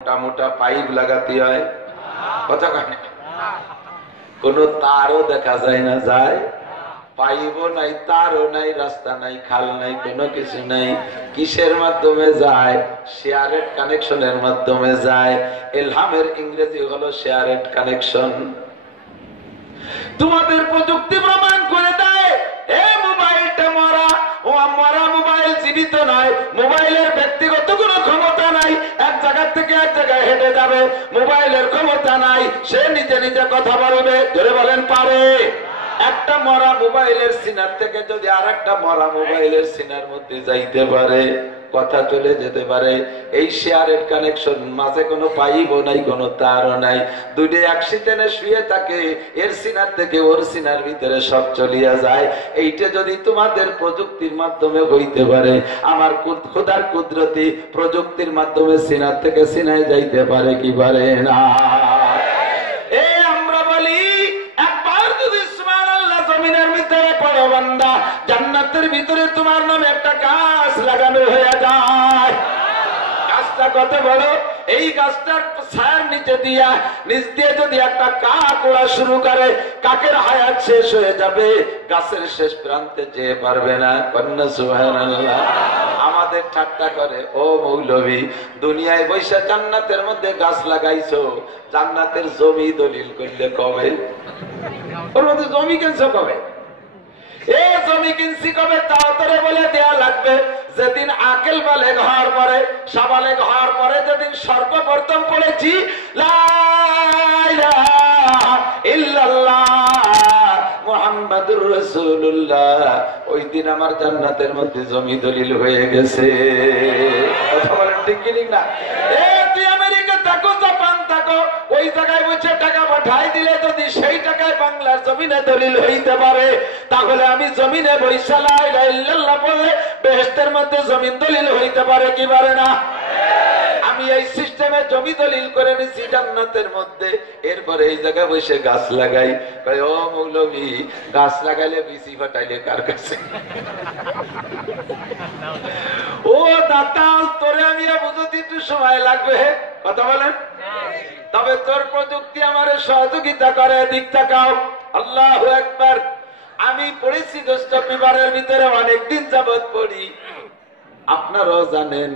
মোটা মোটা পাইপ লাগাতে হয়, কথা কয় না? কোন তারও দেখা যায় না, যায় পাইপও নাই, তারও নাই, রাস্তা নাই, খাল নাই, কোনো কিছু নাই। কিসের মাধ্যমে যায়? শেয়ারেড কানেকশনের মাধ্যমে যায়। এলহামের ইংরেজি হলো শেয়ারেড কানেকশন। তোমাদের প্রযুক্তি প্রমাণ করে দেয় এই মোবাইলটা মরা, ও মরা মোবাইল জীবিত নয়। মোবাইলের ব্যক্তিগত কোনো ক্ষমতা নাই, এক জায়গা থেকে এক জায়গায় হেঁটে যাবে, মোবাইলের ক্ষমতা নাই, সে নিজে নিজে কথা বলবে। ধরে বলেন পারে? একটা মরা মোবাইলের সিনার থেকে যদি আর একটা মরা মোবাইলের সিনার মধ্যে যাইতে পারে, কথা চলে যেতে পারে। এই শেয়ারের কানেকশন, মাঝে কোনো পাইপও নাই, কোনো তারও নাই, দুইটা একসাথে শুয়ে থাকে, এর সিনার থেকে ওর সিনার ভিতরে সব চলিয়া যায়। এইটা যদি তোমাদের প্রযুক্তির মাধ্যমে হইতে পারে, আমার খোদার কুদরতি প্রযুক্তির মাধ্যমে সিনার থেকে সিনায় যাইতে পারে কি পারে না? জান্নাতের ভিতরে তোমার নামে একটা গাছ লাগানো হয়ে যায়। গাছটা কত বড়! এই গাছটার ছায়ার নিচে দিয়া নিচ দিয়ে যদি একটা কাক ওড়া শুরু করে, কাকের হায়াত শেষ হয়ে যাবে, গাছের শেষ প্রান্তে যেতে পারবে না। কন্যা সুবহানাল্লাহ। আমাদের ঠাট্টা করে, ও মৌলভী, দুনিয়ায় বৈশা জান্নাতের মধ্যে গাছ লাগাইছো, জান্নাতের জমি দলিল করলে কবে? ওর মধ্যে জমি কিনছো কবে? এই জমি কিনছি কবে? তাও তোরে বলে দেয়া লাগবে যেদিন আকেল বালে ঘর পরে, সাবালে ঘর পরে, যেদিন সর্বপ্রথম পড়েছি লা ইলাহা ইল্লাল্লাহ মুহাম্মাদুর রাসূলুল্লাহ, ওই দিন আমার জান্নাতের মধ্যে জমি দলিল হয়ে গেছে। কথা বলেন ঠিক কি না? তুই আমেরিকা থাকো, জাপান থাকো, ওই জায়গায় বসে টাকা পাঠাই দিলে যদি সেই টাকায় বাংলার জমিনে দলিল হইতে পারে, তাহলে আমি জমিনে বৈশা লা ইলাহা ইল্লাল্লাহ বললে বেহেশতের মধ্যে জমিন দলিল হইতে পারে কি পারে না? আমি এই সিস্টেমে জমি দলিল করে নিছি জান্নাতের মধ্যে। এরপরে এই জায়গায় বসে গাছ লাগাই, কয় ও মৌলভী, গাছ লাগাইলে বিচি ফাটাইলে কার কাছে? ও দাতা, তোরে আমি বুঝতে একটু সময় লাগবে, কথা বলেন। তবে তোর প্রযুক্তি আমারে সহযোগিতা করে, দিক তাকাও। আল্লাহু আকবার। আমি পড়েছি দোস্ত, বিবারের ভিতরে অনেকদিন যাবৎ পড়ি। আপনারাও জানেন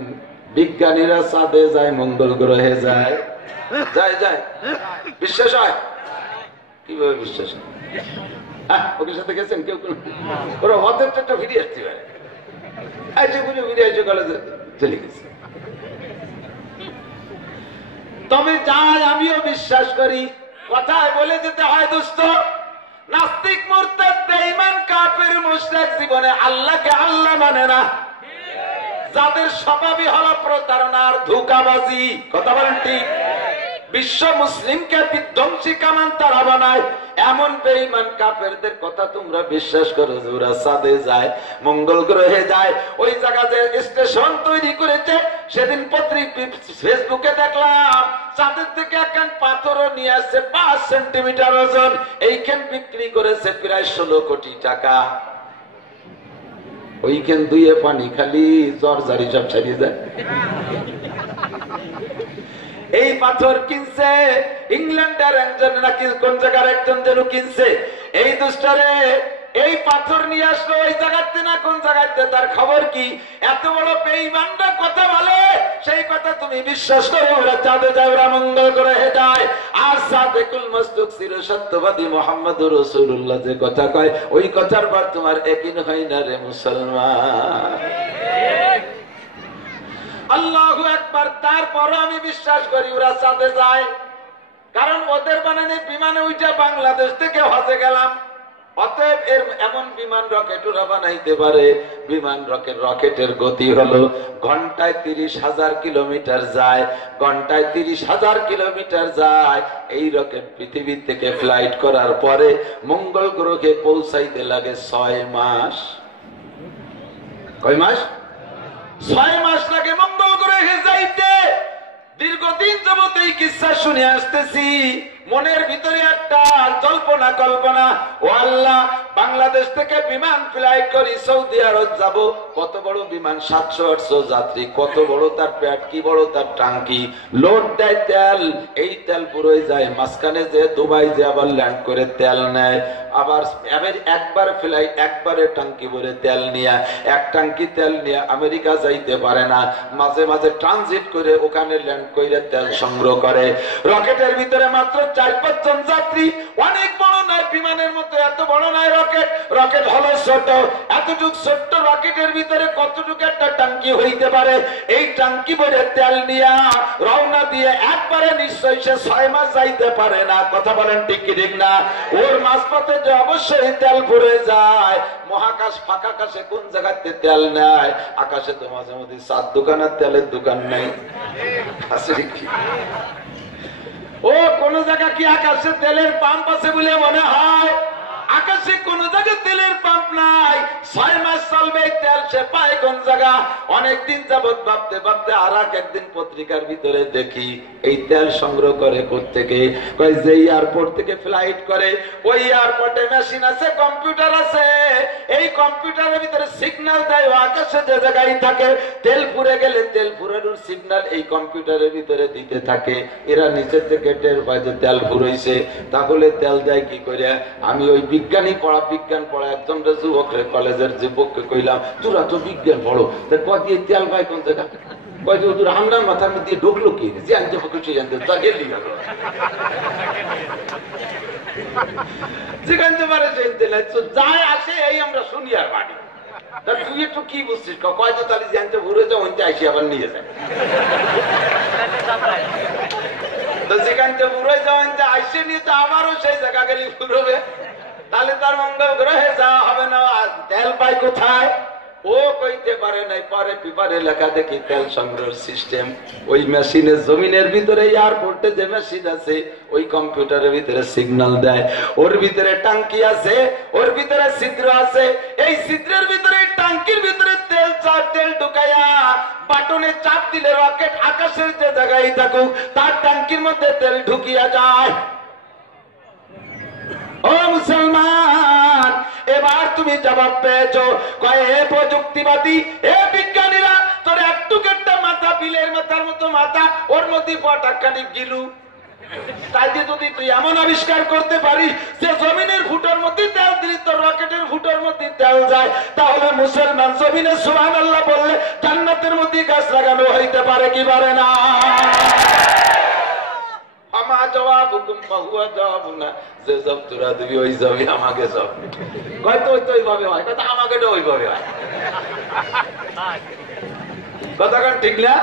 বিজ্ঞানীরা চাঁদে যায়, মঙ্গল গ্রহে যায়, যায় যায়, বিশ্বাস হয়? কিভাবে বিশ্বাস হয়? ওকে সাথে গেছেন কেউ? ওরা হতে একটা ফিরে আসতে পারে, ফিরে আসছে, কলেজে চলে গেছে। তবে যাই, আমিও বিশ্বাস করি। কথায় বলে যেতে হয় দোস্ত, নাস্তিক, মুরতাদ, বেঈমান, কাফের, মুশরিক জীবনে আল্লাহকে আল্লাহ মানে না। যাদের স্বভাবই হলো প্রতারণার, ধোঁকাবাজি, কথা বলেন ঠিক? বিশ্ব মুসলিমকে বিধ্বংসী কামান তারা বানায়, এমন বেঈমান কাফেরদের কথা তোমরা বিশ্বাস করো? ওরা চাঁদে যায়, মঙ্গল গ্রহে যায়, ওই জায়গা যে স্টেশন তৈরি করেছে, সেদিন ফেসবুকে দেখলাম চাঁদের থেকে একখান পাথরও নিয়ে আসছে 5 সেন্টিমিটার ওজন, এইখান বিক্রি করেছে প্রায় 16 কোটি টাকা। ওইখান দুইয়ে পানি খালি জ্বর জারি সব ছাড়িয়ে যায়। এই পাথর কিনছে ইংল্যান্ডের একজন, নাকি কোন জায়গার একজন যেন কিনছে। এই দুষ্টারে এই পাথর নিয়ে আসলো ওই জায়গাতে না কোন জায়গাতে, তার খবর কি? এত বড় বেঈমানরা কথা বলে, সেই কথা তুমি বিশ্বাস করো? ওরা চাঁদে যায়, ওরা মঙ্গল গ্রহে যায়। আর সাদেকুল মসদুক চির সত্যবাদী মুহাম্মদুর রাসূলুল্লাহ যে কথা কয়, ওই কথার পর তোমার একদিন হয় না রে মুসলমান। আল্লাহু আকবার। তারপরও আমি বিশ্বাস করি ওরা চাঁদে যায়, কারণ ওদের বানানো বিমানে উঠে বাংলাদেশ থেকে হজে গেলাম। অতএব এর এমন বিমান রকেট ওরা বানাইতে পারে, বিমান রকেটের গতি হলো ঘন্টায় 30,000 কিলোমিটার যায়, ঘন্টায় 30,000 কিলোমিটার যায়। এই রকেট পৃথিবী থেকে ফ্লাইট করার পরে মঙ্গল গ্রহে পৌঁছাইতে লাগে 6 মাস। কয় মাস? 6 মাস লাগে মঙ্গল গ্রহে যাইতে। দীর্ঘদিন যাবত এই কিসসা শুনে আসতেছি, মনের ভিতরে একটা জল্পনা কল্পনা, ও আল্লাহ, বাংলাদেশ থেকে বিমান ফ্লাইট করি সৌদি আরব যাব, কত বড় বিমান, 700-800 যাত্রী, কত বড় তার পেট, কি বড় তার টাঙ্কি, লোড দেয় তেল, এই তেল পুরোই যায় মাঝখানে যে দুবাই যে আবার ল্যান্ড করে তেল নেয়, আবার একবার ফ্লাইট একবারে টাঙ্কি ভরে তেল নিয়ে, এক টাঙ্কি তেল নিয়ে আমেরিকা যাইতে পারে না, মাঝে মাঝে ট্রানজিট করে ওখানে ল্যান্ড করে তেল সংগ্রহ করে। রকেটের ভিতরে মাত্র 4-5 জন যাত্রী, অনেক বড় নয়, বিমানের মতো এত বড় নয় রকেট, রকেট হলো ছোট, এতটুকু ছোট্ট রকেটের ভিতরে কতটুকু একটা টাঙ্কি হইতে পারে, এই টাঙ্কি ভরে তেল নিয়ে রওনা দিয়ে একবারে নিশ্চয়ই সে 6 মাস যাইতে পারে না। কথা বলেন ঠিক কি ঠিক না? ওর মাঝপথে যে অবশ্যই তেল ভরে যায়। মহাকাশ ফাঁকা আকাশে কোন জায়গাতে তেল নেয়? আকাশে তো মাঝে মধ্যে 4 দোকানের তেলের দোকান নেই, আছে কি? ও কোন জায়গা কি আকাশে তেলের পাম্প আছে বলে মনে হয়? আকাশে কোন জায়গায় তেলের পাম্প নাই। 6 মাস চলবে তেল, সে পায় কোন জায়গা? অনেকদিন যাবত ভাবতে ভাবতে আর একদিন পত্রিকার ভিতরে দেখি এই তেল সংগ্রহ করে কোত্থেকে, কয় যে এয়ারপোর্ট থেকে ফ্লাইট করে, ওই এয়ারপোর্টে মেশিন আছে, কম্পিউটার আছে, এই কম্পিউটারের ভিতরে সিগন্যাল দেয়, ও আকাশে যে জায়গায় থাকে তেল পুড়ে গেলে তেল পুরানোর সিগন্যাল এই কম্পিউটারের ভিতরে দিতে থাকে। এরা নিচে থেকে টের পায় যে তেল ফুরাইছে, তাহলে তেল দেয় কি করে? আমি ওই বিজ্ঞান পড়া একজন যুবক কলেজের যুবককে কইলাম, তোরা তো বিজ্ঞান পড়ো, কয় দিয়ে তেল পাই কোন জায়গা? কয় যে তোর আমরার মাথার মধ্যে ঢুকলো কি? জানতে কিছু জানতে গেলি গেল, যেখানতে পারে যায় আসে, এই আমরা শুনি আর বাড়ি। তুই একটু কি বুঝছিস? কয় তো তাহলে জানতে ঘুরে যাও, ওইটা আসি আবার নিয়ে যায়, যেখানতে ঘুরে যাও আসে নিয়ে তো আবারও সেই জায়গা গেলে ঘুরবে, তাহলে তার মঙ্গল গ্রহে যাওয়া হবে না। তেল পাই কোথায়? ও কইতে পারে নাই, পরে পেপারে লেখা দেখি তেল সংগ্রহ সিস্টেম ওই মেশিনের জমিনের ভিতরে, এয়ারপোর্টে যে মেশিন আছে ওই কম্পিউটারের ভিতরে সিগন্যাল দেয়, ওর ভিতরে টাঙ্কি আছে, ওর ভিতরে ছিদ্র আছে, এই ছিদ্রের ভিতরে টাঙ্কির ভিতরে তেল ঢুকাইয়া বাটনে চাপ দিলে রকেট আকাশের যে জায়গায় থাকুক তার টাঙ্কির মধ্যে তেল ঢুকিয়া যায়। ও মুসলমান, এবার তুমি জবাব পেয়েছো। কয় হে প্রযুক্তিবাদী, হে বিজ্ঞানীরা, তোর একটু একটা মাথা, বিলের মাথার মতো মাথা, ওর মধ্যে পটাখানি গিলু, তাই দিয়ে যদি তুই এমন আবিষ্কার করতে পারিস যে জমিনের ফুটোর মধ্যে তেল দিলি তোর রকেটের ফুটোর মধ্যে তেল যায়, তাহলে মুসলমান জমিনে সুবহানাল্লাহ বললে জান্নাতের মধ্যে গাছ লাগানো হইতে পারে কি পারে না? আমার জবাব হুকুম পাহুয়া জবাব না, যে জব তোরা দিবি ওই জবি আমাকে জব, হয়তো ওই তো ওইভাবে হয়, কথা আমাকে তো ওইভাবে হয়, কথা কান ঠিক না?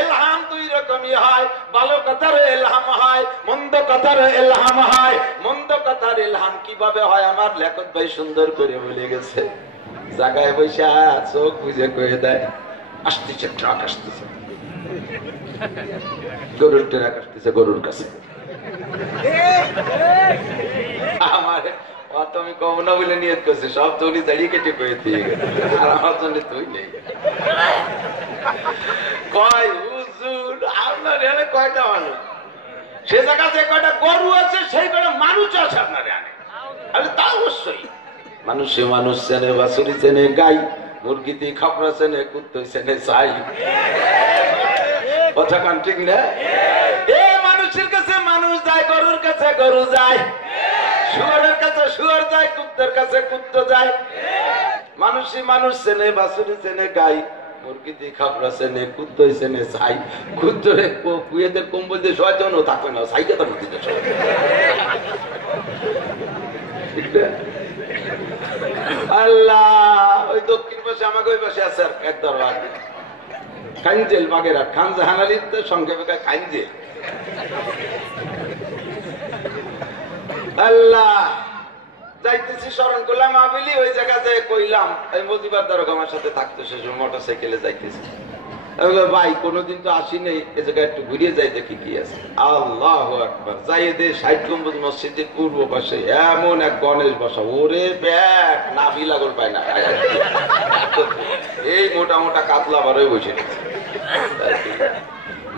এলহাম দুই রকমই হয়, ভালো কথার এলহাম হয়, মন্দ কথার এলহাম হয়। মন্দ কথার এলহাম কিভাবে হয় আমার লেখক ভাই সুন্দর করে বলে গেছে। জায়গায় বসে চোখ বুঝে কয়ে দেয়, আসতেছে ট্রাক, আসতেছে গরুর ট্রাক, আসতেছে গরুর কাছে। আমার তুমি কম না বলে নিয়ত করছে, সব তো উনি দাঁড়িয়ে কেটে কয়ে দিয়ে গেছে, আর আমার জন্য তুই নেই। কয় হুজুর আপনার এখানে কয়টা মানুষ? সে জায়গাতে কয়টা গরু আছে, সেই কয়টা মানুষ আছে আপনার এখানে? তা অবশ্যই মানুষে মানুষ চেনে, বাছুরি চেনে, গাই মুরগি দিয়ে খাপড়া চেনে, কুত্তই চেনে, চাই, কথা কান ঠিক না? এ মানুষের কাছে মানুষ যায়, গরুর কাছে গরু যায়, শুয়ারের কাছে শুয়ার যায়, কুত্তের কাছে কুত্ত যায়। মানুষই মানুষ চেনে, বাছুরি চেনে, গাই মুরগি দিয়ে খাপড়া চেনে, কুত্তই চেনে, চাই, কুত্তরে কুয়েদের কম্বল দিয়ে শোয়ার জন্য থাকবে না, সাইকে তার মধ্যে আল্লাহ। ওই দক্ষিণ পাশে আমাকে ওই পাশে আছে এক দরবার, কাঞ্জেল বাগেরহাট, খান জাহানালির সংক্ষেপে কাঞ্জেল। আল্লাহ, যাইতেছি স্মরণ করলাম আবিলি, ওই জায়গাতে কইলাম এই মজিবার দরকার আমার সাথে থাকতো, সে সময় মোটর সাইকেলে যাইতেছি। ভাই কোনদিন তো আসি নেই, এ জায়গায় একটু ঘুরিয়ে যাই দেখি কি আছে। আল্লাহু আকবার, যাইয়ে দে 60 গম্বুজ মসজিদের পূর্ব পাশে এমন এক গণেশ বসা, ওরে ব্যাগ নাভি লাগল পায় না, এই মোটা মোটা কাতলা বারোই বসে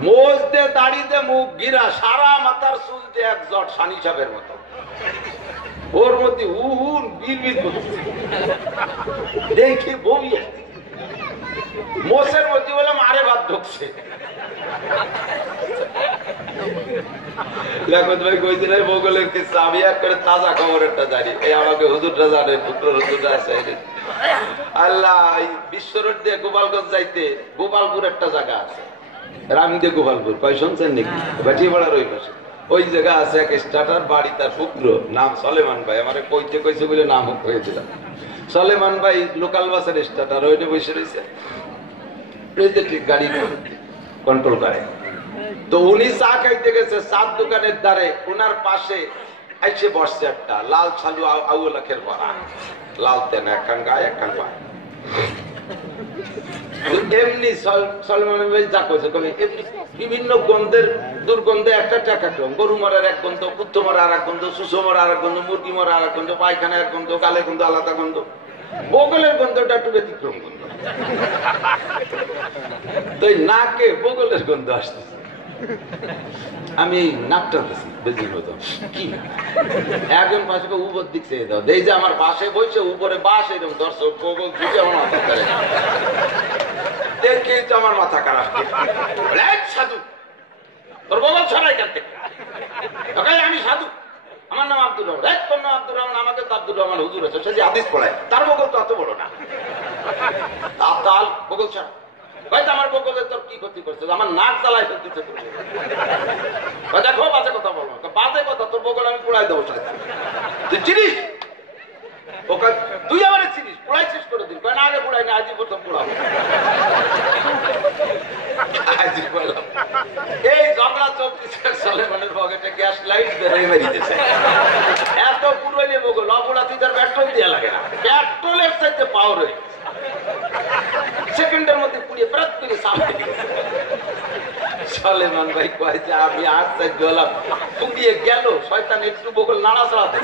মোজ দে, দাড়িতে মুখ গিরা, সারা মাথার চুল দিয়ে এক জট সানি সাপের মতো। ওর মধ্যে উহুন বিড়বিড় করতেছে, দেখি বমি আসছে, মোষের মধ্যে বলে মারে ভাত ঢুকছে। লেখত ভাই কইছিলেন বগলের কিছু আমি এক করে তাজা খবরেরটা জানি, এই আমাকে হুজুরটা জানে, পুত্র হুজুরটা আছে। আল্লাহ বিশ্ব রোড দিয়ে গোপালগঞ্জ যাইতে গোপালপুর একটা জায়গা আছে, রামদে গোপালপুর, কয় শুনছেন নাকি? বাটিপাড়ার ওই পাশে ওই জায়গা আছে এক স্টার্টার বাড়ি, তার পুত্র নাম সলেমান ভাই, আমার কইতে কইছে বলে নাম হয়েছিলাম সলেমান ভাই, লোকাল বাসের স্টার্টার, ওইটা বসে রয়েছে ঠিক গাড়ি কন্ট্রোল করে। তো উনি চা খাইতে গেছে, চার দোকানের দ্বারে ওনার পাশে এসে বসছে একটা লাল ছালু আউলাখের পরা, লাল তেন একখান গায়ে একখান পায়। এমনি সলমান ভাই যা করছে এমনি বিভিন্ন গন্ধের দুর্গন্ধে একটা টাকা কম, গরু মরার এক গন্ধ, কুত্তো মরা আর এক গন্ধ, সুসো মরা আর এক গন্ধ, মুরগি মরা আর এক গন্ধ, পায়খানা এক গন্ধ, গালের গন্ধ আলাদা গন্ধ, বগলের গন্ধটা একটু ব্যতিক্রম গন্ধ। তো নাকে বগলের গন্ধ আসতেছে, আমি নাক টানতেছি বেজির মতো, কি একজন পাশে উপর দিক চেয়ে দাও, এই যে আমার বাসে বইছে উপরে বাস, এরকম দর্শক বগল দিকে আমার মাথা খারাপ, দেখেই তো আমার মাথা খারাপ। সাধু তোর বগল ছড়াই কাটতে, আমি সাধু, আমার নাম আব্দুর রহমান, তোর নাম আব্দুর রহমান, আমাকে তো আব্দুর রহমান হুজুর আছে, সে যে হাদিস পড়ায়, তার বগল তো এত বড় না, তাল বগল ছাড়া। হয়তো আমার বগলে তোর কি ক্ষতি করছে, আমার নাক চালাই ফেলতে, দেখো বাজে কথা বলবো, বাজে কথা, তোর বগল আমি পোড়াই দেবো, তুই চিনিস ওকে, তুই আমার চিনিস, পোড়াই শেষ করে দিন, না আগে পোড়াই না, আজই প্রথম পোড়াবো। এই ঝগড়া চলতেছে, সলেমানের পকেটে গ্যাস লাইট বেরোয় বেরিয়েছে, এত পুরনো বগল, অপরাধী তার পেট্রোল দেওয়া লাগে না, পেট্রোলের চাইতে পাওয়ার হয়ে সেকেন্ডের মধ্যে পুড়িয়ে প্রাত করে সামনে দিয়েছে। সলেমান ভাই কয় যে আমি আর তাই গেলাম, পুড়িয়ে গেল, শয়তান একটু বগল নাড়া চড়াতে,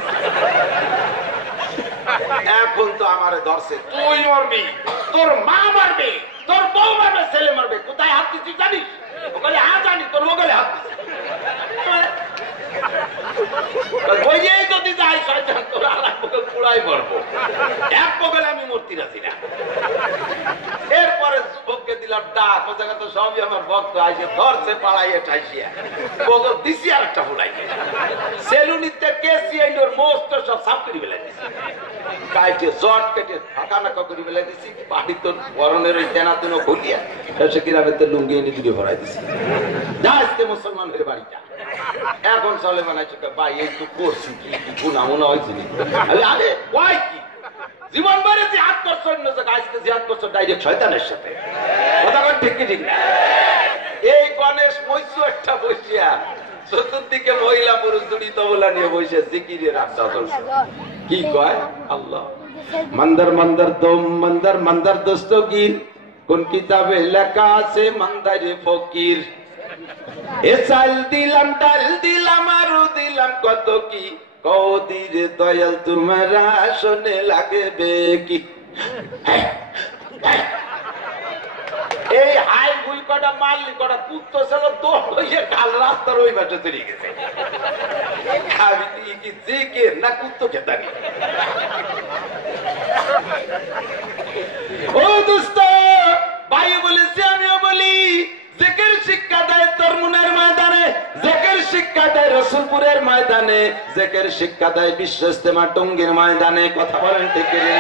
এখন তো আমারে ধরছে, তুই মরবি, তোর মা মারবে, তোর বউ মারবে, ছেলে মারবে, কোথায় হাত দিচ্ছিস জানিস? ওখানে হ্যাঁ জানি, তোর বগলে হাত দিচ্ছিস, যদি যাই শয়তান তোর আর এক বগল পুড়াই মরবো, এক বগলে আমি মূর্তি রাখি না। এরপরে যুবককে দিলাম ডাক, ও জায়গা তো সবই আমার ভক্ত আইসে ধরছে, পাড়াইয়ে ঠাইসিয়া বগল দিছি আর একটা ফুলাই, সেলুনিতে কেসি আইলোর মোস্ট সব সাফ করে বেলা দিছি, কাইটে জট কেটে ফাঁকা নাকা করে বেলা দিছি, বাড়ি তোর বরণের ওই তেনা তুনো খুলিয়া সে গ্রামের তো লুঙ্গি এনে দিকে ভরাই দিছি, যা আজকে মুসলমানের বাড়িটা। এখন সলেমান আইছে, ভাই এই তো করছি কি গুনাহ মনে হয়েছে নি? আরে কয় কি জীবন ভরে জিহাদ করছো অন্য জায়গায়, আজকে জিহাদ করছো ডাইরেক্ট শয়তানের সাথে, কথা কন ঠিক কি ঠিক? এই গণেশ মৈশু একটা বসিয়া চতুর্দিকে মহিলা পুরুষ দুটি তবলা নিয়ে বসে জিকিরের আড্ডা চলছে। কি কয়? আল্লাহ মন্দর মন্দর দম মন্দর মন্দর দস্তগীর, কোন কিতাবে লেখা আছে মন্দারে ফকির, এ চাল দিলাম ডাল দিলাম আরো দিলাম কত কি, কদিরে দয়াল তোমার আসনে লাগবে কি। এই হাই গুই কটা মারলি কটা কুত্ত ছিল দৌড়ে কাল রাস্তার ওই পাশে চলে গেছে, খাবি তুই কি জেকে না কুত্ত খেতানি? ও দোস্ত ভাই বলেছি, আমিও বলি, জেকের শিক্ষা দেয় তরমুনের ময়দানে, জেকের শিক্ষা দেয় রসুলপুরের ময়দানে, জেকের শিক্ষা দেয় বিশ্ব ইস্তেমা টঙ্গীর ময়দানে, কথা বলেন ঠিক না?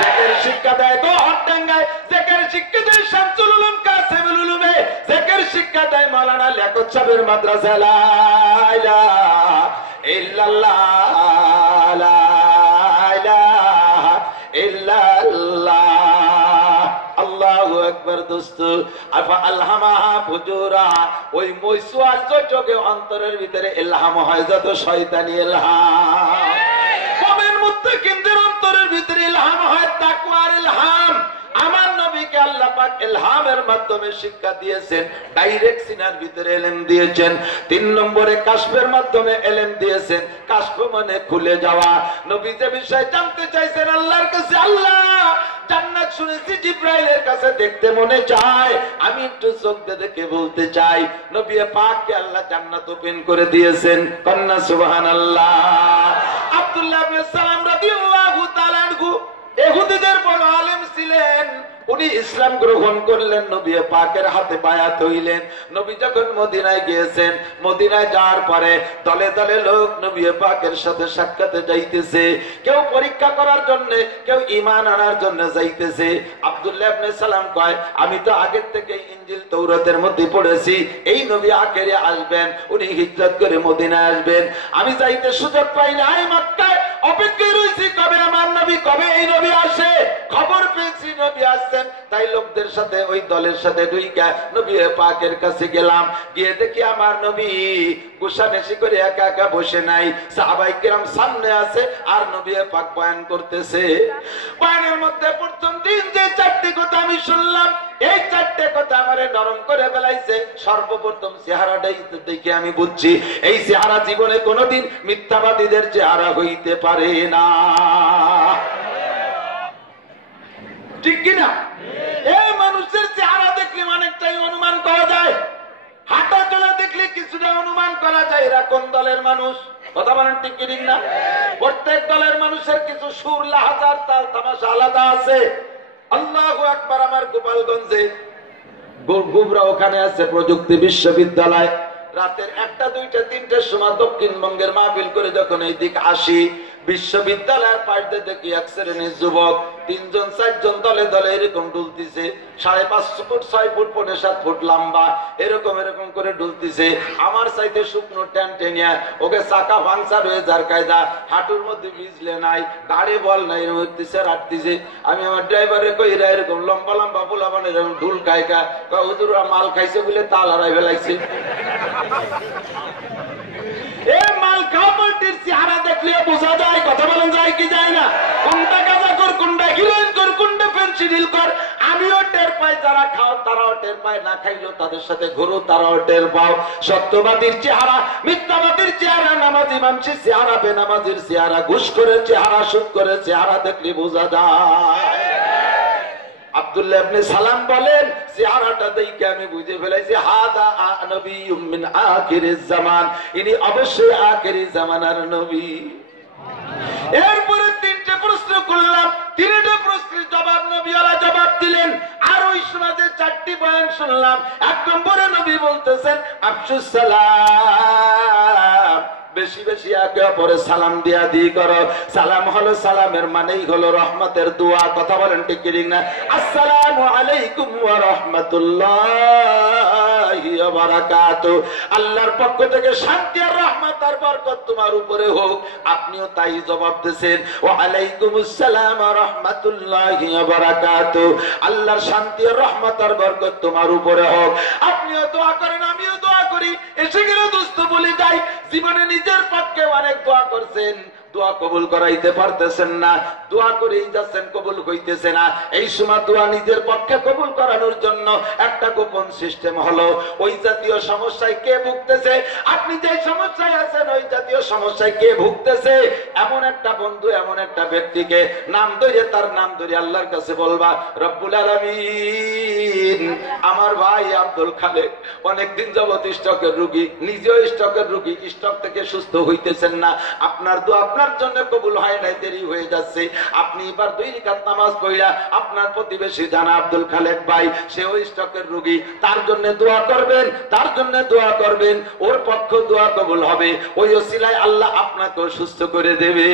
জেকের শিক্ষা দেয় গোহাট্টাঙ্গায়, জেকের শিক্ষা দেয় শামসুল উলুম কাসিমুল উলুমে, জেকের শিক্ষা দেয় মাওলানা লিয়াকত সাহেবের মাদ্রাসা, লা ইলাহা ইল্লাল্লাহ লা ইলাহা ইল্লাল্লাহ আল্লাহু আকবার। দোস্ত আফা আলহামাহা ফুজুরা, ওই মইসুয়ার চোখে অন্তরের ভিতরে ইলহাম হয়, যত শয়তানি ইলহাম, মুমিন মুত্তাকিনদের অন্তরের ভিতরে ইলহাম হয়, তাকওয়ার ইলহাম। আমার নবীকে আল্লাহ পাক ইলহামের মাধ্যমে শিক্ষা দিয়েছেন, ডাইরেক্ট সিনার ভিতরে ইলম দিয়েছেন। 3 নম্বরে কাশফের মাধ্যমে ইলম দিয়েছেন, কাশফ মানে খুলে যাওয়া। নবী যে বিষয় জানতে চাইছেন আল্লাহর কাছে, আল্লাহ জান্নাত শুনেছি জিবরাইলের কাছে দেখতে মনে চায়, আমি একটু চোখ দিয়ে দেখে বলতে চাই। নবী পাককে আল্লাহ জান্নাত ওপেন করে দিয়েছেন, কন্না সুবহানাল্লাহ। আব্দুল্লাহ ইবনে সালাম রাদিয়াল্লাহু তাআলা আনহু ইহুদীদের বড় আলেম ছিলেন। উনি ইসলাম গ্রহণ করলেন, নবী পাকের হাতে বায়াত হইলেন। নবী যখন মদিনায় গিয়েছেন, মদিনায় যাওয়ার পরে দলে দলে লোক নবী পাকের সাথে সাক্ষাতে যাইতেছে, কেউ পরীক্ষা করার জন্য, কেউ ঈমান আনার জন্য যাইতেছে। আব্দুল্লাহ ইবনে সালাম কয়, আমি তো আগের থেকে ইনজিল তৌরাতের মধ্যে পড়েছি এই নবী আখেরে আসবেন, উনি হিজরত করে মদিনায় আসবেন। আমি যাইতে সুযোগ পাই না, আমি মক্কায় অপেক্ষায় রয়েছি কবে আমার নবী, কবে এই নবী আসে। খবর পেয়েছি নবী আসছেন, তাই লোকদের সাথে ওই দলের সাথে ঢুইকা নবী পাকের কাছে গেলাম। গিয়ে দেখি আমার নবী গোসানেশি করে একা একা বসে নাই, সাহাবায়ে কিরাম সামনে আছে আর নবী পাক বয়ান করতেছে। বয়ানের মধ্যে প্রথম দিন যে চারটি কথা আমি শুনলাম, এই চারটে কথা আমারে নরম করে ফেলাইছে। সর্বপ্রথম চেহারাটাই দেখে আমি বুঝছি এই চেহারা জীবনে কোনোদিন মিথ্যাবাদীদের চেহারা হইতে পারে না, ঠিক কিনা? এই মানুষের চেহারা দেখলে অনেকটাই অনুমান করা যায়, হাঁটা চলা দেখলে কিছুটা অনুমান করা যায় এরা কোন দলের মানুষ। কথা বলেন ঠিক কি ঠিক না? প্রত্যেক দলের মানুষের কিছু সুর, লাহাজার, তাল তামাশা আলাদা আছে। আল্লাহু আকবার। আমার গোপালগঞ্জে গুবরা ওখানে আছে প্রযুক্তি বিশ্ববিদ্যালয়। রাতের 1টা 2টা 3টার সময় দক্ষিণবঙ্গের মাহফিল করে যখন এই দিক আসি, বিশ্ববিদ্যালয়ের পাশে দেখি এক শ্রেণীর যুবক 3 জন 4 জন দলে দলে এরকম ডুলতিছে, 5.5 ফুট 6 ফুট 7 ফুট লম্বা, এরকম এরকম করে ডুলতিছে। আমার চাইতে শুকনো টেনিয়া, ওকে চাকা পাংচার হয়ে যার কায়দা, হাঁটুর মধ্যে বিজলে নাই, গাড়ি বল নাই, উঠতেছে রাখতেছে। আমি আমার ড্রাইভারে কই, এরা এরকম লম্বা লম্বা পোলা মানে এরকম ঢুল কায়কা, হুজুরা মাল খাইছে বলে তাল হারাই ফেলাইছে। এই মাল খাওয়াটির চেহারা দেখলে বোঝা যায়, কথা বলেন যায় কি যায় না? কোনটা গাঁজা কর, কোনটা হিরোইন কর, কোনটা ফেন্সিডিল কর। আমিও টের পাই, যারা খাও তারাও টের পায়, না খাইলো তাদের সাথে ঘুরো তারাও টের পাও। সত্যবাদীর চেহারা, মিথ্যাবাদীর চেহারা, নামাজি মানুষের চেহারা, বেনামাজির চেহারা, ঘুষ করে চেহারা, সুদ করে চেহারা দেখলে বোঝা যায়। আব্দুল্লাহ ইবনে সালাম বলেন, চেহারাটা দেখে আমি বুঝে ফেলাইছি হাদা নবিয়্যুম মিন আখিরিজ জামান, ইনি অবশ্যই আখিরি জামানার নবী। এরপরে 3টে প্রশ্ন করলাম, 3টে প্রশ্নের জবাব নবীওয়ালা জবাব দিলেন। আর ওই সময় 4টি বয়ান শুনলাম। 1 নম্বরে নবী বলতেছেন আফসুস সালাম, বেশি বেশি একে অপরে সালাম দিয়া দি করো। সালাম হলো, সালামের মানেই হলো রহমতের দোয়া। কথা বলেন ঠিক কি না? আসসালামু আলাইকুম ওয়া রাহমাতুল্লাহি ওয়া বারাকাতুহু, আল্লাহর পক্ষ থেকে শান্তি আর রহমত আর বরকত তোমার উপরে হোক। আপনিও তাই জবাব দিয়েছেন, ওয়া আলাইকুমুস সালাম ওয়া রাহমাতুল্লাহি ওয়া বারাকাতুহু, আল্লাহর শান্তি আর রহমত আর বরকত তোমার উপরে হোক। আপনিও দোয়া করেন, আমিও দোয়া করি। এসে গেলে দোস্ত বলে যাই, জীবনে নিজের পক্ষে অনেক দোয়া করছেন, দোয়া কবুল করাইতে পারতেছেন না, দোয়া করেই যাচ্ছেন, কবুল হইতেছে না। এই সময় দোয়া নিজের পক্ষে কবুল করানোর জন্য একটা গোপন সিস্টেম হলো, ওই জাতীয় সমস্যায় কে ভুগতেছে, আপনি যে সমস্যায় আছেন ওই জাতীয় সমস্যায় কে ভুগতেছে, এমন একটা বন্ধু, এমন একটা ব্যক্তিকে নাম ধরে, তার নাম ধরে আল্লাহর কাছে বলবা, রব্বুল আলামিন, আমার ভাই আব্দুল খালেক অনেকদিন যাবত স্ট্রোকের রোগী, নিজেও স্ট্রোকের রোগী, স্ট্রোক থেকে সুস্থ হইতেছেন না, আপনার দোয়া আপনার জন্য কবুল হয় নাই, দেরি হয়ে যাচ্ছে। আপনি এবার 2 রাকাত নামাজ পড়া আপনার প্রতিবেশী জানা আব্দুল খালেক ভাই, সে ওই স্ট্রোকের রোগী, তার জন্য দোয়া করবেন, তার জন্য দোয়া করবেন, ওর পক্ষ দোয়া কবুল হবে, ওই ওসিলায় আল্লাহ আপনাকে সুস্থ করে দেবে।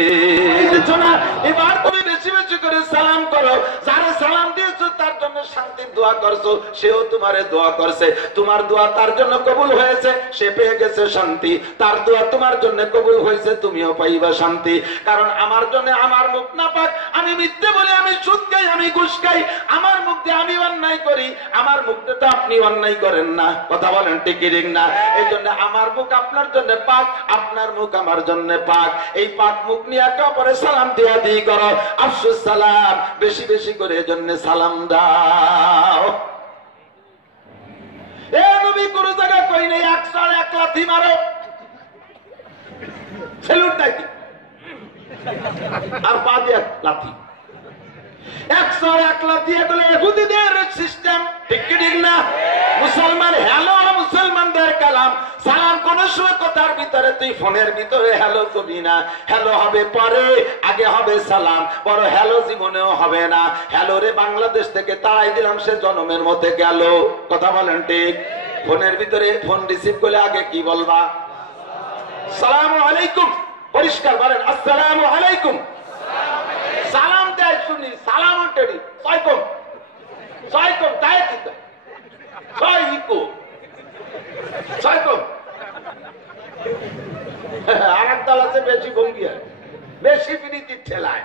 এবার তুমি বেশি বেশি করে সালাম করো, যারা সালাম দিয়েছো তার জন্য শান্তির দোয়া করছো, সেও তোমারে দোয়া করছে, তোমার দোয়া তার জন্য কবুল হয়েছে, সে পেয়ে গেছে শান্তি, তার দোয়া তোমার জন্য কবুল হয়েছে, তুমিও পাইবা শান্তি। কারণ আমার জন্য আমার মুখ না পাক, আমি মিথ্যে বলি, আমি সুদ খাই, আমি ঘুষ খাই, আমার মুখ দিয়ে আমি অন্যায় করি, আমার মুখ দিয়ে তো আপনি অন্যায় করেন না। কথা বলেন ঠিক কি না? এই জন্য আমার মুখ আপনার জন্য পাক, আপনার মুখ আমার জন্য পাক। এই পাক মুখ নিয়ে একে অপরে সালাম দিয়া দিই করো, আফসুস সালাম, বেশি বেশি করে এই জন্য সালাম দাও। এ নবী কোন জায়গায় কই নেই 101 লাথি মারো, সেলুট নাই আর পা দিয়ে লাথি, 101 লাথি, এগুলো ইহুদিদের সিস্টেম, ঠিক কি ঠিক না? মুসলমান হ্যালো, মুসলমানদের কালাম সালাম। সালাম কোন সময় কথার ভিতরে তুই ফোনের ভিতরে হ্যালো কবি না, হ্যালো হবে পরে, আগে হবে সালাম। বড় হ্যালো জীবনেও হবে না। হ্যালো রে বাংলাদেশ থেকে তাড়াই দিলাম, সে জন্মের মধ্যে গেল। কথা বলেন ঠিক? ফোনের ভিতরে ফোন রিসিভ করলে আগে কি বলবা? সালামু আলাইকুম। পরিষ্কার বলেন আসসালামু আলাইকুম। সালাম দেয় শুনি, সালাম টেডি সাইকম সাইকম তাই কি সাইকো সাইকম। আরেক দল আছে বেশি ভঙ্গিয়া, বেশি প্রীতির ঠেলায়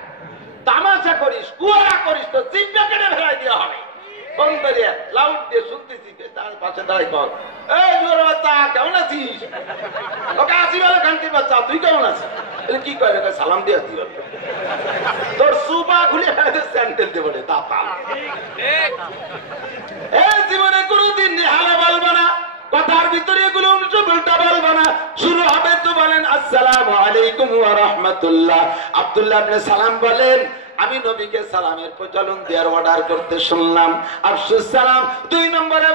তামাশা করিস, কুয়ারা করিস তো জিব্বা কেটে ফেলাই দেওয়া হবে। ফোন করিয়া লাউড দিয়ে শুনতেছি, তার পাশে দাঁড়াই কর, এই জোর বাচ্চা কেমন আছিস? ওকে আসি বলে ঘন্টির বাচ্চা তুই কেমন আছিস? কি করে সালাম দিয়ে আসি বলে তোর সুপা খুলে স্যান্ডেল দিয়ে বলে দাতা। এই জীবনে কোনোদিন হালা বলবো না, কথার ভিতরে এগুলো উল্টা বলবো না। শুরু হবে তো বলেন আসসালামু আলাইকুম ওয়া রাহমাতুল্লাহ। আব্দুল্লাহ ইবনে সালাম বলেন, আমি নবীকে সালামের প্রচলন দেওয়ার অর্ডার করতে শুনলাম। আফসুস সালাম। 2 নম্বরে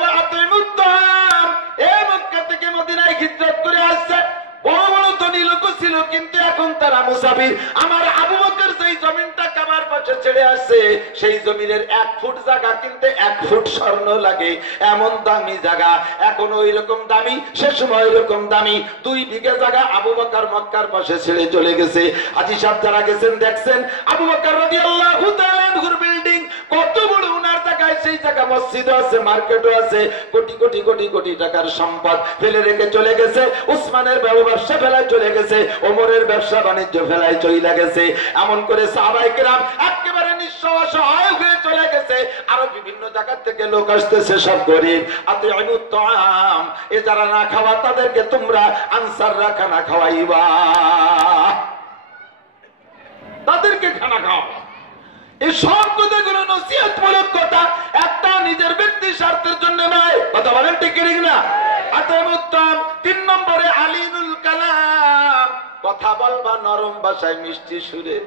মক্কা থেকে মদিনায় হিজরত করে আসছে। বড় বড় ধনী লোক ছিল, কিন্তু এখন তারা মুসাফির। আমার আবু বকর সেই জমিনটা কাবার পাশে ছেড়ে আসছে, সেই জমিনের 1 ফুট জায়গা কিনতে 1 ফুট স্বর্ণ লাগে, এমন দামি জায়গা। এখন ওই রকম দামি, সে সময় ওই রকম দামি। 2 বিঘা জায়গা আবু বকর মক্কার পাশে ছেড়ে চলে গেছে। হাজী সাহেব যারা গেছেন দেখছেন আবু বকর রাদিয়াল্লাহু তাআলা আনহুর বিল্ডিং কত বড়, উনার জায়গায় সেই জায়গা মসজিদও আছে, মার্কেটও আছে, কোটি কোটি কোটি কোটি টাকার সম্পদ ফেলে রেখে চলে গেছে। উসমানের ব্যবসা ফেলায় চলে গেছে, ওমরের ব্যবসা বাণিজ্য ফেলায় চলে গেছে। এমন করে সাহাবায়ে কেরাম একেবারে নিঃস্ব অসহায় হয়ে চলে গেছে। আরো বিভিন্ন জায়গা থেকে লোক আসতেছে, সব গরিব। আতিউত তাআম, এ যারা না খাওয়া তাদেরকে তোমরা আনসাররা খানা খাওয়াইবা, তাদেরকে খানা খাওয়াবা। এই সব কথাগুলো নসিহতমূলক কথা, একটা নিজের ব্যক্তি স্বার্থের জন্য নয়। কথা বলেন ঠিক না? আতামুত্তম। 3 নম্বরে আলিনুল কালাম, কথা বলবা নরম ভাষায় মিষ্টি সুরে,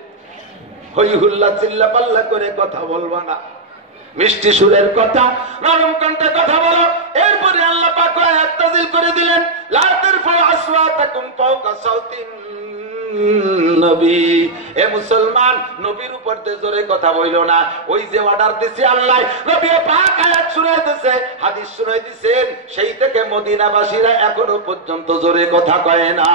হই হুল্লা চিল্লা পাল্লা করে কথা বলবা না। মিষ্টি সুরের কথা, নরম কণ্ঠে কথা বলো। এরপরে আল্লাহ পাক আয়াত নাযিল করে দিলেন, লা তারফাউ আসওয়াতাকুম ফাওকা সাওতিন নবী। এ মুসলমান, নবীর উপর জোরে কথা বইলো না। ওই যে অর্ডার দিছে আল্লাহ, নবী পাক আয়াত শুনাইতেছে, হাদিস শুনাইতেছেন, সেই থেকে মদিনাবাসীরা এখনো পর্যন্ত জোরে কথা কয় না।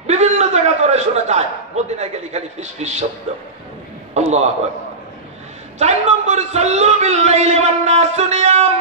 বিভিন্ন জায়গা জোরে শোনা যায়, মদিনায় গেলে খালি ফিসফিস শব্দ। আল্লাহু আকবার। 4 নম্বর সাল্লু বিল লাইলি ওয়ান নাসু নিয়াম।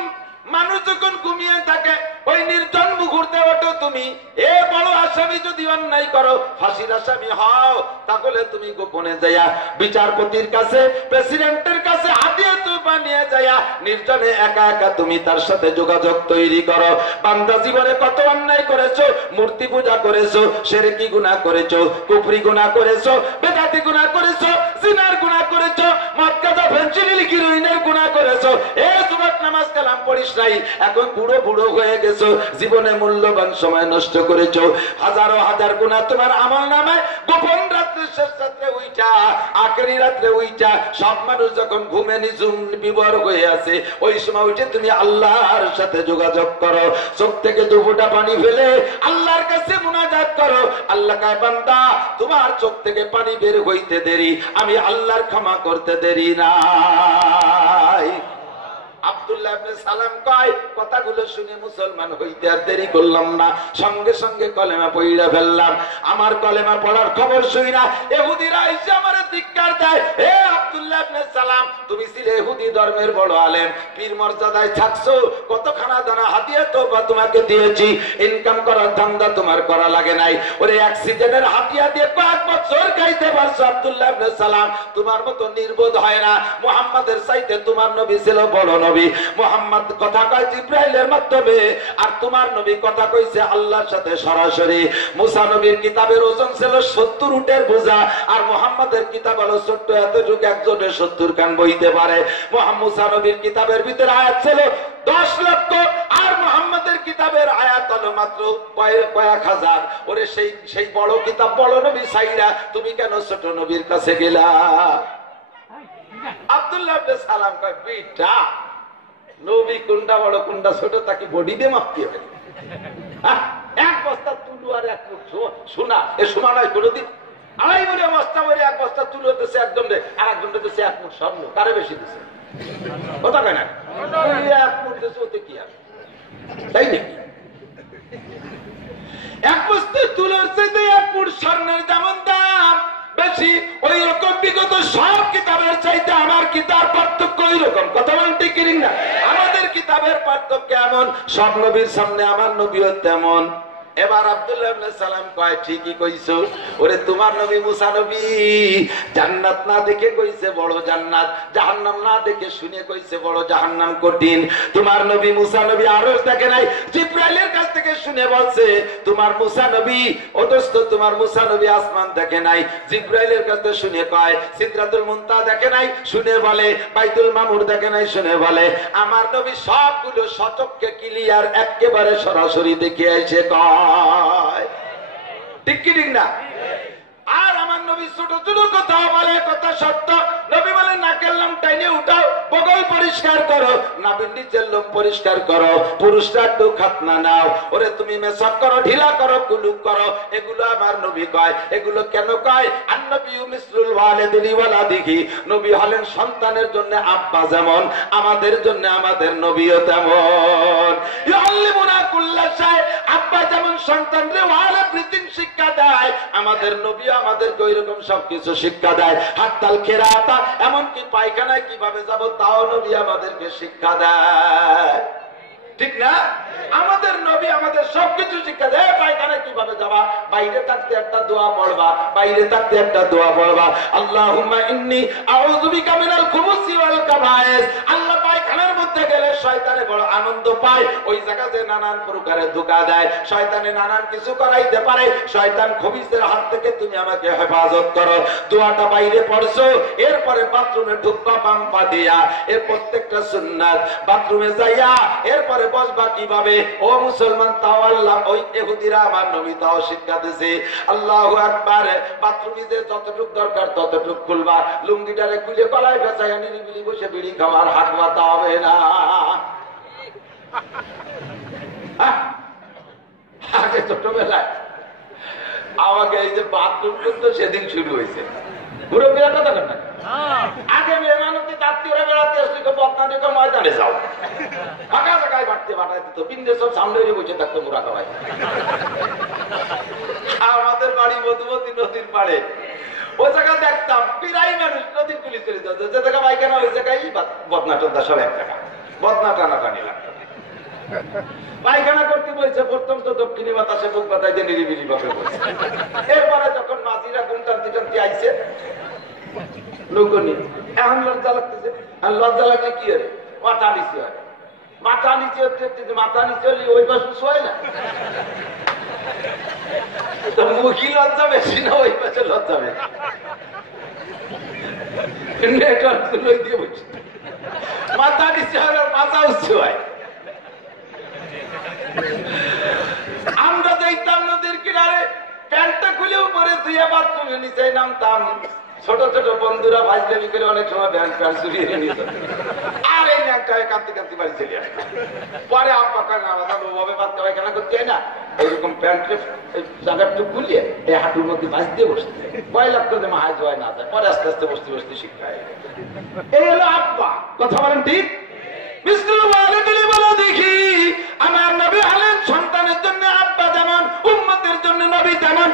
মানুষ যখন ঘুমিয়ে থাকে, ওই নির্জন মুহূর্তে ওঠো তুমি। এ বড় আসামি যদি অন্যায় করো, ফাঁসির আসামি হও, তাহলে তুমি গোপনে যাইয়া বিচারপতির কাছে, প্রেসিডেন্টের কাছে হাতিয়ে তুবা নিয়ে যাইয়া নির্জনে একা একা তুমি তার সাথে যোগাযোগ তৈরি করো। বান্দা জীবনে কত অন্যায় করেছো, মূর্তি পূজা করেছো, শিরকি গুনাহ করেছো, কুফরি গুনাহ করেছো, বেদাতি গুনাহ করেছো, জিনার গুনাহ করেছো, মদ গাঁজা ফেনসিডিল হিরোইনের গুনাহ করেছো। এ যুবক, নামাজ কালাম পড়িস নাই, এখন বুড়ো বুড়ো হয়ে গেছো, জীবনে মূল্যবান সময় নষ্ট করেছো। হাজারো হাজার গুনাহ তোমার আমলনামায়। গোপন রাত্রে, শেষ রাত্রে উইটা, আখেরি রাত্রে উইটা, সব মানুষ যখন ঘুমে নিঝুম বিবর হয়ে আছে, ওই সময় উঠে তুমি আল্লাহর সাথে যোগাযোগ করো। চোখ থেকে দুফোঁটা পানি ফেলে আল্লাহর কাছে মুনাজাত করো। আল্লাহ কয়, বান্দা তোমার চোখ থেকে পানি বের হইতে দেরি, আমি আল্লাহর ক্ষমা করতে দেরি নাই। আব্দুল্লাহ ইবনে সালাম কয়, কথাগুলো শুনে মুসলমান হইতে আর দেরি করলাম না, সঙ্গে সঙ্গে কলেমা পড়া ফেললাম। আমার কলেমা পড়ার খবর শুই না ইহুদিরা এসে আমারে ধিক্কার দেয়। হে আব্দুল্লাহ ইবনে সালাম, তুমি ছিলে ইহুদি ধর্মের বড় আলেম, পীর মর্যাদায় থাকছো, কত খানা দানা হাদিয়া তওবা তোমাকে দিয়েছি, ইনকাম করার ধান্দা তোমার করা লাগে নাই। ওরে অ্যাক্সিডেন্টের হাদিয়া দিয়ে কয়েক বছর খাইতে পারছো। আব্দুল্লাহ ইবনে সালাম, তোমার মতো নির্বোধ হয় না। মুহাম্মাদের চাইতে তোমার নবী ছিল বড় নবী। মুহাম্মদ কথা কয় জিবরাইলের মাধ্যমে, আর তোমার নবী কথা কইছে আল্লাহর সাথে সরাসরি। মুসা নবীর কিতাবের ওজন ছিল 70 উটের বোঝা, আর মুহাম্মাদের কিতাব হলো ছোট্ট এতটুকু, একজনের 70 কান বইতে পারে। মুসা নবীর কিতাবের ভিতরে আয়াত ছিল 10 লক্ষ, আর মুহাম্মাদের কিতাবের আয়াত হলো মাত্র কয়েক হাজার। ওরে সেই বড় কিতাব, বড় নবী সাইরা তুমি কেন ছোট নবীর কাছে গেলা? আব্দুল্লাহ ইবনে সালাম কয়, বিটা নবী কোনটা বড় কোনটা ছোট তাকে বডি দিয়ে মাপতে হবে। এক বস্তা তুলু আর এক মুঠ সোনা, এ সোনা নয় কোনোদিন। আড়াই মনে বস্তা বলে এক বস্তা তুলু দিচ্ছে একজন, আর একজন দিচ্ছে এক মুঠ স্বর্ণ, কারে বেশি দিচ্ছে? কথা কয় না, এক মুঠ দিচ্ছে, ওতে কি আর তাই নাকি? এক বস্তা তুলোর চাইতে এক মুঠ স্বর্ণের যেমন দাম বেশি, ওই রকম বিগত সব কিতাবের চাইতে আমার কিতাব পার্থক্য ওই রকম। কথা বলেন ঠিক না? আমাদের কিতাবের পার্থক্য এমন, সব নবীর সামনে আমার নবীও তেমন। এবার আব্দুল্লাহ ইবনে সালাম কয়, ঠিকই কইছো, ওরে তোমার নবী মুসা নবী জান্নাত না দেখে কইছে বড় জান্নাত, জাহান্নাম না দেখে শুনে কইছে বড় জাহান্নাম কঠিন। তোমার নবী মুসা নবী আরশ দেখে নাই, জিবরাইলের কাছ থেকে শুনে বলছে তোমার মুসা নবী, ও দোস্ত তোমার মুসা নবী আসমান দেখে নাই, জিবরাইলের কাছ থেকে শুনে কয় সিদরাতুল মুনতাহা দেখে নাই, শুনে বলে বাইতুল মামুর দেখে নাই, শুনে বলে আমার নবী সবগুলো সচক্ষে ক্লিয়ার একেবারে সরাসরি দেখে আইছে। কয় ঠিক কি ঠিক না? আর আমার নবী ছোট ছোট কথা বলে, কথা সত্য। নবী বলে নাকের লোম টাইনে উঠাও, বগল পরিষ্কার করো, নাভির নিচের লোম পরিষ্কার করো, পুরুষরা একটু খাতনা নাও, ওরে তুমি মেসাক করো, ঢিলা করো, কুলুক করো। এগুলো আমার নবী কয়। এগুলো কেন কয়? আন-নবিয়্যু মিসলুল ওয়ালিদি ওয়ালাদিহি, নবী হলেন সন্তানের জন্য আব্বা যেমন, আমাদের জন্য আমাদের নবীও তেমন। ইউআল্লিমুনা কুল্লা শাই, আব্বা যেমন সন্তানরে ওয়ালা এভরিথিং শিক্ষা দেয়, আমাদের নবী আমাদেরকে ওইরকম সবকিছু শিক্ষা দেয়। হাত্তাল কেরাতা, এমনকি পায়খানায় কিভাবে যাব তাও নবী আমাদেরকে শিক্ষা দেয়। ঠিক না? আমাদের নবী আমাদের সবকিছু শিক্ষা দেয়। পায়খানায় কিভাবে যাবা, বাইরে থাকতে একটা দোয়া পড়বা, বাইরে থাকতে একটা দোয়া পড়বা, আল্লাহুম্মা ইন্নী আউযু বিকা মিনাল খুবুসি ওয়াল কাবায়েস। আল্লাহ পায়খানার মধ্যে গেলে শয়তানে বড় আনন্দ পায়, ওই জায়গাতে নানান প্রকারের ধোঁকা দেয়, শয়তানে নানান কিছু করাইতে পারে, শয়তান খবিসের হাত থেকে তুমি আমাকে হেফাজত করো। দোয়াটা বাইরে পড়ছো, এরপরে বাথরুমে ঢুকবা বাম পা দিয়া, এর প্রত্যেকটা সুন্নাত। বাথরুমে যাইয়া এরপরে বসবা কিভাবে, ও মুসলমান, তাও আল্লাহ ওই ইহুদিরা আমার নবী তাও শিক্ষা দিয়েছে। আল্লাহু আকবার। বাথরুমে যে যতটুক দরকার ততটুক খুলবা, লুঙ্গিটারে খুলে গলায় বেচাইয়া নিরিবিলি বসে বিড়ি খাওয়ার হাত বাতা হবে না। আগে ছোটবেলায় আমাকে এই যে বাথরুম করতো সেদিন শুরু হয়েছে। মুরব্বীরা কথা বলেন না, আগে মেহমানতে আত্মীয়রা বেড়াতে আসলে বদনা দেখো ময়দানে যাও, ফাঁকা জায়গায় বাড়তে বাটাই দিত, পিন্ডে সব সামনে বসে থাকতো মুরা খাওয়াই। আমাদের বাড়ি মধুমতি নদীর পাড়ে, ওই জায়গা দেখতাম প্রায় মানুষ নদীর গুলি চলে যেত, যে জায়গা পায়খানা ওই জায়গায় বদনা টদনা সব এক জায়গা, বদনা টানাটানি লাগতো। পায়খানা করতে বলছে, প্রথম তো দক্ষিণী বাতাসে বুক বাতাই দিয়ে নিরিবিলি ভাবে বলছে। এরপরে যখন মাঝিরা গুনটান্তি টান্তি আইছে নৌকনি, এখন লজ্জা লাগতেছে। আর লজ্জা লাগলে কি হয়, মাথা নিচে হয়, মাথা নিচে হচ্ছে, মাথা নিচে হলে ওই পাশে শোয় না, তো মুখী লজ্জা বেশি না ওই পাশে লজ্জা বেশি। দিয়ে বলছি মাথা নিচে হয় আর মাথা উঁচু হয়। আমরা দেখতাম নদীর কিনারে প্যান্টটা খুলে উপরে ধুয়ে বাথরুমে নিচে নামতাম, ছোট ছোট বন্ধুরা ভাজলামি করে অনেক সময় প্যান্ট চুরিয়ে নিত, আর এই ন্যাংটায় কাঁদতে কাঁদতে বাড়ি চলে আসতাম। পরে আব্বা কারণ আমাদের ওভাবে বাচ্চা পায়খানা করতে হয় না, এইরকম প্যান্টের জায়গাটা খুলিয়ে এই হাঁটুর মধ্যে বাঁচ দিয়ে বসতে, ভয় লাগতো যে মাহাজ হয় না যায়, পরে আস্তে আস্তে বসতে বসতে শিক্ষা হয়। এই হলো আব্বা। কথা বলেন ঠিক? দেখি আমার নবী হলেন সন্তানের জন্য আব্বা যেমন, উম্মতের জন্য নবী তেমন।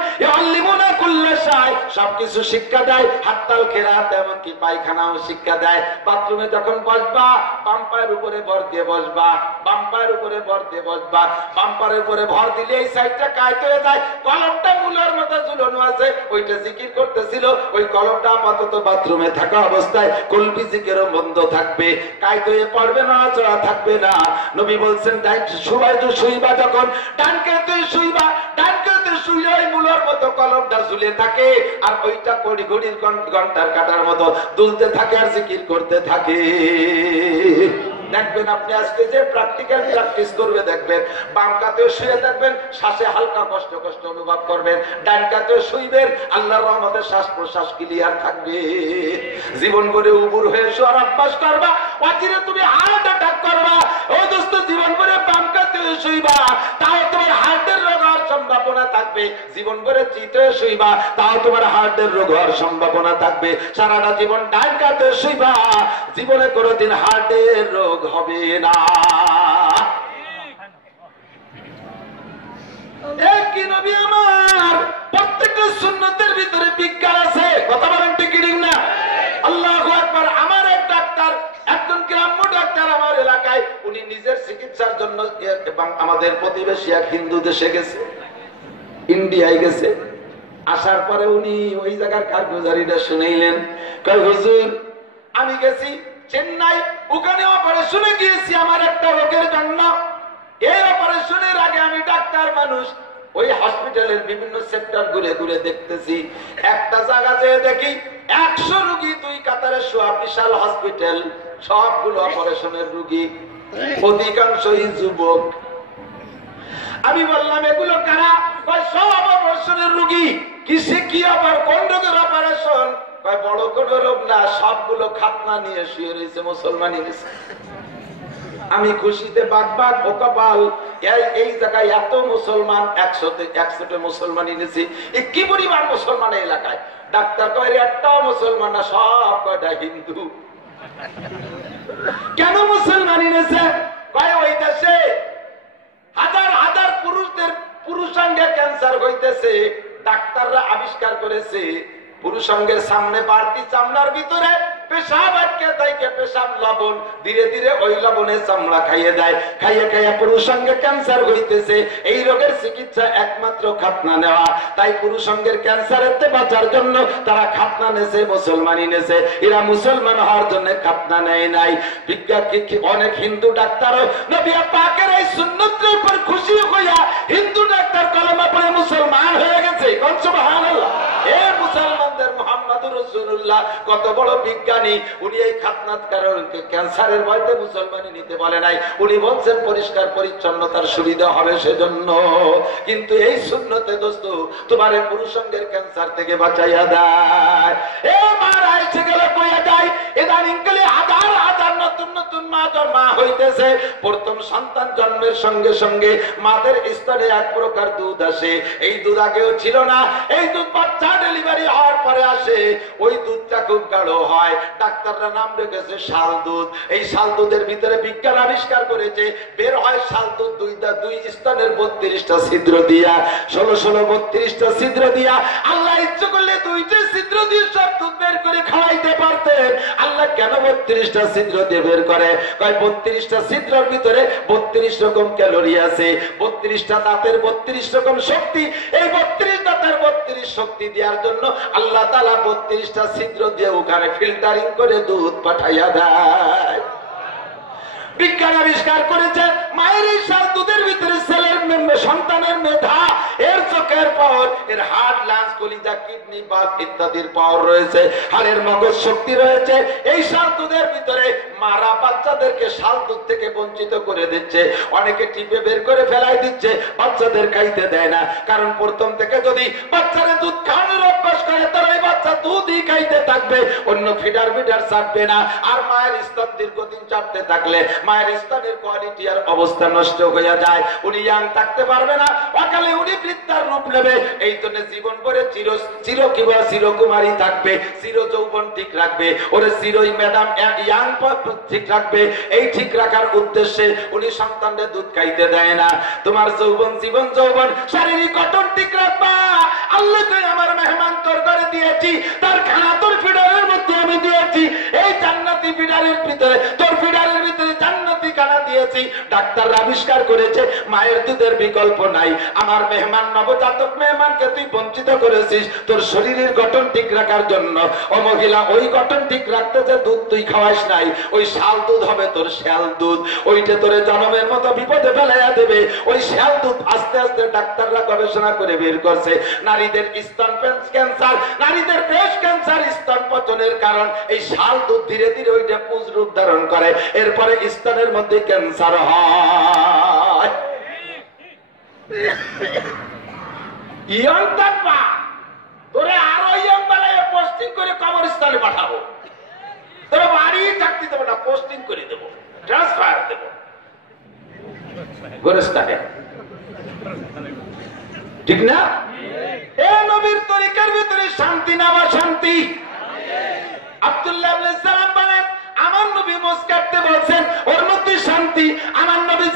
সবকিছু শিক্ষা দেয়, হাত্তাল খেরাত, এমনকি পায়খানাও শিক্ষা দেয়। বাথরুমে যখন বসবা বাম্পারের উপরে ভর দিয়ে বসবা, বাম্পারের উপরে ভর দিয়ে বসবা, বাম্পারের উপরে ভর দিলে এই সাইডটা কায়ত হয়ে যায়, কলমটা মূলের মতো ঝুলানো আছে, ওইটা জিকির করতেছিল, ওই কলমটা আপাতত বাথরুমে থাকা অবস্থায় কলবি জিকিরও বন্ধ থাকবে, কায়ত হয়ে পড়বে না, চড়া থাকবে না। নবী বলছেন শুইবা যখন ডানকে তুই শুইবা, ডানকে তুই শুইলে ওই মূলের মতো কলমটা ঝুলে থাকে, আর ওইটা ঘড়ির ঘন্টার কাটার মতো দুলতে থাকে আর জিকির করতে থাকে। দেখবেন আপনি আজকে যে প্র্যাকটিক্যাল প্র্যাকটিস করবে দেখবেন বাম কাতেও শুয়ে দেখবেন শ্বাসে হালকা কষ্ট কষ্ট অনুভব করবেন, ডান কাতেও শুইবেন আল্লাহর রহমতে শ্বাস প্রশ্বাস ক্লিয়ার থাকবে। জীবন করে উবুর হয়ে শোয়ার অভ্যাস করবা, অচিরে তুমি হার্ট অ্যাটাক করবা। ও দোস্ত জীবন করে বাম কাতেও শুইবা, তাও তোমার হার্টের রোগ হওয়ার সম্ভাবনা থাকবে। জীবন করে চিতে শুইবা, তাও তোমার হার্টের রোগ হওয়ার সম্ভাবনা থাকবে। সারাটা জীবন ডান কাতে শুইবা, জীবনে কোনোদিন হার্টের রোগ হবে না। একই নবী আমার প্রত্যেকটা সুন্নতের ভিতরে বিজ্ঞান আছে, কথা বলেন ঠিক না? আল্লাহু আকবার। আমার এক ডাক্তার, একজন গ্রাম্য ডাক্তার আমার এলাকায়, উনি নিজের চিকিৎসার জন্য এবং আমাদের প্রতিবেশী এক হিন্দু দেশে গেছে, ইন্ডিয়ায় গেছে। আসার পরে উনি ওই জায়গার কারগুজারিটা শুনাইলেন, কয় হুজুর আমি গেছি চেন্নাই, ওখানে অপারেশনে গিয়েছি আমার একটা রোগের জন্য। এই অপারেশনের আগে আমি ডাক্তার মানুষ, ওই হসপিটালের বিভিন্ন সেক্টর ঘুরে ঘুরে দেখতেছি। একটা জায়গা যেয়ে দেখি 100 রোগী দুই কাতারে শোয়া, বিশাল হসপিটাল, সবগুলো অপারেশনের রোগী, অধিকাংশই যুবক। আমি বললাম এগুলো কারা? সব অপারেশনের রোগী। কিসে কি আবার কোন রোগের অপারেশন? বড় কোন রোগ না, সবগুলো খাতনা নিয়ে শুয়ে রয়েছে মুসলমানি। আমি খুশিতে বাগবাগ ও কপাল, এই জায়গায় এত মুসলমান, 100তে মুসলমান এনেছি। কি পরিমাণ মুসলমান এলাকায়? ডাক্তার কয় একটাও মুসলমান না, সব কয়টা হিন্দু। কেন মুসলমান এনেছে? কয় ওই দেশে হাজার হাজার পুরুষাঙ্গে ক্যান্সার হইতেছে, ডাক্তাররা আবিষ্কার করেছে পুরুষাঙ্গের সামনে বাড়তি চামড়ার ভিতরে পেশাব আটকে থাকে, পেশাব লবণ, ধীরে ধীরে ওই লবণে চামড়া খাইয়ে দেয়, খাইয়ে খাইয়ে পুরুষাঙ্গে ক্যান্সার হইতেছে। এই রোগের চিকিৎসা একমাত্র খাতনা নেওয়া। তাই পুরুষাঙ্গের ক্যান্সারের বাঁচার জন্য তারা খাতনা নেছে, মুসলমানি নেছে। এরা মুসলমান হওয়ার জন্য খাতনা নেয় নাই। অনেক হিন্দু ডাক্তারও নবী পাকের এই সুন্নতের উপর খুশি হইয়া হিন্দু ডাক্তার কলমা পড়ে মুসলমান হয়ে গেছে। সুবহানাল্লাহ। এ মুসলমানদের মুহাম্মদুর রাসূলুল্লাহ কত বড় বিজ্ঞানী। উনি এই খাতনাত কারণকে ক্যান্সারের ভয়তে মুসলমানি নিতে বলে নাই, উনি বলছেন পরিষ্কার পরিচ্ছন্নতার সুবিধা হবে সেজন্য। কিন্তু এই সুন্নতে দোস্ত তোমার এই পুরুষাঙ্গের ক্যান্সার থেকে বাঁচাইয়া দেয়। এ মারা এসে গেলে কইয়া যায়, ইদানিং কালে হাজার হাজার নতুন নতুন মা হইতেছে। প্রথম সন্তান জন্মের সঙ্গে সঙ্গে মাদের স্তরে এক প্রকার দুধ আসে, এই দুধ আগেও ছিল না। এই দুধ বাচ্চা ডেলিভারি হওয়ার পরে আসে, ওই দুধটা খুব গাঢ় হয়। ডাক্তাররা নাম রেখেছে শাল দুধ। এই শাল দুধের ভিতরে বিজ্ঞান আবিষ্কার করেছে বের হয় শাল দুধ দুই স্তনের 32টা ছিদ্র দিয়া, 16 32টা ছিদ্র দিয়া। আল্লাহ ইচ্ছে করলে 2টা ছিদ্র দিয়ে সব দুধ বের করে খাওয়াইতে পারতেন। আল্লাহ কেন 32টা ছিদ্র দিয়ে বের করে? কয় 32টা ছিদ্রের ভিতরে 32 রকম ক্যালোরি আছে, 32টা দাঁতের 32 রকম শক্তি। এই 32 দাঁতের 32 শক্তি দেওয়ার জন্য আল্লাহ তাআলা 32টা ছিদ্র দিয়ে ওখানে ফিল্টারিং করে দুধ পাঠাইয়া দেয়। বিজ্ঞান আবিষ্কার করেছে মায়ের এই শাল দুধের ভিতরে সন্তানের মেধা, এর চোখের পাওয়ার, এর হার্ট, লাংস, কলিজা, কিডনি, বাত ইত্যাদির পাওয়ার রয়েছে, হাড়ের মগজ শক্তি রয়েছে। এই শাল দুধের ভিতরে মারা বাচ্চাদেরকে শাল দুধ থেকে বঞ্চিত করে দিচ্ছে। অনেকে টিপে বের করে ফেলাই দিচ্ছে, বাচ্চাদের খাইতে দেয় না। কারণ প্রথম থেকে যদি বাচ্চারা দুধ খাওয়ানোর অভ্যাস করে তার ওই বাচ্চা দুধই খাইতে থাকবে, অন্য ফিডার চাটবে না। আর মায়ের স্তন দীর্ঘদিন চাটতে থাকলে মায়ের স্তনের কোয়ালিটি আর অবস্থা নষ্ট হয়ে যায়, উনি ইয়াং থাকতে পারবে না, অকালে উনি বৃদ্ধার রূপ নেবে। এই জন্য জীবন ভরে চির কিংবা চিরকুমারী থাকবে, চির যৌবন ঠিক রাখবে, ওরে চিরই ম্যাডাম ইয়াং ঠিক রাখবে। এই ঠিক রাখার উদ্দেশ্যে উনি সন্তানদের দুধ খাইতে দেয় না। তোমার জীবন যৌবন শারীরিক গঠন ঠিক রাখবা। আল্লাহকে আমার মেহমান তোর করে দিয়েছি, তার খানা তোর ফিডারের মধ্যে আমি দিয়েছি। এই জান্নাতি ফিডারের ভিতরে, তোর ফিডারের ভিতরে জান্নাতি খানা দিয়ে দিয়েছি, ডাক্তাররা আবিষ্কার করেছে মায়ের দুধের বিকল্প নাই। আমার মেহমান, নবজাতক মেহমানকে তুই বঞ্চিত করেছিস তোর শরীরের গঠন ঠিক রাখার জন্য। ও মহিলা, ওই গঠন ঠিক রাখতে যে দুধ তুই খাওয়াস নাই, ওই শাল দুধ হবে তোর শ্যাল দুধ, ওইটা তোরে জনমের মতো বিপদে ফেলাইয়া দেবে। ওই শ্যাল দুধ আস্তে আস্তে ডাক্তাররা গবেষণা করে বের করছে নারীদের স্তন ক্যান্সার, নারীদের ব্রেস্ট ক্যান্সার, স্তন পতনের কারণ এই শাল দুধ ধীরে ধীরে ওইটা পুজ রূপ ধারণ করে, এরপরে স্তনের মধ্যে ক্যান্সার হয়। ইয়ং থাকবা, তোরে আরো ইয়ং বেলায় পোস্টিং করে কবরস্থানে পাঠাবো, তোরা বাড়ি থাকতে দেবো না, পোস্টিং করে দেবো, ট্রান্সফার দেবো গোরস্থানে, ঠিক না? এ নবীর তরিকার ভিতরে শান্তি না বা শান্তি? আব্দুল্লাহ ইবনে সালাম বলেন, আমার নবী মোজ কাটতে বলছেন, ওর মধ্যে শান্তি। আমার নবী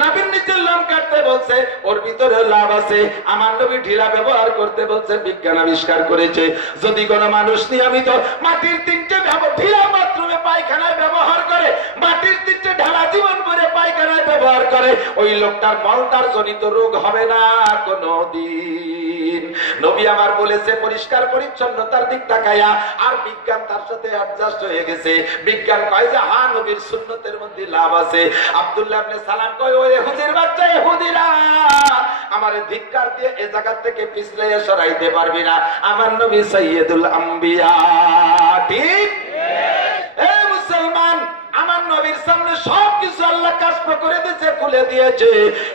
নাভির নিচে লোম কাটতে বলছে, ওর ভিতরে লাভ আছে। আমার নবী ঢিলা ব্যবহার করতে বলছে, বিজ্ঞান আবিষ্কার করেছে যদি কোনো মানুষ নিয়মিত মাটির তিনটে ঢিলা বাথরুমে পায়খানায় ব্যবহার করে, মাটির তিনটে ঢালা জীবন ভরে পায়খানায় ব্যবহার করে, ওই লোকটার মলদার জনিত রোগ হবে না কোনদিন। নবী আমার বলেছে পরিষ্কার পরিচ্ছন্নতার দিক তাকায়া, আর বিজ্ঞান তার সাথে অ্যাডজাস্ট হয়ে গেছে। বিজ্ঞান কয় যে হ্যাঁ, নবীর সুন্নতের মধ্যে লাভ আছে। আব্দুল্লাহ ইবনে সালাম কয়, ওই ইহুদির বাচ্চা ইহুদিরা, আমারে ধিক্কার দিয়ে এই জায়গা থেকে পিছলাইয়া সরাইতে পারবি না, আমার নবী সাইয়্যিদুল আম্বিয়া। ঠিক? এই মুসলমান, আমার নবীর সামনে সবকিছু আল্লাহ কাশফ করে দিয়েছে, খুলে দিয়েছে।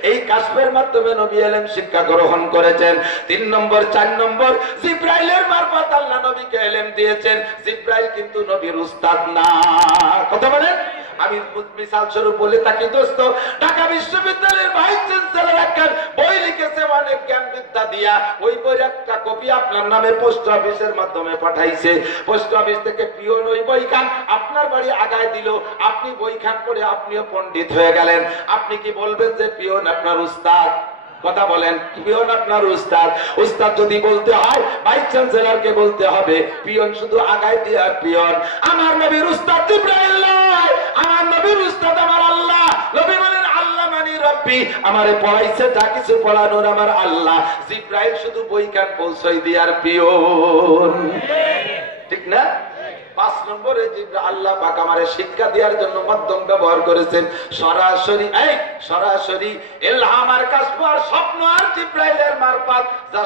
এই কাশফের মাধ্যমে নবী ইলম শিক্ষা গ্রহণ করেছেন। 3 নম্বর 4 নম্বর জিব্রাইলের মারফত আল্লাহ নবীকে ইলম দিয়েছেন। জিব্রাইল কিন্তু নবীর উস্তাদ না, কথা বলেন। আমি মিসাল স্বরূপ বলে থাকি দোস্ত, ঢাকা বিশ্ববিদ্যালয়ের ভাইস চ্যান্সেলর একখান বই লিখেছে অনেক জ্ঞান বিদ্যা দিয়া, ওই বইয়ের একটা কপি আপনার নামে পোস্ট অফিসের মাধ্যমে পাঠাইছে। পোস্ট অফিস থেকে পিওন ওই বইখান আপনার বাড়ি আগায় দিল, আপনি বইখান পড়ে আপনিও পণ্ডিত হয়ে গেলেন। আপনি কি বলবেন যে পিওন আপনার উস্তাদ? কথা বলেন, পিওন আপনার উস্তাদ? উস্তাদ যদি বলতে হয় ভাইস চ্যান্সেলরকে বলতে হবে, পিওন শুধু আগায় দিয়ে আর পিওন। আমার নবীর উস্তাদ জিব্রাইল নয়, আমার নবীর উস্তাদ আমার আল্লাহ। নবী বলেন, আল্লাহ মানি রব্বি, আমারে পড়াইছে যা কিছু পড়ানোর আমার আল্লাহ। জিব্রাইল শুধু বইখান পৌঁছাই দিয়ে আর পিওন, ঠিক না? 5 নম্বরে আল্লাহ পাক আমারে শিক্ষা দেওয়ার জন্য মাধ্যম ব্যবহার করেছেন সরাসরি। সরাসরি ইলহাম আর কাশফ আর স্বপ্ন আর জিব্রাইলের মারফত যা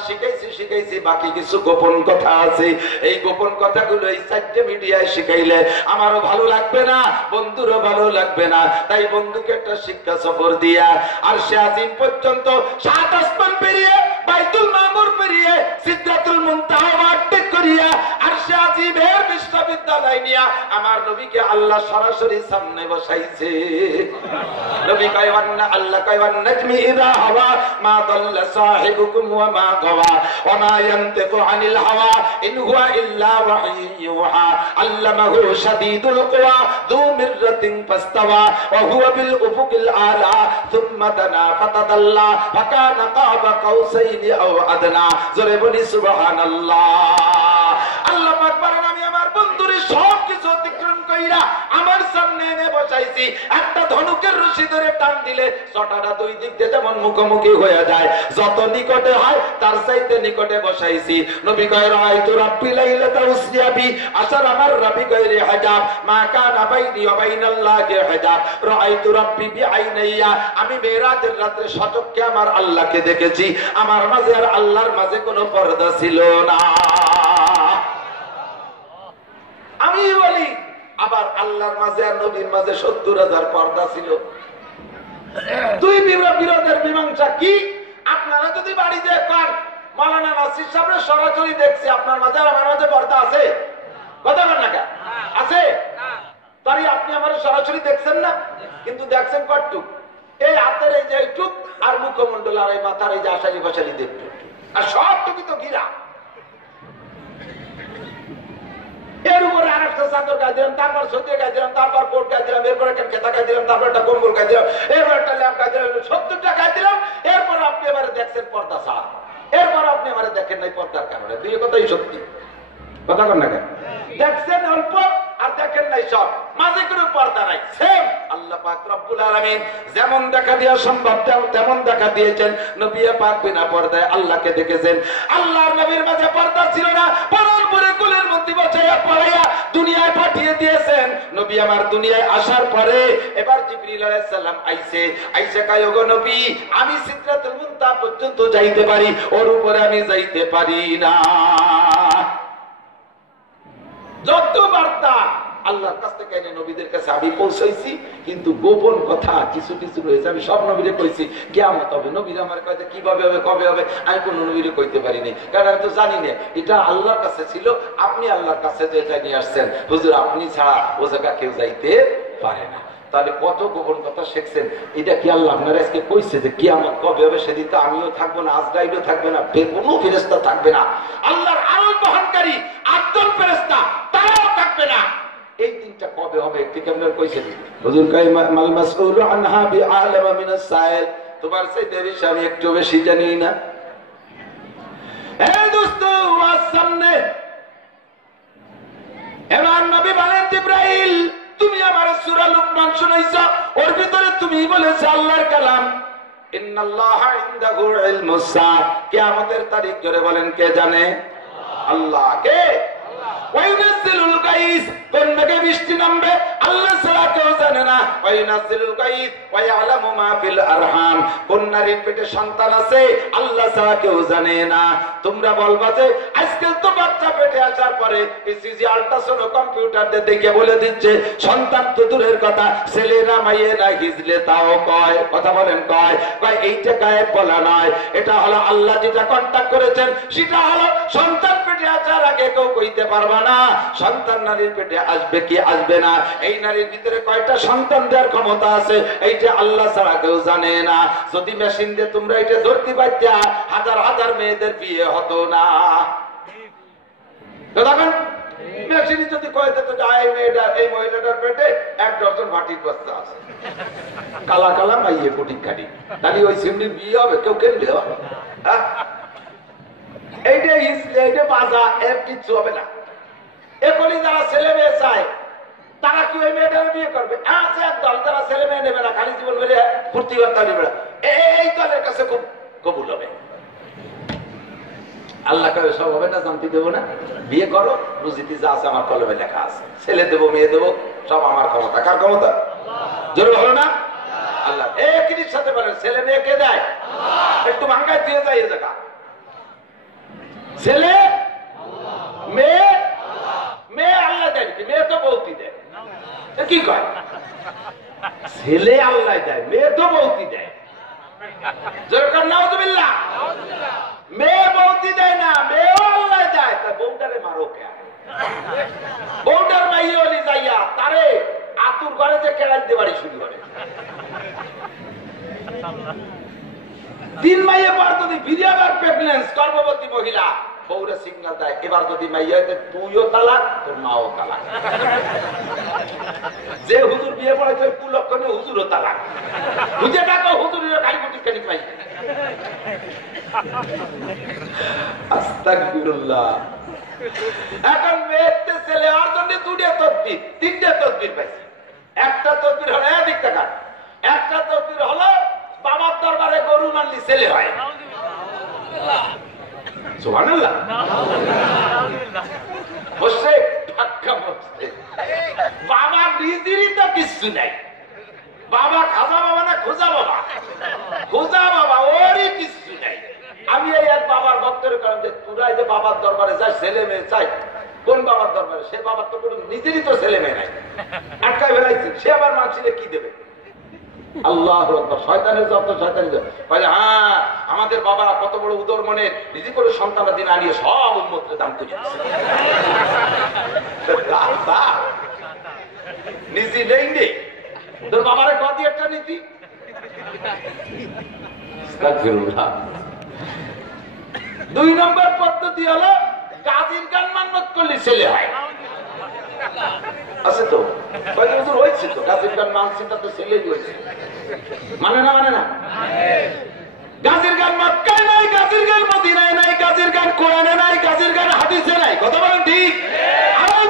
শিখাইছি, বাকি কিছু গোপন কথা আছে। এই গোপন কথাগুলো এই 4টে মিডিয়ায় শিখাইলে আমারও ভালো লাগবে না, বন্ধুরও ভালো লাগবে না। তাই বন্ধুকে একটা শিক্ষা সফর দিয়া আর সে আজিম পর্যন্ত 7 আসমান পেরিয়ে, বাইতুল মামুর পেরিয়ে, সিদরাতুল মুনতাহা ওয়ার্টেক করিয়া আর সে আজিমের বিশ্ববিদ্যালয় নিয়া আমার নবীকে আল্লাহ সরাসরি সামনে বসাইছে। নবী কয়, আল্লাহ কয়, নাজমি ইযা হাওয়া মা দাল্লা সাহিবুকুম ওয়া মা গাওয়া ওয়া মা ইয়ানতিকু আনিল হাওয়া ইন হুয়া ইল্লা ওয়াহয়ুন ইউহা আল্লামাহু শাদীদুল কুওয়া যু মিররাতিন ফাস্তাওয়া ওয়া হুয়া বিল উফুকিল আলা থুম্মা দানা ফাতাদাল্লা ফাকানা কাবা কাউসাইনি আও আদনা। জোরে বলি সুবহানাল্লাহ। আল্লাহ পাক বলেন, আমি আমার বন্ধুরে সব কিছু অতিক্রম কইরা আমার সামনে এনে বসাইছি। একটা ধনুকের রশি ধরে টান দিলে ছটাটা দুই দিক দিয়ে যেমন মুখোমুখি হয়ে যায়, যত নিকটে হয় তার চাইতে নিকটে বসাইছি। নবী কয়, রাআইতু রাব্বি লাইলাতা উসরিয়াবি, আসার আমার রাব্বি গায়রে হিজাব মা কানা বাইনি ওয়া বাইনাল্লাহি হিজাব রাআইতু রাব্বি বিআইনাইয়া, আমি মেরাজের রাতে সচক্ষে আমার আল্লাহকে দেখেছি, আমার মাঝে আর আল্লাহর মাঝে কোনো পর্দা ছিল না। আমি বলি, আবার আল্লাহর মাঝে আর নবীর মাঝে 70,000 পর্দা ছিল। দুই বিরোধের মীমাংসা কি? আপনারা যদি বাড়ি যে কান মাওলানা নাসির সাহেবের সরাসরি দেখছি, আপনার মাঝে আর আমার মাঝে পর্দা আছে? কথা বলেন না কেন? আছে? তাই আপনি আমার সরাসরি দেখছেন না, কিন্তু দেখছেন কতটুক? এই হাতের এই যে এইটুক আর মুখমন্ডল আর এই মাথার এই যে আশালি ফাশালি দেখটু, আর সবটুকু তো ঘিরা। এর উপরে আর একটা চাদর গায়ে দিলাম, তারপর সত্যি গায়ে দিলাম, তারপর কোট গায়ে দিলাম, এরপর একটা খেতা গায়ে দিলাম, তারপর একটা কম্বল গায়ে দিলাম, এরপর একটা ল্যাম্প গায়ে দিলাম, 70টা গায়ে দিলাম। এরপর আপনি এবারে দেখছেন পর্দা ছাড়, এরপর আপনি এবারে দেখেন নাই পর্দার কারণে। দুই কথাই সত্যি, কথা বল না কেন? দেখছেন অল্প আর দেখেন নাই সব, মাঝে কোনো পর্দা নাই। সেম আল্লাহ পাক পাক রব্বুল আলামিন যেমন দেখা দেওয়া সম্ভব তেমন দেখা দিয়েছেন। নবী পাক বিনা পর্দায় আল্লাহকে দেখেছেন। আল্লাহর নবীর মাঝে পর্দা ছিল না, পরার পরে কোলের মধ্যে বসাইয়া পড়াইয়া দুনিয়ায় পাঠিয়ে দিয়েছেন। নবী আমার দুনিয়ায় আসার পরে এবার জিবরিল আলাইহিস সালাম আইসা কয়, ওগো নবী, আমি সিদরাতুল মুনতাহা পর্যন্ত যাইতে পারি, ওর উপরে আমি যাইতে পারি না। যত বার্তা আল্লাহর কাছ থেকে এনে নবীদের কাছে আমি পৌঁছাইছি, কিন্তু গোপন কথা কিছু কিছু রয়েছে। আমি সব নবীরে কইছি কিয়ামত হবে, নবীর আমার কাছে কিভাবে হবে কবে হবে আমি কোন নবীরে কইতে পারিনি, কারণ আমি তো জানি না। এটা আল্লাহর কাছে ছিল, আপনি আল্লাহর কাছে যেটা নিয়ে আসছেন, হুজুর আপনি ছাড়া ও জায়গা কেউ যাইতে পারে না। তাহলে কত গোপন কথা শিখছেন। এটা কি আল্লাহ আপনার আজকে কইছে যে কিয়ামত কবে হবে? সেদিন তো আমিও থাকবো না, আজরাইলও থাকবে না, কোনো ফেরেশতা থাকবে না, আল্লাহর আরশ বহনকারী আটজন ফেরেশতা তারাও থাকবে না। এই দিনটা কবে হবে ঠিক আপনার কইছেন? হুজুর কয় মাল মাসউলু আনহা বিআলাম মিনাস সাইল, তোমার চাইতে বেশি আমি একটু বেশি জানি না। এই দোস্ত ওয়াজ সামনে এবার নবী বলেন, জিবরাইল তুমি আমার সূরা লুকমান শুনাইছো, ওর ভিতরে তুমি বলেছো আল্লাহর কালাম, ইন্নাল্লাহা ইনদাহু ইলমুস সাআ, কিয়ামতের তারিখ জোরে বলেন কে জানে? আল্লাহ। কে? ওয়াইনাজিলুল গাইস, কোন থেকে বৃষ্টি নামবে আল্লাহ ছাড়া কেউ জানে না। ওয়াইনাজিলুল গাইস ওয়া ইয়ালামু মা ফিল আরহাম, কোন নারীর পেটে সন্তান আছে আল্লাহ ছাড়া কেউ জানে না। তোমরা বলবা যে আজকাল তো বাচ্চা পেটে আসার পরে ইসিজি আল্ট্রাসাউন্ড কম্পিউটার দিয়ে দেখে বলে দিচ্ছে সন্তান তো দূরের কথা, ছেলে না মাইয়ে না হিজলে তাও কয়। কথা বলেন কয়? কয় এইটা গায়েব বলা নয়, এটা হলো আল্লাহ যেটা কন্টাক্ট করেছেন, সেটা হলো সন্তান পেটে আসার আগে কেউ কইতে পারবা না সন্তান নারীর পেটে আসবে কি আসবে না, এই নারীর ভিতরে কয়টা সন্তান দেওয়ার ক্ষমতা আছে এইটা আল্লাহ ছাড়া কেউ জানে না। যদি মেশিন দিয়ে তোমরা এটা ধরতে পারতা হাজার হাজার মেয়েদের বিয়ে হতো না। মেশিন যদি কয়ে দিত যে এই মেয়েটা এই মহিলাটার পেটে 1 ডজন ভাটির বস্তা আছে, কালা কালা মাইয়ে কোটি কাটি, তাহলে ওই সিমনির বিয়ে হবে? কেউ কেনবে? এইটা হিসলে এইটা বাজা এর কিচ্ছু হবে না। এখনই যারা ছেলে মেয়ে চায় তারা কি ওই মেয়েটার বিয়ে করবে? আছে একদল তারা ছেলে মেয়ে নেবে না, খালি জীবন বেড়ে ফুর্তি বার্তা নেবে না, এই দলের কাছে খুব কবুল হবে। আল্লাহ কাছে সব হবে না, জানতে দেবো না, বিয়ে করো, রুজিতে যা আছে আমার কলমে লেখা আছে, ছেলে দেবো মেয়ে দেবো সব আমার ক্ষমতা। কার ক্ষমতা? জোরে হলো না? আল্লাহ। একই সাথে বলেন ছেলে মেয়ে কে দেয়? একটু ভাঙ্গায় দিয়ে যায় এ জায়গা। ছেলে মেয়ে, মেয়ে আল্লাহ দেয়, মেয়ে তো বৌতি দেয়। কি কয়? ছেলে আল্লাহ দেয়, মেয়ে তো বৌতি দেয়। নাউযুবিল্লাহ। মেয়ে বৌতি দেয় না, মেয়েও আল্লাহ দেয়। তা বউটারে মারো কে? বউটার মাইয়ে হলি যাইয়া তারে আতুর ঘরে যে কেড়াইতে বাড়ি শুরু করে। 3 মাইয়ে পর যদি বিরিয়াবার প্রেগন্যান্স গর্ভবতী মহিলা বউরে সিগন্যাল দেয়, এবার যদি মাইয়া তুইও তালাক তোর মাও তালাক। যে হুজুর বিয়ে পড়াইছে কুলক্ষণে হুজুরও তালাক। বুঝে থাকো হুজুরের গাড়ি গুটি কানি পাই। আস্তাগফিরুল্লাহ। এখন মেয়েতে ছেলে আর জন্য 2টা তদবির 3টা তদবির পাইছে। একটা তদবির হলো এদিক টাকা, একটা তদবির হলো বাবার দরবারে গরু মানলি ছেলে হয়। সুবহানাল্লাহ। মুশরিক পাক্কা মুশরিক। বাবা নিজেরই তো কিছু নাই, বাবা খাজা বাবা না খোঁজা বাবা, খোঁজা বাবা ওরই কিছু নাই। আমি এই এক বাবার ভক্তের কারণ যে তোরা যে বাবার দরবারে যাই ছেলে মেয়ে চাই, কোন বাবার দরবারে? সে বাবার তো নিজেরই তো ছেলে মেয়ে নাই, আটকায় বেড়াইছে, সে আবার মানুষের কি দেবে? আল্লাহু আকবার। শয়তানের জব তো শয়তানের জব। বলে হ্যাঁ আমাদের বাবা কত বড় উদর মনে, নিজে করে সন্তানের দিন আনিয়ে সব উম্মতের দাম করে দিচ্ছে। নিজে নেই নে তোর বাবারে কতি একটা নীতি। 2 নম্বর পদ্ধতি হলো গাজীর গান মান্নত করলে ছেলে হয়। আছে তো হয়েছে তো গাজীর গান মানছে, তা তো ছেলেই হয়েছে। মানে না মানে না? গাজীর গান মক্কায় নাই, গাজীর গান মদিনায় নাই, গাজীর গান কোরআনে নাই, গাজীর গান হাদিসে নাই। কথা বলেন ঠিক?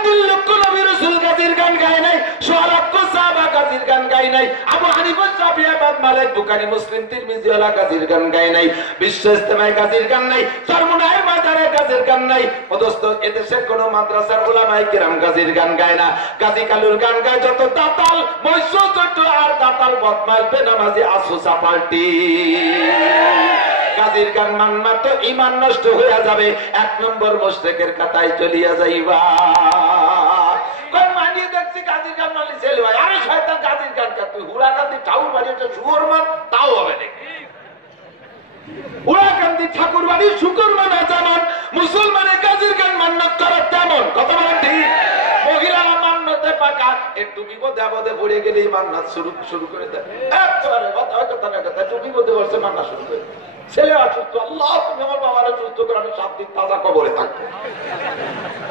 3 লক্ষ নবী রাসূল গাজীর গান গায় নাই, 100 লক্ষ সাহাবা গাজীর গান গাই নাই, আবু হানিফা শাফিঈ আহমদ মালিক বুখারী মুসলিম তিরমিজি ওয়ালা গাজীর গান গাই নাই, বিশ্ব ইজতেমায় গাজীর গান নাই, চরমুনায়ের মাজারে গাজীর গান নাই। ও দোস্ত, এদেশে কোন মাদ্রাসার উলামায়ে কেরাম গাজীর গান গায় না। গাজী কালুর গান গায় যত দাতাল মৈশ্য চট্ট আর দাতাল বদমাশ বেনামাজি আসুসা পাল্টি। গাজীর গান মানমা তো ঈমান নষ্ট হয়ে যাবে, 1 নম্বর মুশরিকের কাতায় চলিয়া যাইবা। কোন মানি দেখছি গাজীর গান মানলি ছেলে ভাই, আরে শয়তান গাজীর গান কা তুই হুরাকান্দি ঠাকুর বাড়ি একটা শুয়োর মান তাও হবে নাকি? হুরাকান্দি ঠাকুর বাড়ি শুকুর মানা যেমন মুসলমানের গাজীর গান মান্নত করে তেমন। কত বলেন ঠিক? মহিলারা মান্নতে পাকা, একটু বিপদে আপদে পড়ে গেলেই মান্নাত শুরু করে দেয়। একেবারে কথা না কথা একটু বিপদে পড়ছে মান্না শুরু করে। ছেলে অসুস্থ, আল্লাহ তুমি আমার বাবারা সুস্থ করে আমি 7 দিন তাজা কবরে থাকবো,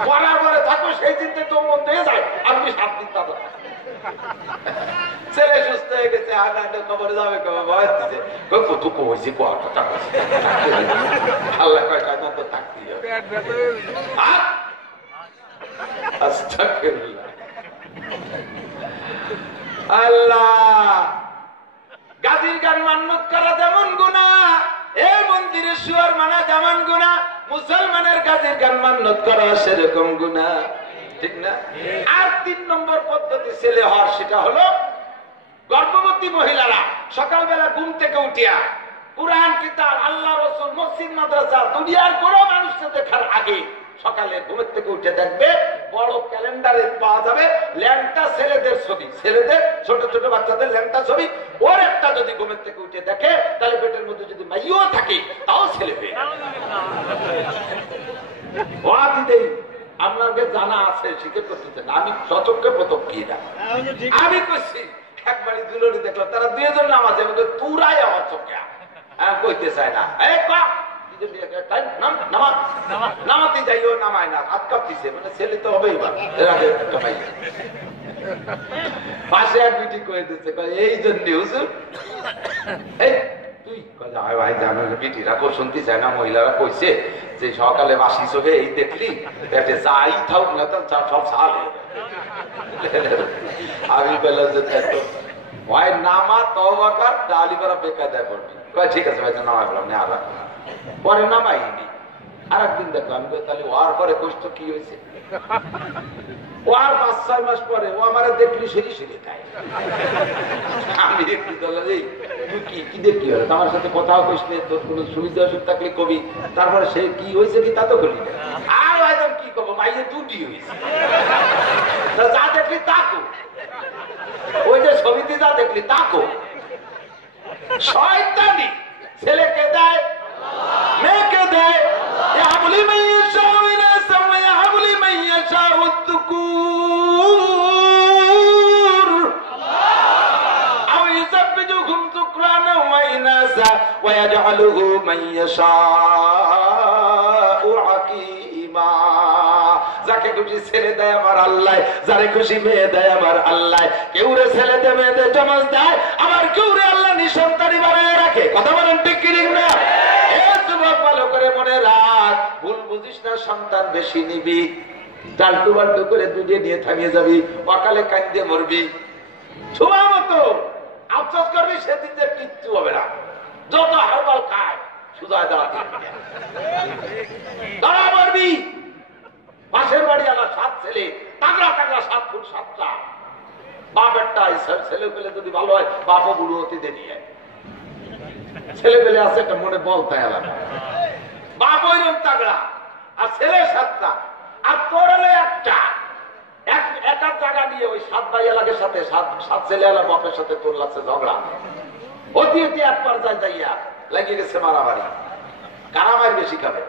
পড়ার পরে থাকবো, সেই দিনটা তো মন দিয়ে যায় আপনি 7 দিন তাজা। ছেলে সুস্থ হয়ে গেছে, কবরে যাবে ভয় দিচ্ছে, কত কইছি কোয়ার কথা আল্লাহ কয় কাজ তো থাকতেই হবে। আস্তাগফিরুল্লাহ। আল্লাহ গাজীর গান মান্নত করা যেমন গুনাহ, এই মন্দিরে শুয়োর মানা যেমন গুনাহ, মুসলমানের গাজীর গান মান্নত করা সেরকম গুনাহ, ঠিক না? আর 3 নম্বর পদ্ধতি ছেলে হওয়ার, সেটা হলো গর্ভবতী মহিলারা সকালবেলা ঘুম থেকে উঠিয়া কুরআন কিতাব, আল্লাহ রাসূল, মসজিদ মাদ্রাসা, দুনিয়ার কোন মানুষকে দেখার আগে সকালে ঘুমের থেকে উঠে দেখবে বড় ক্যালেন্ডারে পাওয়া যাবে ল্যাংটা ছেলেদের ছবি, ছেলেদের ছোট ছোট বাচ্চাদের ল্যাংটা ছবি। ওর একটা যদি ঘুমের থেকে উঠে দেখে, তাহলে পেটের মধ্যে যদি মাইও থাকে তাও ছেলে পেয়ে। আপনাকে জানা আছে, স্বীকার করতেছেন, আমি সচক্ষে প্রথম কি না আমি করছি। একবারই দুলনি দেখলাম, তারা 2 জন নামাজে তুরাই আমার চোখে কইতে চায় না, নামাতে যাইও, নামায় না, হাত কাঁপতেছে, মানে ছেলে তো হবেই বা পাশে এক বিটি কয়ে দিচ্ছে, এই জন্য হুজুর তুই ভাই জানো বিটিরা কেউ শুনতে চায় না, মহিলারা কইছে যে সকালে বাসি চোখে এই দেখলি পেটে যাই থাক না সব সালে। আমি বললাম যে ভাই নামা তওবা কর, ডালি করা বেকায়দায় পড়বি। ঠিক আছে ভাই, নামাই বললাম না, আর পরে নামাইনি। আর একদিন দেখো, আমি তাহলে ওয়ার পরে কষ্ট কি হয়েছে, ওয়ার 5-6 মাস পরে ও আমার দেখলি সেরি সেরি তাই। আমি একটু তুই কি দেখলি হলো, আমার সাথে কথাও কইস নে, তোর কোনো সুবিধা অসুখ থাকলে কবি, তারপরে সে কি হয়েছে কি তা তো বলি না। আর একদম কি কব, ভাইয়ে 2টি হয়েছে, যা দেখলি তাকো, ওই যে ছবিতে যা দেখলি তাকো। শয়তানি ছেলেকে দেয়, মেয়েকে দেয়, ইয়াবলি মাইয়াশা ইনাসা ওয়া ইয়াবলি মাইয়াশা উযকুর আও ইযাববিজুহুম যুকরানা ওয়া ইনাসা ওয়া ইয়াজআলুহু মাইয়াশা আকিমা। যাকে খুশি ছেলে দেয় আমার আল্লাহ, যারে খুশি মেয়ে দেয় আমার আল্লাহ। কেউ রে ছেলে দেয়, মেয়েদের জমজ দেয়, আবার কেউ রে আল্লাহ নিঃসন্তানি বানায় রাখে। কথা বলেন ঠিক কি না? যুবক ভালো করে মনে রাখ, ভুল বুঝিস না, সন্তান বেশি নিবি, ডাল্টু বাল্টু করে দুধে নিয়ে থামিয়ে যাবি, অকালে কান্দে মরবি, ছোঁয়া মতো আফসোস করবি, সেদিন যে কিচ্ছু হবে না। যত হারবাল খায় সুদায় দাঁড়া মরবি। পাশের বাড়ি আলা 7 ছেলে, তাগড়া তাগড়া 7 ফুট 7টা, বাপেরটা ছেলে পেলে যদি ভালো হয়, বাপও বুড়ো হতে দেরি হয়। ছেলে পেলে আছে একটা মনে বল তাই আলাদা, বাপ ওইরকম তাগড়া, আর ছেলে 7টা, আর তোর হলো একটা। এক জায়গা নিয়ে ওই 7 ভাই এলাকার সাথে 7 ছেলে এলা বাপের সাথে তোর লাগছে ঝগড়া, অতি অতি এক পর্যায়ে যাইয়া লাগিয়ে গেছে মারামারি। কারামারি বেশি খাবে,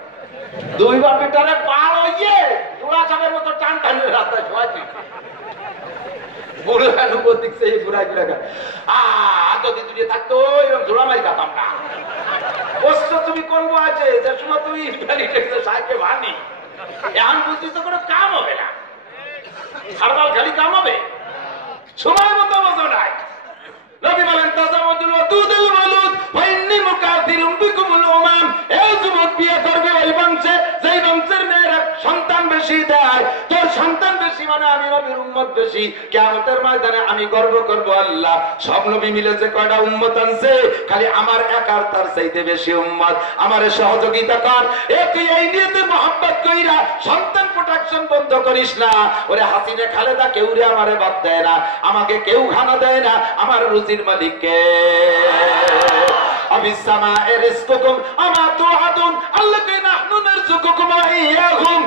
2 বাপের টানে পার হইয়ে জোড়া চাপের মতো টান টানে রাস্তায় শোয়া তুই বুড়ো উপর দিচ্ছে, এই বুড়া গুলা যদি দুনিয়া থাকতো এরকম জোড়া মারি খাতাম না। কষ্ট তুমি করবো আছে যে সময় তুমি সাহেবকে ভানি, এখন বুঝছিস তো কোনো কাম হবে না, হারবাল খালি কাম হবে, সময় মতো মতো নাই। নবী বলেন তাজাওয়াজুল ওয়াদুদুল ওয়ালুদ ওয়া ইন্নী মুকাথিরুম বিকুমুল উমাম। এই যুবক বিয়ে করবে ওই বংশে যেই বংশের মেয়েরা সন্তান বেশি দেয়, তোর সন্তান বেশি মানে আমি নবীর উম্মত বেশি, কিয়ামতের ময়দানে আমি গর্ব করব আল্লাহ সব নবী মিলেছে কয়টা উম্মত আনছে, খালি আমার একার তার চাইতে বেশি উম্মত, আমারে সহযোগিতা কর। তুই এই নিয়তে মহব্বত কইরা সন্তান প্রোটেকশন বন্ধ করিস না। ওরে হাসিনে খালেদা কেউ রে আমারে বাদ দেয় না, আমাকে কেউ খানা দেয় না, আমার রুজির মালিক কে? আবিসামা এরিজকুকুম আমা তুআদুন, আল্লাহ কে নাহনু নারযুকুকুম ওয়া ইয়াহুম,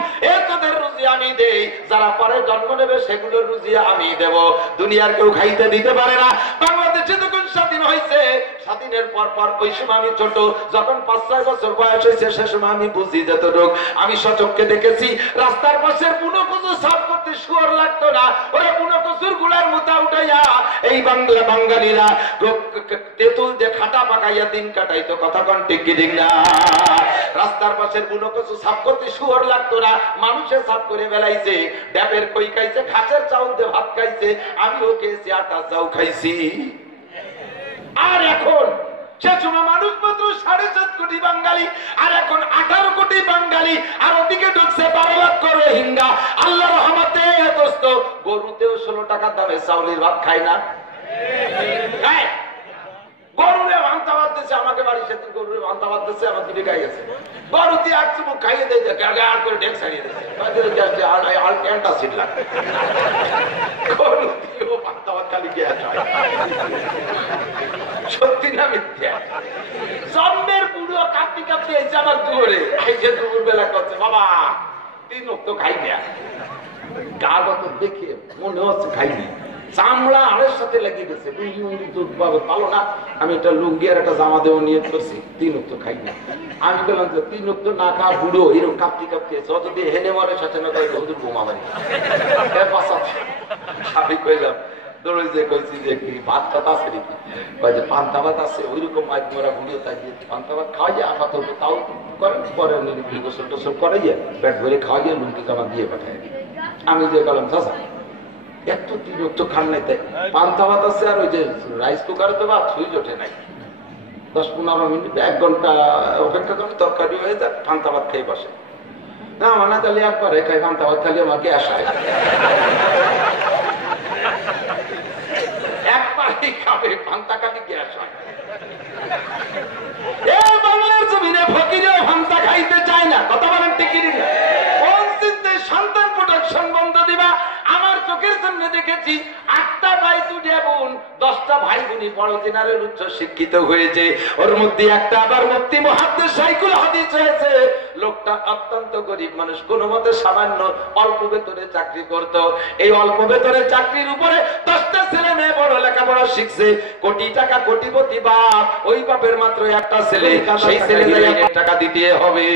তোদের রুজি আমি দেই, যারা পরে জন্ম নেবে সেগুলোর রুজি আমি দেব। দুনিয়ার কেউ খাইতে দিতে পারে না। বাংলাদেশে যখন স্বাধীন হয়েছে, স্বাধীনের পর পর ওই সময় আমি ছোট, যখন 5-6 বছর বয়স হয়েছে সে সময় আমি বুঝি যতটুক, আমি সচক্ষে দেখেছি রাস্তার পাশে বুনো কচু সাফ করতে শুয়োর লাগতো না, ওরা বুনো কচুর গুলার মোতা উঠাইয়া এই বাঙালিরা তেঁতুল দিয়ে খাটা পাকাইয়া দিন কাটাইতো। কথা কোন ঠিক কি ঠিক না? রাস্তার পাশের বুনো কচু সাফ করতে শুয়োর লাগতো না, মানুষে সাফ করে বেলাইছে। ড্যাবের কই খাইছে, খাঁচের চাউল দিয়ে ভাত খাইছে, আমিও খেয়েছি, আটা চাউ খাইছি। আর এখন সে সময় মানুষ মাত্র 7.5 কোটি বাঙালি, আর এখন 18 কোটি বাঙালি, আর ওদিকে ঢুকছে 12 লক্ষ রোহিঙ্গা। আল্লাহ রহমতে দোস্ত, গরুতেও 16 টাকা দামে চাউলের ভাত খায় না। গরুরে ভান্তা ভাত দিচ্ছে, আমাকে বাড়ি সেদিন গরুরে ভান্তা ভাত দিচ্ছে, আমার দিকে গাই গেছে। গরু দিয়ে এক চুমুক খাইয়ে দিয়েছে, গাড় করে ঢেক ছাড়িয়ে দিচ্ছে, অ্যান্টাসিড লাগে। গরু দিয়েও ভান্তা ভাত খালি গ্যাস হয়। সত্যি না মিথ্যা? জন্মের বুড়ো কাঁপতে কাঁপতে এসে আমার দুয়ারে আইসে দুপুর বেলা করছে, বাবা 3 ওয়াক্ত খাই না। গা গত দেখে মনে হচ্ছে খাইনি, চামড়া আড়ের সাথে লেগে গেছে, দুধ পাবে পালো না। আমি একটা লুঙ্গি আর একটা জামা দেওয়া নিয়ে করছি, 3 ওয়াক্ত খাই না। আমি বললাম যে 3 ওয়াক্ত না খা বুড়ো এরকম কাঁপতে কাঁপতে যত দিয়ে হেনে মরে সাথে না করে হুজুর বোমা মারি। আমি কইলাম দৌড়ে যে কইছি যে কি ভাত টাত আছে নাকি, যে পান্তা ভাত আছে, ওইরকম মাছ মরা বুড়িও তাই দিয়ে পান্তা ভাত খাওয়া যায়, আপাতত তাও করেন, পরে গোসল টোসল করে যায়, পেট ভরে খাওয়া যায়, লুঙ্গি জামা দিয়ে পাঠায়। আমি যে গেলাম চাচা এত 3 ওয়াক্ত খান নাই, তাই পান্তা ভাত আছে, আর ওই যে রাইস কুকারে তো ভাত সুইচ ওঠে নাই, 10-15 মিনিট 1 ঘন্টা অপেক্ষা করে তরকারি হয়ে যায়, পান্তা ভাত খেয়ে বসে। না মানে তাহলে একবারে খাই পান্তা ভাত, খালি আমার গ্যাস হয়, একবারই খাবে পান্তা, খালি গ্যাস হয়। এই বাংলার জমিনে ফকিরেও পান্তা খাইতে চায় না। কথা বলেন ঠিক কি না? কোন চিন্তে সন্তান প্রোটেকশন বন্ধ দিবা? আমার চোখের সামনে দেখেছি 8টা ভাই 2 বোন, 10টা ভাই বোনই বড় দিনারের উচ্চ শিক্ষিত হয়েছে, ওর মধ্যে একটা আবার মুফতি মুহাদ্দিস শাইখুল হাদিস হয়েছে। লোকটা অত্যন্ত গরিব মানুষ, কোন মতে সামান্য অল্প বেতনে চাকরি করত। এই অল্প বেতনের চাকরির উপরে 10টা ছেলে মেয়ে বড় লেখাপড়া শিখছে, কোটি টাকা কোটিপতি বাপ, ওই বাপের মাত্র একটা ছেলে, সেই ছেলে 1 টাকা দিতে হবে।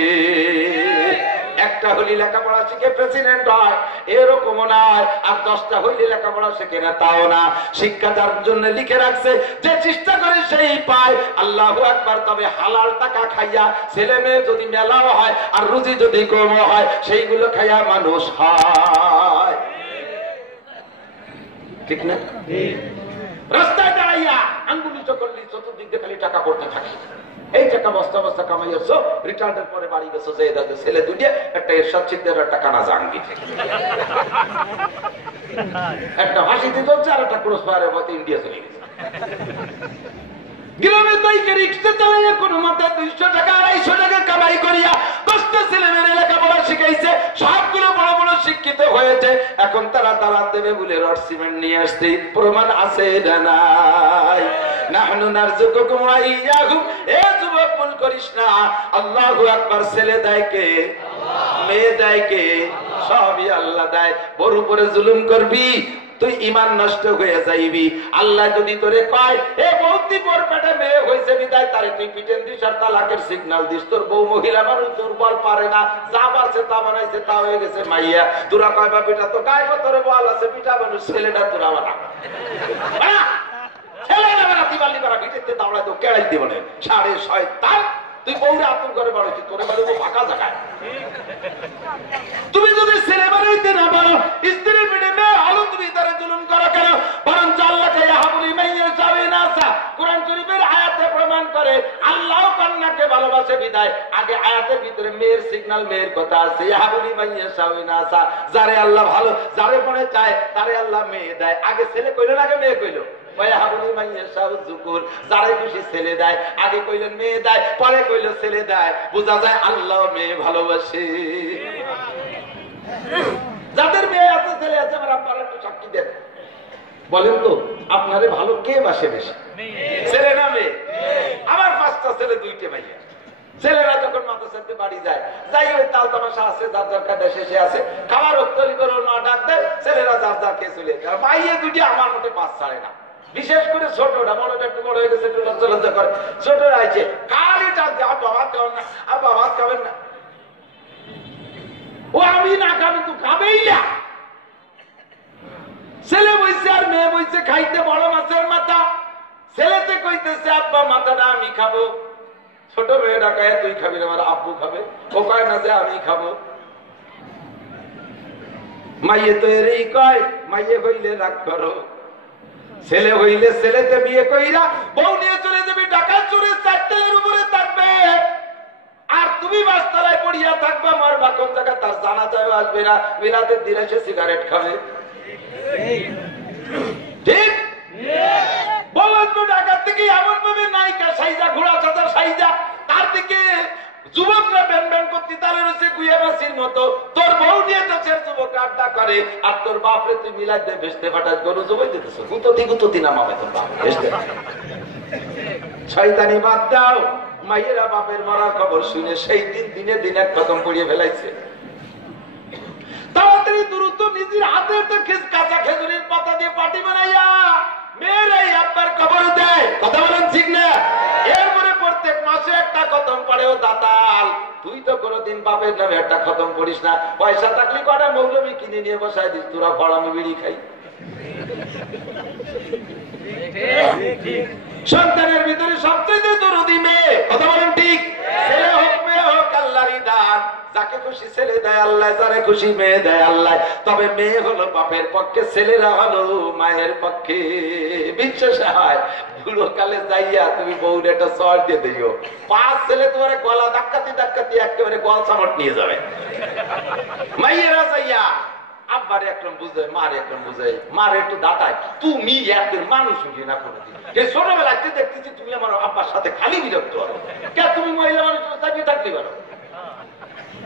একটা হলি লেখাপড়া শিখে প্রেসিডেন্ট হয়, এরকমও নয়। আর 10টা হইলে লেখাপড়া শিখে না, তাও না। শিক্ষা তার জন্য লিখে রাখছে, যে চেষ্টা করে সেই পায়। আল্লাহু আকবার। তবে হালাল টাকা খাইয়া ছেলে মেয়ে যদি মেলাও হয়, আর রুজি যদি কম হয়, সেইগুলো খাইয়া মানুষ হয়, ঠিক না? রাস্তায় দাঁড়াইয়া আঙ্গুলি চকল্লি চতুর্দিক দিয়ে খালি টাকা করতে থাকি। এই টাকা বস্তা বস্তা কামাইছো, রিটায়ার্ডের পরে বাড়ি গেছো, যে দাদা ছেলে 2টা, একটা এরশাদ সিকদার, একটা কানা জাহাঙ্গীর, একটা হাসিতে চলছে, আর একটা ক্রস ফায়ারের মতো ইন্ডিয়া চলে গেছে। গ্রামে তাইকে রিক্সা চালাইয়া কোন মতে 200 টাকা 250 টাকা কামাই করিয়া 10টা ছেলে মেয়ে লেখাপড়া শিখাইছে, সবগুলো বড় বড় শিক্ষিত হয়েছে। এখন তারা দালাল দেবে বলে রড সিমেন্ট নিয়ে আসছে, প্রমাণ আছে না নাই? নাহনু নারযুকুকুম ওয়া ইয়াহুম। এ যুবক ভুল করিস না, আল্লাহু আকবার। ছেলে দেয় কে? মেয়ে দেয় কে? সবই আল্লাহ দেয়। ওর উপরে জুলুম করবি, তুই ইমান নষ্ট হয়ে যাইবি। আল্লাহ যদি তোরে কয় এ বৌদি পর পেটে মেয়ে হয়েছে বিদায়, তারে তুই পিটেন দিস আর তালাকের সিগন্যাল দিস, তোর বউ মহিলা মানুষ দুর্বল, পারে না, যা পারছে তা বানাইছে, তা হয়ে গেছে মাইয়া। তোরা কয় বা পিঠা তো গায়ে তোরে বল আছে, পিঠা মানুষ, ছেলেটা তোরা বানা ছেলেরা বানা দিবালি করা পিঠেতে দাঁড়ায় তো কেড়াই দিব না। 6.5 তার তুই বউরে আতুর করে বাড়াইছি, তোরে বাড়িব ফাঁকা জায়গায়। তুমি যদি ছেলে বাড়াইতে না পারো, স্ত্রীর পিঠে মেয়ে হলো, তুমি তারে জুলুম করো কেন? বরঞ্চ আল্লাহকে ইয়াহাবুলি মাইয়া চাবে না। কোরআন শরীফের আয়াতে প্রমাণ করে আল্লাহ কন্যাকে ভালোবাসে। বসে বিদায় আগে আয়াতের ভিতরে মেয়ের সিগন্যাল মেয়ের কথা আছে ইয়াহাবুলি মাইয়াশা ওয়া ইনাসা যারে আল্লাহ ভালো যারে মনে চায় তারে আল্লাহ মেয়ে দেয় আগে ছেলে কইলো না আগে মেয়ে কইলো ওয়াহাবুলি মাইয়াশা যুকুর যারে খুশি ছেলে দেয় আগে কইলেন মেয়ে দেয় পরে কইলো ছেলে দেয় বোঝা যায় আল্লাহ মেয়ে ভালোবাসে যাদের মেয়ে আছে ছেলে আছে আমার আপনারা একটু সাক্ষী দেন বলেন তো আপনারে ভালো কে বাসে বেশি ছেলে না মেয়ে আমার 5টা ছেলে 2টে মাইয়া ছেলেরা যখন মাদ্রাসাতে বাড়ি যায় যাই ওই তাল তামাশা আছে যার যার কাছে শেষে আছে খাবার উত্তলি করে না ডাক দেয় ছেলেরা যার যার কে চলে যায় মাইয়ে 2টি আমার মতে 5 ছাড়ে না বিশেষ করে ছোটটা মনে একটু বড় হয়ে গেছে একটু লজ্জা করে ছোটরা আছে খালি ডাক দেয় আব্বা ভাত খাবেন না আব্বা ভাত খাবেন না ও আমি না খাবি তুই খাবেই না ছেলে বইছে আর মেয়ে বইছে খাইতে বড় মাছের মাথা ছেলেতে কইতেছে আব্বা মাথাটা আমি খাবো ছোট মেয়েটা কয়ে তুই খাবি না আমার আব্বু খাবে ও কয় না যে আমি খাবো মাইয়ে তো এরই কয় মাইয়ে হইলে রাগ করো ছেলে হইলে ছেলেতে বিয়ে কইরা বউ নিয়ে চলে যাবি ঢাকা চুরে 4 উপরে থাকবে আর তুমি বাসতলায় পড়িয়া থাকবা মারবা কোন জায়গা তার জানা যায় আসবে না মিলাদের দিনে সে সিগারেট খাবে ঠিক বলতো ঢাকার থেকে এমন ভাবে নায়িকা সাইজা ঘোড়া চাঁদা সাইজা তার দিকে যুবকরা ব্যান ব্যান করতে তাহলে রয়েছে গুইয়াবাসির মতো তোর বউ নিয়ে তো সে যুবক আড্ডা করে আর তোর বাপরে তুই মিলাই দিয়ে ভেসতে ফাটাস গরু জবাই দিতেছ গুততি নামাবে তোর বাপ ভেসতে শয়তানি বাদ দাও মাইয়েরা বাপের মরার খবর শুনে সেই দিনে দিনে কদম পড়িয়ে ফেলাইছে তাড়াতাড়ি দ্রুত নিজের হাতের তো কাঁচা খেজুরের পাতা দিয়ে পাটি বানাইয়া মেয়েরাই আব্বার কবর দেয় কথা বলেন ঠিক না এরপরে প্রত্যেক মাসে একটা খতম পড়েও দাতাল তুই তো কোনোদিন বাপের নামে একটা খতম পড়িস না পয়সা থাকলে কটা মৌলবি কিনে নিয়ে বসাই দিস তোরা ফড়ামি বিড়ি খাই সন্তানের ভিতরে সবচেয়ে দরদি মেয়ে কথা বলেন ঠিক ছেলে হোক মেয়ে হোক আল্লাহরই দান যাকে খুশি ছেলে দেয় আল্লাহ যারে খুশি মেয়ে দেয় আল্লাহ তবে মেয়ে হলো বাপের পক্ষে ছেলেরা হলো মায়ের পক্ষে বিশ্বাস হয় বুড়ো কালে যাইয়া তুমি বউর একটা চর দিয়ে দিও 5 ছেলে তোমার গলা ধাক্কাতি একেবারে গল চামট নিয়ে যাবে মাইয়েরা যাইয়া আব্বারে একরকম বুঝে মারে একরকম বুঝে মারে একটু দাঁড়ায় তুমি একদিন মানুষ উঠি না কোনোদিন ছোটবেলায় দেখতেছি তুমি আমার আব্বার সাথে খালি বিরক্ত হলো কে তুমি মহিলা মানুষ চাকরি থাকতে পারো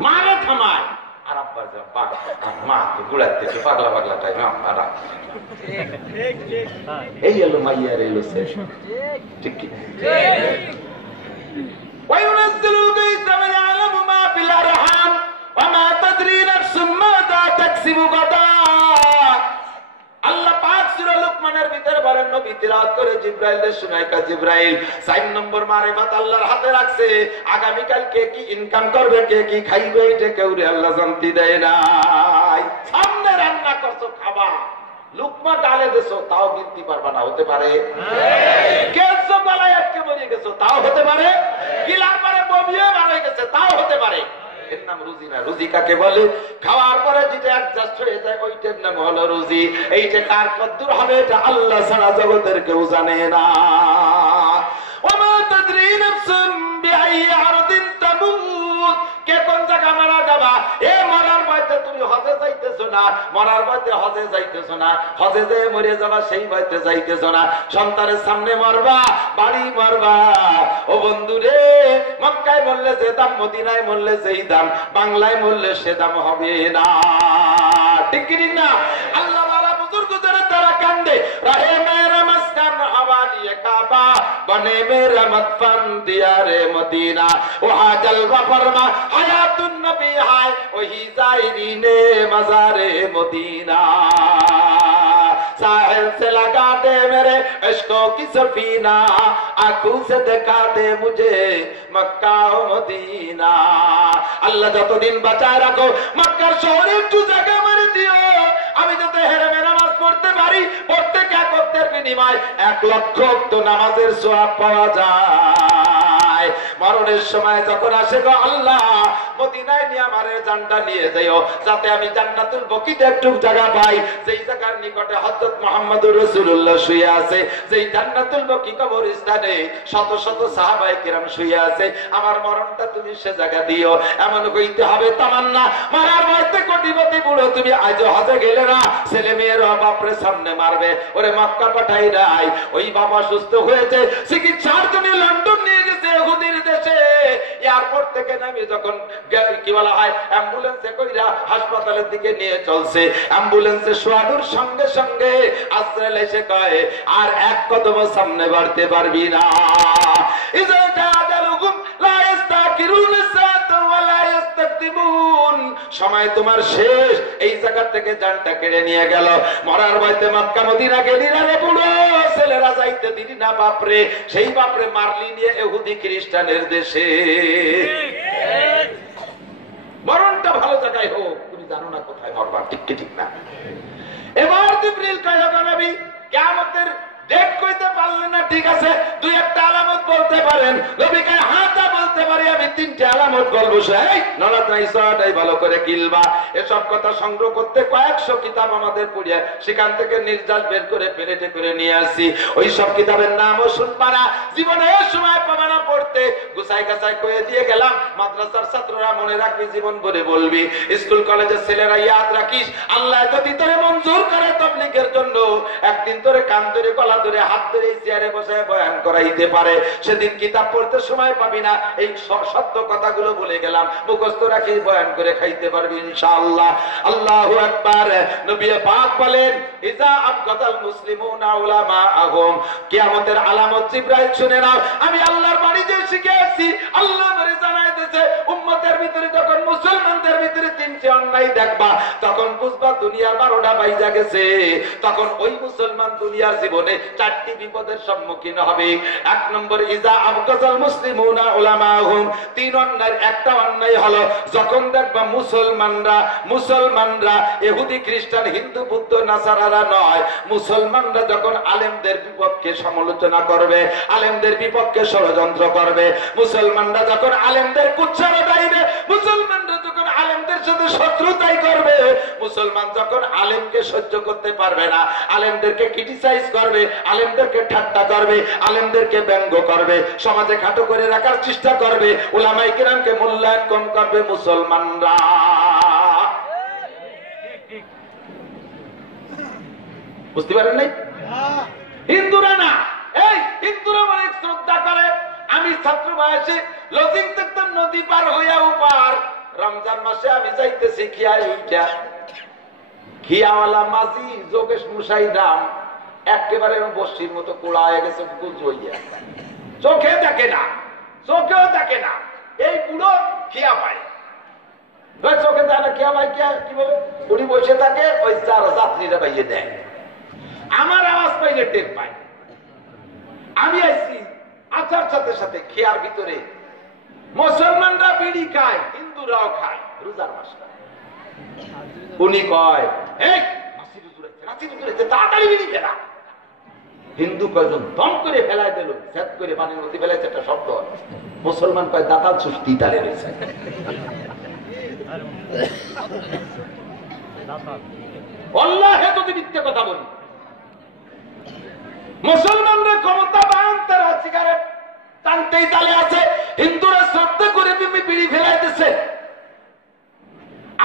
মারে থামায় আর আব্বার মা তো গুড়াইতেছে পাগলা টাইম মারা এই এলো মাইয়ার এলো শেষ ঠিক কি وينزل الغيث ويعلم ما في الأرحام وما تدري نفس ماذا تكسب غدا আল্লাহ পাক সূরা লুকমানের ভিতরে বলেন নবী তিলাওয়াত করে জিবরাইলের শোনায় কা জিবরাইল 4 নম্বর মারিফাত আল্লাহর হাতে রাখছে আগামী কাল কে কি ইনকাম করবে কে কি খাইবে এটা কেউরে আল্লাহ জানতে দেয় নাই সামনে রান্না করছো খাবা লুকমা ডালে দেছো তাও গিনতে পারবা না হতে পারে কেসো গলায় আটকে মরে গেছো তাও হতে পারে গিলার পরে বমিয়ে বার হয়ে গেছে তাও হতে পারে এর নাম রুজি না রুজি কাকে বলে খাওয়ার পরে যেটা অ্যাডজাস্ট হয়ে যায় ওইটার নাম হলো রুজি এইটা কার কদ্দুর হবে এটা আল্লাহ ছাড়া জগতের কেউ জানে না ওমা তাদরি নাফসুম বিআই আরদিন তামুত কে কোন জায়গা মারা যাবা এ মরার ভয়তে তুমি হজে যাইতেছো না মরার ভয়তে হজে যাইতেছো না হজে যে মরে যাবা সেই ভয়তে যাইতেছো না সন্তানের সামনে মরবা বাড়ি মরবা ও বন্ধু রে মক্কায় মরলে যে দাম মদিনায় মরলে যেই দাম বাংলায় মরলে সে দাম হবে না ঠিক কি না আল্লাহ ওয়ালা বুজুর্গদের তারা কান্দে রাহে মেরা মাসকান হাওয়ালিয়ে কাবা বনে মেরা মদফন দিয়ারে মদিনা ওহা জলওয়া ফরমা হায়াতুন নবী হায় ওহি জাইরিনে মাজারে মদিনা साहिल से लगा दे मेरे इश्कों की सफीना आंखों से दिखा दे मुझे मक्का और मदीना अल्लाह যতদিন বাঁচায় রাখো মক্কার শহরে একটু জায়গা মেরে দিও আমি যাতে হেরেমে নামাজ পড়তে পারি প্রত্যেক এক ওয়াক্তের বিনিময়ে 1 লক্ষ ওয়াক্ত নামাজের সওয়াব পাওয়া যায় যায়। মরণের সময় যখন আসে গো আল্লাহ মদিনায় নিয়ে আমার জানটা নিয়ে যাও, যাতে আমি জান্নাতুল বকিতে একটু জায়গা পাই, যেই জায়গার নিকটে হযরত মুহাম্মদুর রাসূলুল্লাহ শুয়ে আছে, যেই জান্নাতুল বকি কবরস্থানে শত শত সাহাবায়ে কেরাম শুয়ে আছে। আমার মরণটা তুমি সে জায়গা দিও, এমন কইতে হবে তামান্না। মারার মধ্যে কোটিপতি বুড়ো তুমি আজও হজে গেলে না, ছেলে মেয়েরা বাপরে সামনে মারবে, ওরে মক্কা পাঠাই নাই। ওই বাবা সুস্থ হয়েছে, চিকিৎসার জন্য লন্ডন নিয়ে গেছে ইহুদির দেশে। এয়ারপোর্ট থেকে নামে যখন কি বলা হয় অ্যাম্বুলেন্সে কইরা হাসপাতালের দিকে নিয়ে চলছে, অ্যাম্বুলেন্সে শোয়ানোর সঙ্গে সঙ্গে আজরাইল এসে কয় আর এক কদম সামনে বাড়তে পারবি না। সময় তোমার শেষ, এই জায়গা থেকে জানটা কেড়ে নিয়ে গেল। মরার ভয়তে মক্কা মদিনা গেলি না রে বুড়ো, ছেলেরা যাইতে দিলি না বাপরে, সেই বাপরে মারলি নিয়ে ইহুদি খ্রিস্টানের দেশে। মরণটা ভালো জায়গায় হোক, তুমি জানো না কোথায় মরবা, ঠিক কি ঠিক না? এবার জিবরিল কইল নবী কিয়ামতের ডেট কইতে পারলেন না, ঠিক আছে দুই একটা আলামত বলতে পারেন। নবী কয় হ্যাঁ তা বলতে পারি, আমি তিনটা আলামত বলবো। সেই নলাত নাই সটাই ভালো করে কিলবা। এসব কথা সংগ্রহ করতে কয়েকশো কিতাব আমাদের পড়িয়া সেখান থেকে নির্যাস বের করে পেরেটে করে নিয়ে আসি। ওই সব কিতাবের নামও শুনবা না, জীবনে সময় পাবা না পড়তে, গুছাই গাছাই কয়ে দিয়ে গেলাম। মাদ্রাসার ছাত্ররা মনে রাখবি, জীবন ভরে বলবি, স্কুল কলেজের ছেলেরা ইয়াদ রাখিস, আল্লাহ যদি তোরে মঞ্জুর করে তাবলীগের জন্য, একদিন তোরে কান ধরে গলা ধরে হাত ধরে চেয়ারে বসায় বয়ান করাইতে পারে, সেদিন কিতাব পড়তে সময় পাবি না। এই সত্য কথাগুলো বলে গেলাম, মুখস্থ রাখি বয়ান করে খাইতে পারবি ইনশাআল্লাহ। আল্লাহু আকবার। নবী পাক বলেন ইজা আবগাদাল মুসলিমুনা উলামাআহুম, কিয়ামতের আলামত জিবরাইল শুনে নাও, আমি আল্লাহর বাণী যে শিখিয়েছি, আল্লাহ আমারে জানাইতেছে উম্মতের ভিতরে যখন মুসলমানদের ভিতরে তিনটি অন্যায় দেখবা, তখন বুঝবা দুনিয়ার 12টা বাইজা গেছে। তখন ওই মুসলমান দুনিয়ার জীবনে চারটি বিপদের সম্মুখীন হবে। এক নম্বর ইজা আবগাদাল মুসলিমুনা উলামাআহুম, তিন অন্যায়ের একটা অন্যায় হলো যখন দেখবা মুসলমানরা ইহুদি খ্রিস্টান হিন্দু বৌদ্ধ নাসারারা নয়, মুসলমানরা যখন আলেমদের বিপক্ষে সমালোচনা করবে, আলেমদের বিপক্ষে ষড়যন্ত্র করবে, মুসলমানরা যখন আলেমদের কুচ্ছারা গাইবে, মুসলমানরা যখন আলেমদের সাথে শত্রুতাই করবে, মুসলমান যখন আলেমকে সহ্য করতে পারবে না, আলেমদেরকে ক্রিটিসাইজ করবে, আলেমদেরকে ঠাট্টা করবে, আলেমদেরকে ব্যঙ্গ করবে, সমাজে খাটো করে রাখার চেষ্টা করবে, উলামায়ে কিরামকে মূল্যায়ন কম করবে মুসলমানরা। বুঝতে পারেন নাই? হিন্দুরা না, এই হিন্দুরা অনেক শ্রদ্ধা করে। আমি ছাত্র বয়সে লজিং থাকতাম নদী পার হইয়া উপার, রমজান মাসে আমি যাইতেছি খিয়ায় উঠা, খিয়াওয়ালা মাঝি যোগেশ মুসাই নাম একেবারে বসির মতো কোড়া হয়ে গেছে, চোখে দেখে না, চোখেও দেখে না, এই পুরো খিয়া ভাই চোখে দেখে না, খিয়া ভাই কি বলে উনি বসে থাকে, ওই চার যাত্রীরা বাইয়ে দেয়, আমার আওয়াজ পাইলে টের পায়। আমি আইছি আচার সাথে সাথে খেয়ার ভিতরে মুসলমানরা বিড়ি খায়, হিন্দুরাও খায় রোজার মাসে। উনি কয় এই তাড়াতাড়ি বিড়ি ফেলা, হিন্দু কয়জন দম করে ফেলায় দিল, সেট করে পানির মধ্যে ফেলাইছে একটা শব্দ, মুসলমান কয় দাতাল সুস্তি তালে রয়েছে। আল্লাহে যদি মিথ্যে কথা বলি, মুসলমানরা ক্ষমতাবান, তারা সিগারেট টানতেই তালে আছে, হিন্দুরা শ্রদ্ধা করে তুমি বিড়ি ফেলাইতেছে।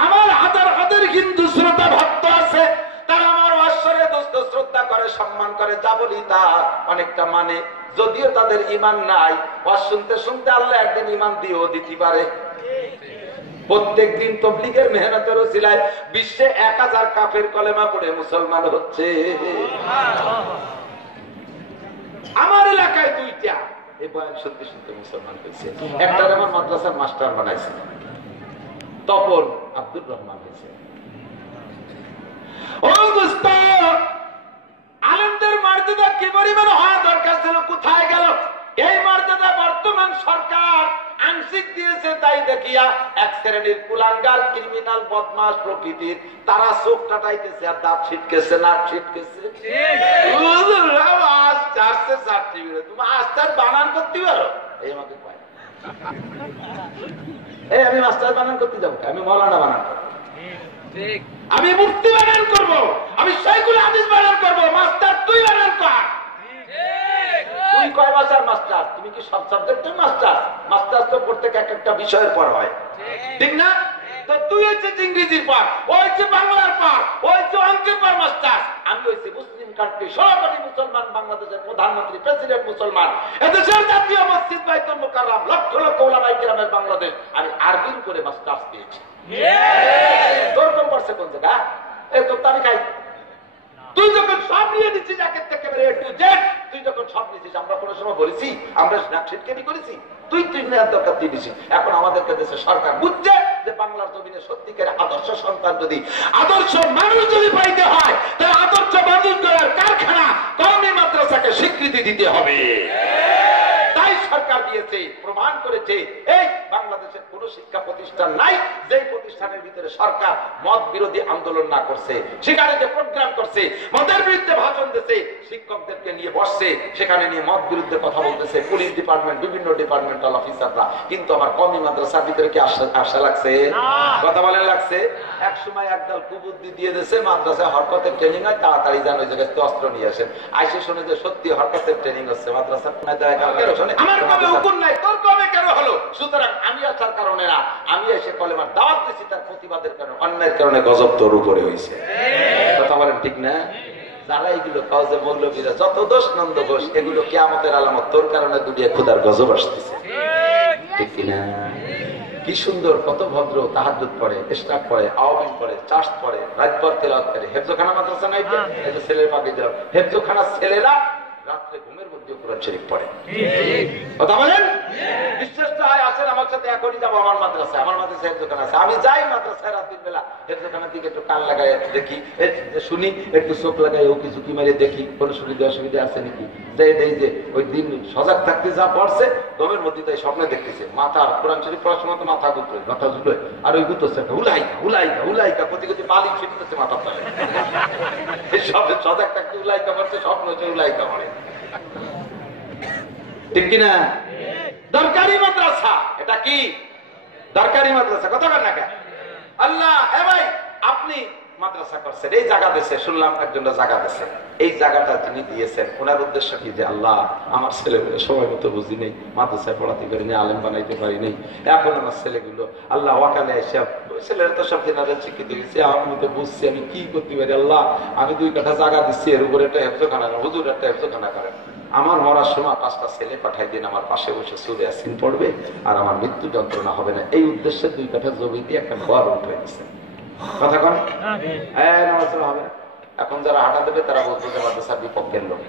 আমার হাজার হাজার হিন্দু শ্রদ্ধা ভক্ত আছে, তারা আমার অশ্বরে দোস্ত শ্রদ্ধা করে, সম্মান করে, যা বলি তা অনেকটা মানে, যদিও তাদের ঈমান নাই। শুনতে শুনতে আল্লাহ একদিন ঈমান দিয়েও দিতে পারে। প্রত্যেক দিন তাবলীগের মেহনতের ওসিলায় বিশ্বে 1000 কাফের কলেমা পড়ে মুসলমান হচ্ছে। আমার এলাকায় 2টা এই বয়ান শুনতে শুনতে মুসলমান হয়েছে। একটা আমার মাদ্রাসার মাস্টার বানাইছে, তপন আব্দুর রহমান হয়েছে। ও দোস্ত, আলেমদের মর্যাদা কি পরিমাণ হওয়া দরকার ছিল, কোথায় গেল? এই মর্যাদা বর্তমান সরকার আংশিক দিয়েছে, তাই দেখিয়া এক শ্রেণীর কুলাঙ্গার ক্রিমিনাল বদমাশ প্রকৃতির তারা চোখ কাটাইতেছে আর দাঁত ছিটকেছে, নাক ছিটকেছে। তুমি আস্তার বানান করতে পারো? এই আমাকে কয় এই আমি মাস্টার বানান করতে যাবো, আমি মৌলানা বানান করবো, আমি মুফতি বানান করবো, আমি শাইখুল হাদিস বানান করবো। মাস্টার তুই বানান কর। তুই কয় বছর মাস্টার? তুমি কি সব সাবজেক্টের মাস্টার? মাস্টার তো প্রত্যেক এক একটা বিষয়ের পর হয়, ঠিক না? তো তুই হচ্ছে ইংরেজির পর, ও হচ্ছে বাংলার পর, ও হচ্ছে অঙ্কের পর মাস্টার। আমি হচ্ছে মুসলিম কান্ট্রি, 16 কোটি মুসলমান, বাংলাদেশের প্রধানমন্ত্রী, প্রেসিডেন্ট মুসলমান, এদেশের জাতীয় মসজিদ বাইতুল মুকাররম, লক্ষ লক্ষ উলামায়ে কেরামের বাংলাদেশ। আমি আরবির উপরে মাস্টার্স পেয়েছি। তোর কম করছে কোন জায়গা? এই তো তারিখ খাই। তুই যখন সব নিয়ে নিচ্ছিস একের থেকে এ টু জেড, তুই যখন সব নিচ্ছিস, আমরা কোনো সময় বলেছি আমরা নাকশিটকেনি করেছি? তুই নেওয়ার দরকার তুই দিছিস। এখন আমাদেরকে দেশের সরকার বুঝছে যে বাংলার জমিনে সত্যিকার আদর্শ সন্তান যদি, আদর্শ মানুষ যদি পাইতে হয়, তাহলে আদর্শ মানুষ করার কারখানা কওমি মাদ্রাসাকে স্বীকৃতি দিতে হবে। তাই সরকার দিয়েছে, প্রমাণ করেছে এই বাংলাদেশের কোন শিক্ষা প্রতিষ্ঠান নাই যে প্রতিষ্ঠানের ভিতরে সরকার মত বিরোধী আন্দোলন না করছে, সেখানে যে প্রোগ্রাম করছে, মতের বিরুদ্ধে ভাষণ দিচ্ছে, শিক্ষকদেরকে নিয়ে বসছে, সেখানে নিয়ে মত বিরুদ্ধে কথা বলতেছে, পুলিশ ডিপার্টমেন্ট, বিভিন্ন ডিপার্টমেন্টাল অফিসাররা। কিন্তু আমার কওমি মাদ্রাসার ভিতরে কি আশা লাগছে? কথা বলেন লাগছে? এক সময় একদল কুবুদ্ধি দিয়ে দিয়েছে, মাদ্রাসায় হরকতের ট্রেনিং হয়, তাড়াতাড়ি যান ওই জায়গায় অস্ত্র নিয়ে আসেন। আইসে শুনে যে সত্যি হরকতের ট্রেনিং হচ্ছে, মাদ্রাসার আমার কবে হুকুম নাই, তোর কবে কেন হলো? সুতরাং আমি আসার কারণে না, আমি এসে কলেমার দাওয়াত দিচ্ছি তার প্রতিবাদের কারণে, অন্যায়ের কারণে গজব তোর উপরে হয়েছে। কথা বলেন ঠিক না? যারা এগুলো কাউজে মৌলবীরা যত দোষ নন্দ ঘোষ, এগুলো কিয়ামতের আলামত, তোর কারণে দুনিয়া খোদার গজব আসতেছে, ঠিক কিনা? কি সুন্দর, কত ভদ্র, তাহাজ্জুদ পড়ে, ইশরাক পড়ে, আওয়াবিন পড়ে, চার্চ পড়ে, রাতভর তেলাওয়াত করে। হেফজখানা মাদ্রাসা নাই, এই যে ছেলের পাকে দিলাম, হেফজখানার ছেলেরা রাত্রে ঘুমের মধ্যে কোরআন শরীফ পড়ে। কথা বলেন? বিশ্বাস তো হয়, আসেন আমার সাথে এখনই যাবো আমার মাদ্রাসায়। আমার মাদ্রাসায় হেফজখানা আছে, আমি যাই মাদ্রাসায় রাতের বেলা, হেফজখানার দিকে একটু কান লাগাই দেখি, শুনি, একটু চোখ লাগাই ও কিছু কি মারে দেখি কোন সুবিধা অসুবিধা আছে নাকি। দেই যে ওই দিন সজাগ থাকতে যা পড়ছে, ঘুমের মধ্যে তাই স্বপ্নে দেখতেছে মাথার কোরআন শরীফ পড়ার সময় তো মাথা গুতোয়, মাথা ঝুলোয়, আর ওই গুতোচ্ছে হুলাইকা হুলাইকা হুলাইকা, প্রতি মালিক ফিরতেছে মাথা তলে। সজাগ থাকতে হুলাইকা পড়ছে, স্বপ্ন হচ্ছে হুলাইকা পড়ে, ঠিক কিনা? দরকারি মাদ্রাসা, এটা কি দরকারি মাদ্রাসা? কথা বলেন না কেন? আল্লাহ, হ্যাঁ ভাই, আপনি মাদ্রাসা করছেন, এই জায়গা দিয়েছে, শুনলাম একজনটা জায়গা দিয়েছে, এই জায়গাটা যিনি দিয়েছেন ওনার উদ্দেশ্য কি? যে আল্লাহ, আমার ছেলেগুলো সময় মতো বুঝি নেই, মাদ্রাসায় পড়াতে পারিনি, আলেম বানাইতে পারিনি, এখন আমার ছেলেগুলো আল্লাহ ওয়াকালে এসে, ছেলেরা তো সব জেনারেল শিক্ষিত গেছে, আমি তো বুঝছি আমি কি করতে পারি। আল্লাহ, আমি 2 কাঠা জায়গা দিচ্ছি, এর উপরে একটা হেফজখানা, হুজুর একটা হেফজখানা করেন। আমার মরার সময় 5টা ছেলে পাঠাই দিন, আমার পাশে বসে সূরা ইয়াসিন পড়বে, আর আমার মৃত্যু যন্ত্রণা হবে না। এই উদ্দেশ্যে 2 কাঠা জমি দিয়ে একটা ঘর উঠে গেছে। কথা কন? হ্যাঁ, নামাজ হবে না। এখন যারা হাঁটা দেবে তারা বলতে যে মাদ্রাসার বিপক্ষের লোক।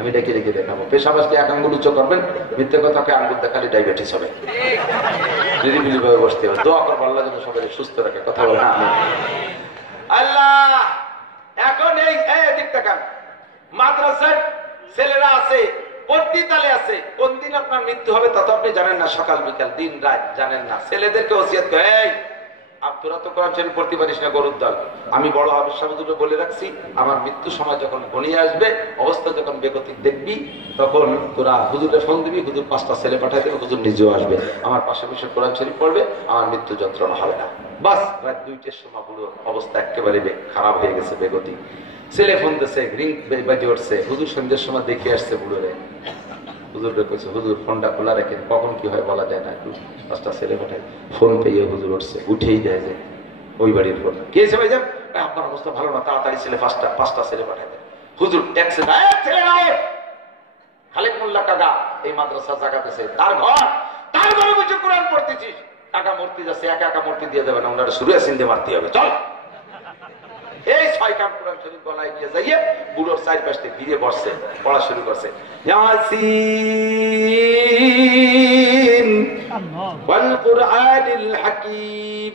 আমি ডেকে দেখাবো, পেশাবাসকে এক আঙ্গুল উচ্চ করবেন, মিথ্যে কথাকে আঙ্গুল দেখালে ডায়াবেটিস হবে, নিরিবিলি ভাবে বসতে হবে। দোয়া করবো আল্লাহ যেন সবাই সুস্থ রাখে। কথা বলে আল্লাহ। এখন এই দিক দেখান, মাদ্রাসার ছেলেরা আছে, পর্তিতালে আছে, কোন দিন আপনার মৃত্যু হবে তা তো আপনি জানেন না, সকাল বিকাল দিন রাত জানেন না। ছেলেদেরকে ওসিয়ত করে, এই তোরা তো কোরআন শরীফ পড়তে পারিস না, গরুর দল। আমি বড় হাফেজ সাহেবকে বলে রাখছি, আমার মৃত্যু সময় যখন ঘনিয়ে আসবে, অবস্থা যখন বেগতিক দেখবি, তখন তোরা হুজুরে ফোন দিবি, হুজুর 5টা ছেলে পাঠাই দেবে, হুজুর নিজেও আসবে, আমার পাশে বসে কোরআন শরীফ পড়বে, আমার মৃত্যু যন্ত্রণা হবে না। বাস, রাত 2টার সময় বুড়ো অবস্থা একেবারে খারাপ হয়ে গেছে, বেগতিক। ছেলে ফোন দিচ্ছে, রিং বাজে উঠছে, হুজুর সন্ধ্যের সময় দেখে আসছে বুড়োরে। হুজুরকে কইছে, হুজুর ফোনটা খোলা রেখেন, কখন কি হয় বলা যায় না, একটু 5টা ছেলে পাঠাই। ফোন পেয়ে হুজুর উঠছে, উঠেই দেয় যে ওই বাড়ির ফোন। কে এসে ভাই যান? আপনার অবস্থা ভালো না, তাড়াতাড়ি ছেলে 5টা ছেলে পাঠাই দেন। হুজুর ট্যাক্সি খালেক মোল্লা কাকা এই মাদ্রাসা জায়গাতেছে, তার ঘরে বসে কোরআন পড়তেছিস, কাকা মূর্তি যাচ্ছে, একা মূর্তি দিয়ে দেবে না, ওনারা সূরা ইয়াসিন দিয়ে মারতে হবে, চল। এই 6 কান কোরআন শরীফ গলায় নিয়ে যাইয়ে বুড়োর চারপাশ থেকে ফিরে বসছে, পড়া শুরু করছে, ইয়াসিন ওয়াল কুরআনিল হাকীম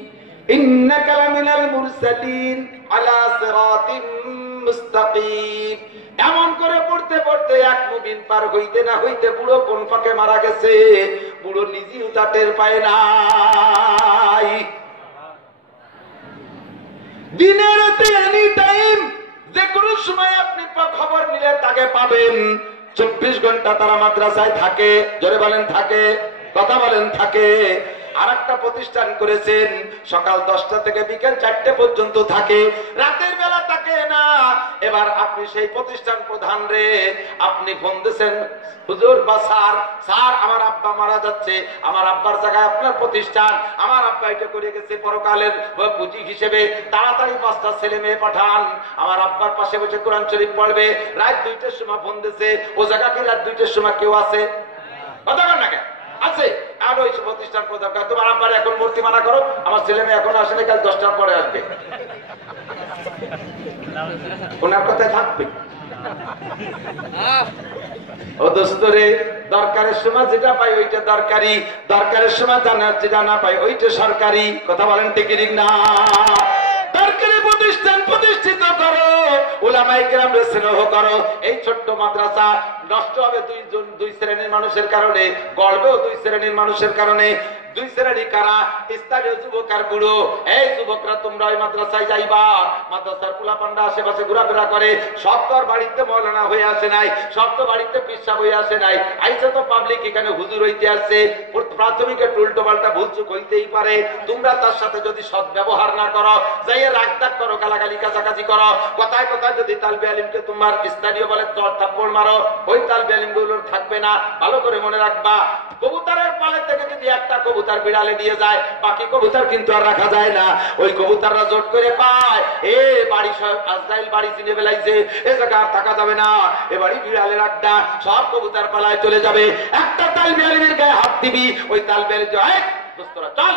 ইন্নাকা লামিনাল মুরসালিন আলা সিরাতিম মুস্তাকিম। এমন করে পড়তে পড়তে এক মুমিন পার হইতে না হইতে বুড়ো কোন ফাঁকে মারা গেছে, বুড়ো নিজেও তা টের পায় নাই। দিনে রাতে এনি টাইম যে কোনো সময় আপনি খবর নিলে তাকে পাবেন। 24 ঘন্টা তারা মাদ্রাসায় থাকে। জোরে বলেন থাকে, কথা বলেন থাকে। আর একটা প্রতিষ্ঠান করেছেন, সকাল 10টা থেকে বিকেল 4টে পর্যন্ত থাকে, রাতের বেলা থাকে না। এবার আপনি সেই প্রতিষ্ঠান প্রধান রে আপনি ফোন দিয়েছেন, হুজুর বা স্যার, স্যার আমার আব্বা মারা যাচ্ছে, আমার আব্বার জায়গায় আপনার প্রতিষ্ঠান, আমার আব্বা এটা করে গেছে পরকালের পুঁজি হিসেবে, তাড়াতাড়ি 5টা ছেলে মেয়ে পাঠান, আমার আব্বার পাশে বসে কোরআন শরীফ পড়বে। রাত 2টার সময় ফোন দিয়েছে, ও জায়গা কি রাত 2টার সময় কেউ আছে? কথা বল না কেন আছে? আর ওই প্রতিষ্ঠান প্রধান তোমার আব্বার এখন মূর্তি মানা করো, আমার ছেলে মেয়ে এখন আসলে কাল 10টার পরে আসবে, ওনার কথায় থাকবে। ও দোস্তরে, দরকারের সময় যেটা পাই ওইটা দরকারি, দরকারের সময় যেটা না পাই ওইটা সরকারি। কথা বলেন ঠিক না? দরকারি প্রতিষ্ঠান প্রতিষ্ঠিত করো, উলামায়ে কেরামকে স্নেহ করো। এই ছোট্ট মাদ্রাসা নষ্ট হবে দুই শ্রেণীর মানুষের কারণে, গড়বেও 2 শ্রেণীর মানুষের কারণে। 2 শ্রেণী কারা? স্থানীয় যুবক আর বুড়ো। এই যুবকরা তোমরা ওই মাদ্রাসায় যাইবা, মাদ্রাসার পোলাপান্ডা আশেপাশে ঘোরাফেরা করে, সব তো আর বাড়িতে মৌলানা হয়ে আসে নাই, সব তো বাড়িতে পিসাব হয়ে আসে নাই, আইসা তো পাবলিক এখানে হুজুর হইতে আসছে। প্রাথমিক একটু উল্টো পাল্টা ভুলচুক হইতেই পারে। তোমরা তার সাথে যদি সৎ ব্যবহার না করো, যাইয়ে রাগদাগ করো, গালাগালি কাছাকাছি করো, কথায় কথায় যদি তালবে আলিমকে তোমার স্থানীয় বলে চর থাপ্পড় মারো, ওই তালবে আলিম গুলো থাকবে না। ভালো করে মনে রাখবা, কবুতরের পালে থেকে যদি একটা কবুতর বিড়ালে নিয়ে যায়, বাকি কবুতর কিন্তু আর রাখা যায় না। ওই কবুতররা জোট করে পায়, এ বাড়ি আজরাইল বাড়ি চিনে বেলাইছে, এ জায়গা আর থাকা যাবে না, এ বাড়ি বিড়ালের আড্ডা, সব কবুতর পালায় চলে যাবে। একটা তালবে আলিমের গায়ে হাত দিবি, ওই তালবে আলিম জয় দোস্তরা চল,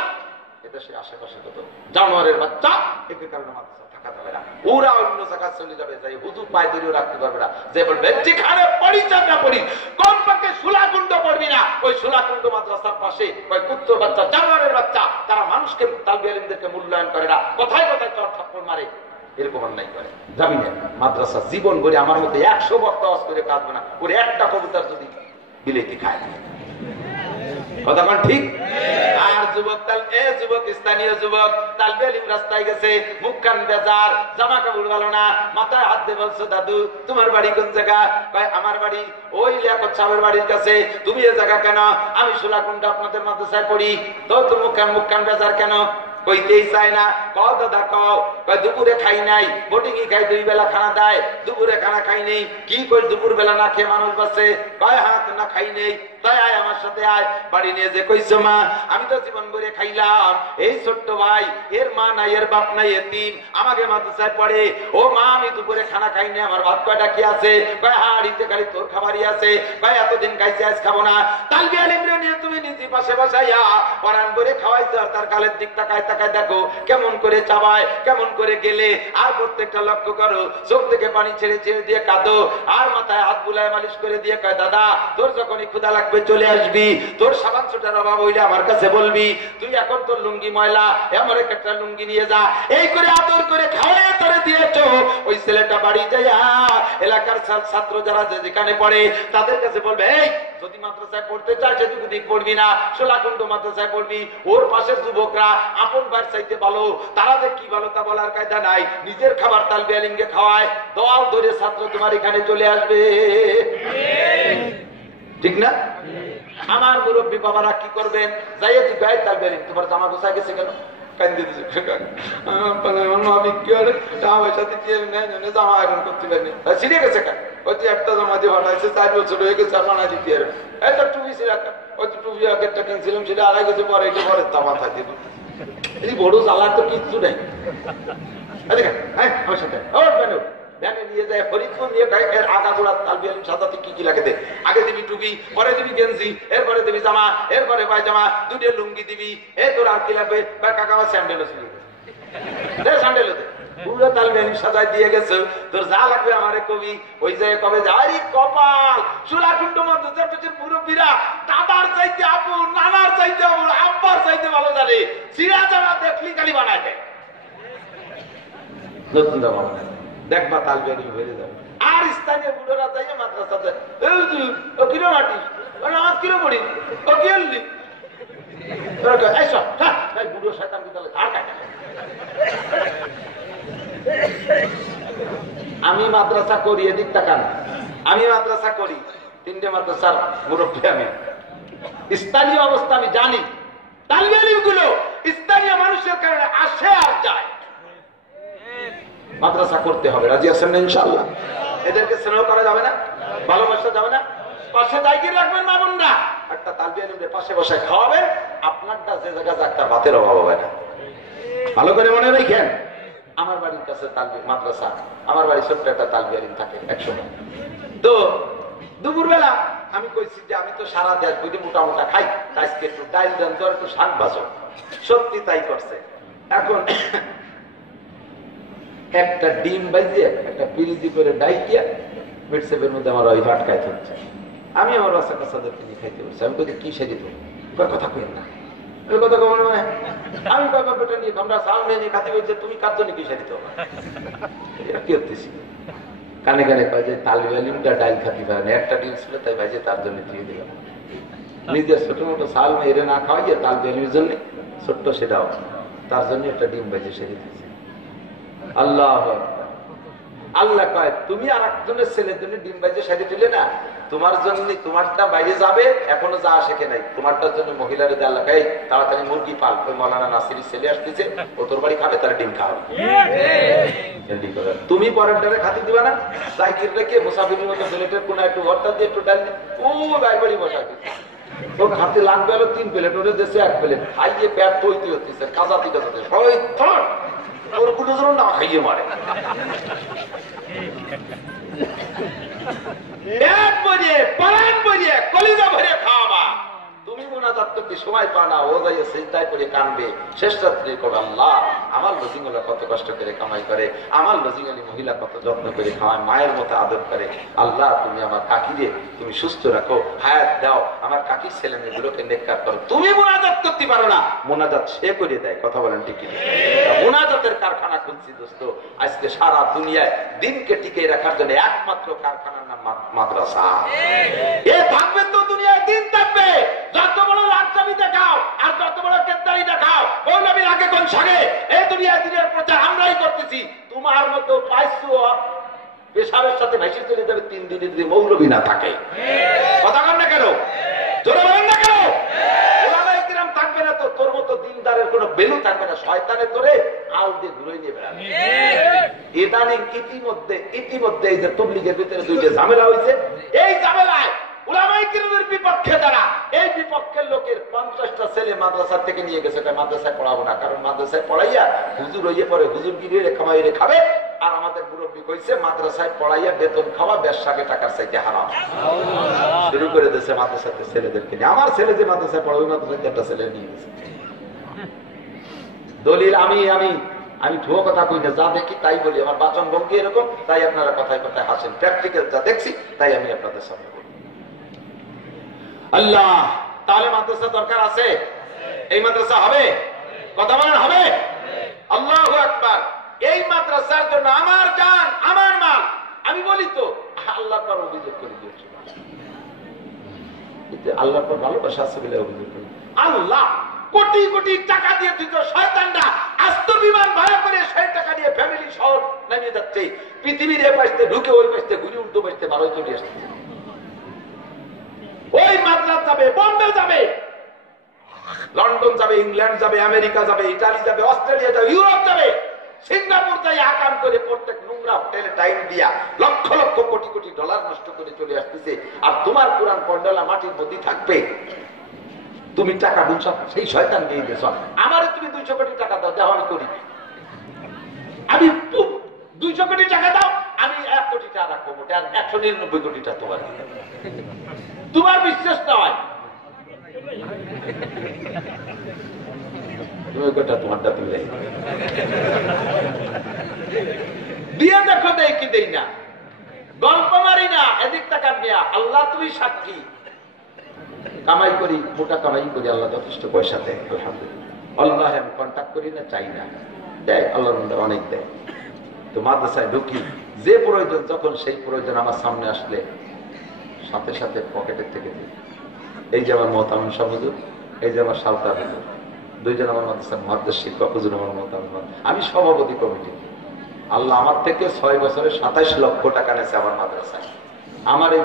এদেশের আশেপাশে কত জানোয়ারের বাচ্চা, একে কারণে মাদ্রাসা থাকা যাবে না, ওরা অন্য জায়গায় চলে যাবে, যাই হুজুর পায়ে ধরেও রাখতে পারবে না। যে বলবে যেখানে পড়ি চাপা পড়ি, কোন পাকে সুলাকুণ্ড পড়বি না, ওই সুলাকুণ্ড মাদ্রাসার পাশে ওই কুত্তর বাচ্চা, জানোয়ারের বাচ্চা, তারা মানুষকে তালবে আলিমদেরকে মূল্যায়ন করে না, কথায় কথায় চর থাপ্পড় মারে, এরকম অন্যায় করে। জামিনে মাদ্রাসা জীবন করে আমার মতো 100 বক্তা ওয়াজ করে কাঁদবে না, ওর একটা কবুতর যদি বিলেতি খায়। কথা কোন ঠিক? আর যুবক যুবক স্থানীয় যুবক তালবে আলিম রাস্তায় গেছে, মুখ কান বেজার, জামা কাপড় ভালো না, মাথায় হাত দিয়ে বলছো, দাদু তোমার বাড়ি কোন জায়গা? আমার বাড়ি ওই লিয়াকত সাহেবের বাড়ির কাছে। তুমি এ জায়গা কেন? আমি সুলাকুণ্ডা আপনাদের মাদ্রাসায় পড়ি। তো মুখ কান বেজার কেন? কইতেই চায় না। কও দাদা কও। দুপুরে খাই নাই, বোটিংই খাই, 2 বেলা খানা দেয়, দুপুরে খানা খাই নেই। কি কই দুপুর বেলা না খেয়ে মানুষ বাঁচে? কয় হাত না খাই নেই। তাই আয় আমার সাথে আয়। বাড়ি নিয়ে যে কইছো, মা আমি তো জীবন ভরে খাইলাম, এই ছোট্ট ভাই, এর মা নাই, এর বাপ নাই, এতিম, আমাকে মাদ্রাসায় পড়ে। ও মা আমি দুপুরে খানা খাইনি, আমার ভাত কয়টা কি আছে? কয় হাড়িতে খালি তোর খাবারই আছে। কয় এতদিন খাইছে, আজ খাবো না। তালবে আলিম নিয়ে তুমি নিজে পাশে বসাইয়া পরান করে খাওয়াইছো, আর তার গালের দিক তাকায় তাকায় দেখো কেমন করে চাবায়, কেমন করে গেলে। আর প্রত্যেকটা লক্ষ্য করো, চোখ থেকে পানি ছেড়ে ছেড়ে দিয়ে কাঁদো, আর মাথায় হাত বুলায় মালিশ করে দিয়ে কয়, দাদা তোর যখনই ক্ষুধা লাগবে চলে আসবি, তোর সাবান ছোটার অভাব হইলে আমার কাছে বলবি, তুই এখন তোর লুঙ্গি ময়লা, এমন একটা লুঙ্গি নিয়ে যা। এই করে আদর করে খাওয়াই তোরে দিয়েছো। ওই ছেলেটা বাড়ি যাইয়া এলাকার ছাত্র যারা যেখানে পড়ে তাদের কাছে বলবে, এই যদি মাদ্রাসায় পড়তে চায় সেদিক ওদিক পড়বি না, সোলাকুণ্ড মাদ্রাসায় পড়বি। ওর পাশের যুবকরা আপন ভাই চাইতে ভালো, তারা যে কি ভালো তা বলার কায়দা নাই, নিজের খাবার তালবে আলিমকে খাওয়ায়, দল ধরে ছাত্র তোমার এখানে চলে আসবে। ঠিক না? আমার মুরব্বী বাবারা কি করবেন? যাইয়ে জিজ্ঞাই তালবে আলিম তোমার জামা গোছায় গেছে কেন? কান্দে দিচ্ছে, জামা আয়রন করতে পারিনি, ছিঁড়ে গেছে কেন? ওই যে একটা জামা দিয়ে পাঠাইছে, 4 বছর হয়ে গেছে, বানা দিতে পারবে। একটা টুপি ছিল, ওই টুপি একটা কিনছিলাম, সেটা আড়াই গেছে, পরে এটা পরে তামা থাকে। এই বড় জ্বালার তো কিচ্ছু নেই। আমার সাথে ভ্যানে নিয়ে যায়, ফরিদপুর নিয়ে এর আগা গোড়া তালবে আলিম সাদাতে কি কি লাগে দে। আগে দিবি টুপি, পরে দিবি গেঞ্জি, এরপরে দিবি জামা, এরপরে পায়জামা, 2টা লুঙ্গি দিবি। এই তোর আর কি লাগবে? কাকা আমার স্যান্ডেলও ছিল, স্যান্ডেলও দে। পুরো তালবে আলিম সাজায় দিয়ে গেছে, তোর যা লাগবে আমারে কবি। ওই যে কবে যাই কপাল, সুলাকুণ্ড মাদ্রাসার মুরব্বীরা দাদার চাইতে আপু, নানার চাইতে আপু, আব্বার চাইতে ভালো জানে। সিরা জামা দেখলি খালি বানায় দেয়, নতুন জামা বানায় দেখবা তালবে আলিম হয়ে যাবে। আর স্থানীয় বুড়োরা যাইয়ে মাদ্রাসাতে, ও কিরো মাটি, আমার কিরো পড়ি, ও কি আনলি, বুড়ো শয়তান কি তাহলে ধার কাটে। আমি মাদ্রাসা করি, এদিক তাকান, আমি মাদ্রাসা করি, তিনটে মাদ্রাসার মুরব্বী আমি, স্থানীয় অবস্থা আমি জানি। তালিবে ইলম গুলো স্থানীয় মানুষের কারণে আসে আর যায়। মাদ্রাসা করতে হবে, রাজি আছেন না ইনশাআল্লাহ? এদেরকে স্নেহ করা যাবে না, ভালোবাসা যাবে না। পাশে দায়িত্ব রাখবেন মা বোনরা, একটা তালিবে ইলমের পাশে বসে খাওয়াবেন, আপনারটা যে জায়গা যাকটা ভাতের অভাব হবে না। ভালো করে মনে রাখেন, আমার বাড়ির কাছে তালিবে মাদ্রাসা, আমার বাড়ির ছোট্ট একটা তালিবে ইলম থাকে একসময়। তো দুপুরবেলা আমি কইছি যে আমি তো সারা দেশ বুঝি মোটা মোটা খাই, আজকে একটু ডাইল দেন তো, একটু শাক ভাজো। সত্যি তাই করছে। এখন একটা ডিম বাইজে একটা পিরিজি করে ডাইকিয়া মিটসেপের মধ্যে আমার ওই আটকায় থাকছে। আমি আমার বাচ্চা কাচ্চাদেরকে নিয়ে খাইতে বলছি। আমি কই কি সেরে দেবো, কথা কইেন না, কথা কব না। আমি বাবা বেটা নিয়ে আমরা চাল নিয়ে খাতে বলছে, তুমি কার জন্য কি সেরে দেবো? এটা কি হতেছি? কানে কানে কয় যে তালিবে ইলমটা ডাইল খাতে পারে না, একটা ডিম ছিল তাই ভাইজে তার জন্য দিয়ে দিলাম। নিজের ছোট মোটো চাল মেরে না খাওয়াইয়ে তালিবে ইলমের জন্য ছোট্ট সেটাও, তার জন্য একটা ডিম ভাইজে সেরে দিয়েছে। আল্লাহ আল্লাহ কয় তুমি আর একজনের ছেলের জন্য ডিম বাইজে সাইডে দিলে না, তোমার জন্য তোমারটা বাইরে যাবে, এখনো যা শেখে নাই, তোমারটার জন্য মহিলারে দিয়ে আল্লাহ কয় তাড়াতাড়ি মুরগি পাল, ওই মৌলানা নাসিরের ছেলে আসতেছে, ও তোর বাড়ি খাবে, তার ডিম খাওয়াবে। তুমি পরের ডালে খাতে দিবা না, সাইকেল রেখে মুসাফিরের মতো প্লেটের কোনা একটু ভর্তা দিয়ে একটু ডাল ও বাড়ি বসা ও খাতে লাগবে হলো 3 প্লেট, ওরে দেশে 1 প্লেট খাইয়ে পেট তৈরি হতেছে, কাজাতি কাজাতে সবাই ওর কোনো জন না খাইয়ে মারে। এক বজে পালান বজে কলিজা ভরে খাওয়াবা, তুমি মোনাজাত করতে সময় পা না, ও যাইয়ে সিজদায় করে কানবে, শেষ রাত্রে করবে আল্লাহ আমার লজিংলা কত কষ্ট করে কামাই করে, আমার লজিংলি মহিলা কত যত্ন করে খাওয়ায়, মায়ের মতো আদর করে, আল্লাহ তুমি আমার কাকিরে তুমি সুস্থ রাখো, হায়াত দাও, আমার কাকির ছেলে মেয়েগুলোকে নেককার করো। তুমি মোনাজাত করতে পারো না, মোনাজাত সে করে দেয়। কথা বলেন ঠিক কিনা? মোনাজাতের কারখানা খুলছি দোস্ত। আজকে সারা দুনিয়ায় দিনকে টিকে রাখার জন্য একমাত্র কারখানার নাম মাদ্রাসা। এ থাকবে তো দুনিয়ায় দিন থাকবে। যত বড় লাচ্চামি দেখাও আর যত বড় কেদারি দেখাও, মৌলবীর আগে কোন সাগে, এই দুনিয়ায় দিনের প্রচার আমরাই করতেছি। তোমার মতো পাইছো পেশাবের সাথে ভেসে চলে যাবে 3 দিনে যদি মৌলবী না থাকে। কথা বলেন না কেন? জোরে বলেন না কেন? ওলামায়ে কিরাম থাকবে না তো তোর মতো দিনদারের কোনো ভ্যালু থাকবে না, শয়তানে তোরে আল দিয়ে ঘুরে নিয়ে বেড়াবে। ইদানিং ইতিমধ্যে এই যে তাবলীগের ভিতরে 2টা ঝামেলা হয়েছে, এই ঝামেলায় উলামায়ে কিরামের বিপক্ষে যারা, এই বিপক্ষের লোকের 50টা ছেলে মাদ্রাসা থেকে নিয়ে গেছে, মাদ্রাসায় পড়াবো না, কারণ মাদ্রাসায় পড়াইয়া হুজুর হইয়ে পরে হুজুরগিরি কামাইরে খাবে, আর আমাদের মুরব্বী কইছে মাদ্রাসায় পড়াইয়া বেতন খাওয়া ব্যবসাকে টাকার চাইতে হারাম। শুরু করে দিয়েছে মাদ্রাসাতে ছেলেদেরকে নিয়ে। আমার ছেলে যে মাদ্রাসায় পড়াবে, মাদ্রাসায় একটা ছেলে নিয়ে গেছে। দলিল আমি আমি আমি ঠুয়ো কথা কই না, যা দেখি তাই বলি, আমার বাচন ভঙ্গি এরকম, তাই আপনারা কথায় কথায় হাসেন। প্র্যাকটিক্যাল যা দেখছি তাই আমি আপনাদের সামনে বলি। আল্লাহ, তাহলে মাদ্রাসা দরকার আছে? এই মাদ্রাসা হবে? কথা বলেন হবে? আল্লাহু আকবার। এই মাদ্রাসার জন্য আমার জান আমার মাল, আমি বলি তো আল্লাহর পর অভিযোগ করে দিয়েছি, আল্লাহর পর ভালোবাসা আছে বলে অভিযোগ করি। আল্লাহ কোটি কোটি টাকা দিয়ে দিত, শয়তানরা আস্ত বিমান ভাড়া করে সেই টাকা দিয়ে ফ্যামিলি শহর নামিয়ে যাচ্ছে, পৃথিবীর এ পাশে ঢুকে ওই পাশে ঘুরে উল্টো পাশে বারোই চলে আসছে। ওই মাদ্রাস যাবে, বম্বে যাবে, লন্ডন যাবে, ইংল্যান্ড যাবে, আমেরিকা যাবে, ইটালি যাবে, অস্ট্রেলিয়া যাবে, ইউরোপ যাবে, সিঙ্গাপুর যাই আকাম করে প্রত্যেক নোংরা হোটেলে টাইম দিয়া লক্ষ লক্ষ কোটি কোটি ডলার নষ্ট করে চলে আসতেছে। আর তোমার কোরআন পণ্ডালা মাটির মধ্যে থাকবে, তুমি টাকা বুঝছো সেই শয়তান দিয়ে দিয়েছ। আমারে তুমি 200 কোটি টাকা দাও, যাও আমি করি। আমি 200 কোটি টাকা দাও, আমি 1 কোটি টাকা রাখবো, 199 কোটি টাকা তোমার। তোমার বিশ্বাস নয়, তোমারটা তুলে দিয়ে দেখো, দেয় কি দেই না, গল্প মারি না, এদিক টাকা নেয়া। আল্লাহ তুমি সাক্ষী, কামাই করি, মোটা কামাই করি, আল্লাহ যথেষ্ট পয়সা দেয়, আলহামদুলিল্লাহ। আল্লাহ আমি কন্ট্যাক্ট করি না, চাই না, দেয় আল্লাহ অনেক দেয়। তো মাদ্রাসায় ঢুকি, যে প্রয়োজন যখন সেই প্রয়োজন আমার সামনে আসলে সাথে সাথে পকেটের থেকে দিই। এই যে আমার মোহতামিম সাহেব হুজুর, এই যে আমার সালতার হুজুর, 2 জন আমার মাদ্রাসার মুহাদ্দিস শিক্ষক হুজুর, আমার মোহতামিম, আমি সভাপতি কমিটি। আল্লাহ আমার থেকে 6 বছরে 27 লক্ষ টাকা নেছে আমার মাদ্রাসায়। আমার এই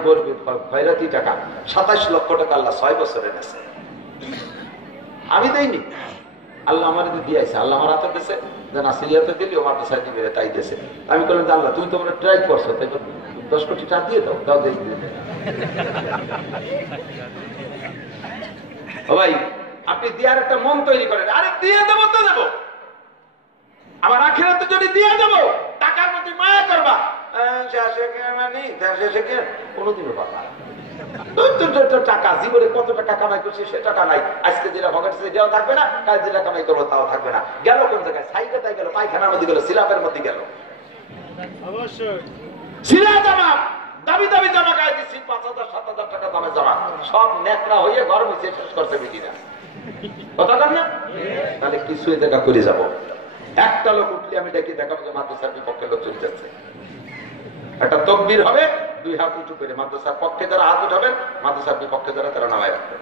খয়রাতি টাকা 27 লক্ষ টাকা আল্লাহ 6 বছরে নেছে, আমি দেইনি, আল্লাহ আমার দিয়েছে, আল্লাহ আমার হাতে দিয়েছে, যে নাসিরিয়াতে দিলি ও মাদ্রাসায় দিবে তাই দিয়েছে। আমি বললাম আল্লাহ তুমি তো ট্রাই করছো, তাই 10 কোটি টাকা দিয়ে দাও, দাও দিয়ে ও ভাই আপনি দেওয়ার একটা মন তৈরি করেন, আরে দিয়ে দেবো তো দেবো, আমার আখিরাতে যদি দিয়ে দেবো, টাকার প্রতি মায়া করবা, কোনদিনও পাবা টাকা জীবনে কত টাকা কামাই করছি সে টাকা নাই, আজকে যেটা ভগাচ্ছে সেটাও থাকবে না, কাল যেটা কামাই করবো তাও থাকবে না। গেল কোন জায়গায়? সাইডে তাই গেল, পায়খানার মধ্যে গেল, সিলাপের মধ্যে গেল, অবশ্যই সিলা জামা, দামি দামি জামা গায়ে দিচ্ছি, 5,000-7,000 টাকা দামে জামা, সব নেকড়া হয়ে ঘর মুছে শেষ করছে বিটিরা, কথা কর না? তাহলে কিছু দেখা করে যাব। একটা লোক উঠলে আমি দেখি দেখাবো যে মাদ্রাসার বিপক্ষে লোক চলে যাচ্ছে, একটা তকবীর হবে, 2 হাত উঁচু করে, মাদ্রাসার পক্ষে যারা হাত উঠাবেন, মাদ্রাসার বিপক্ষে যারা তারা নামায় রাখবেন।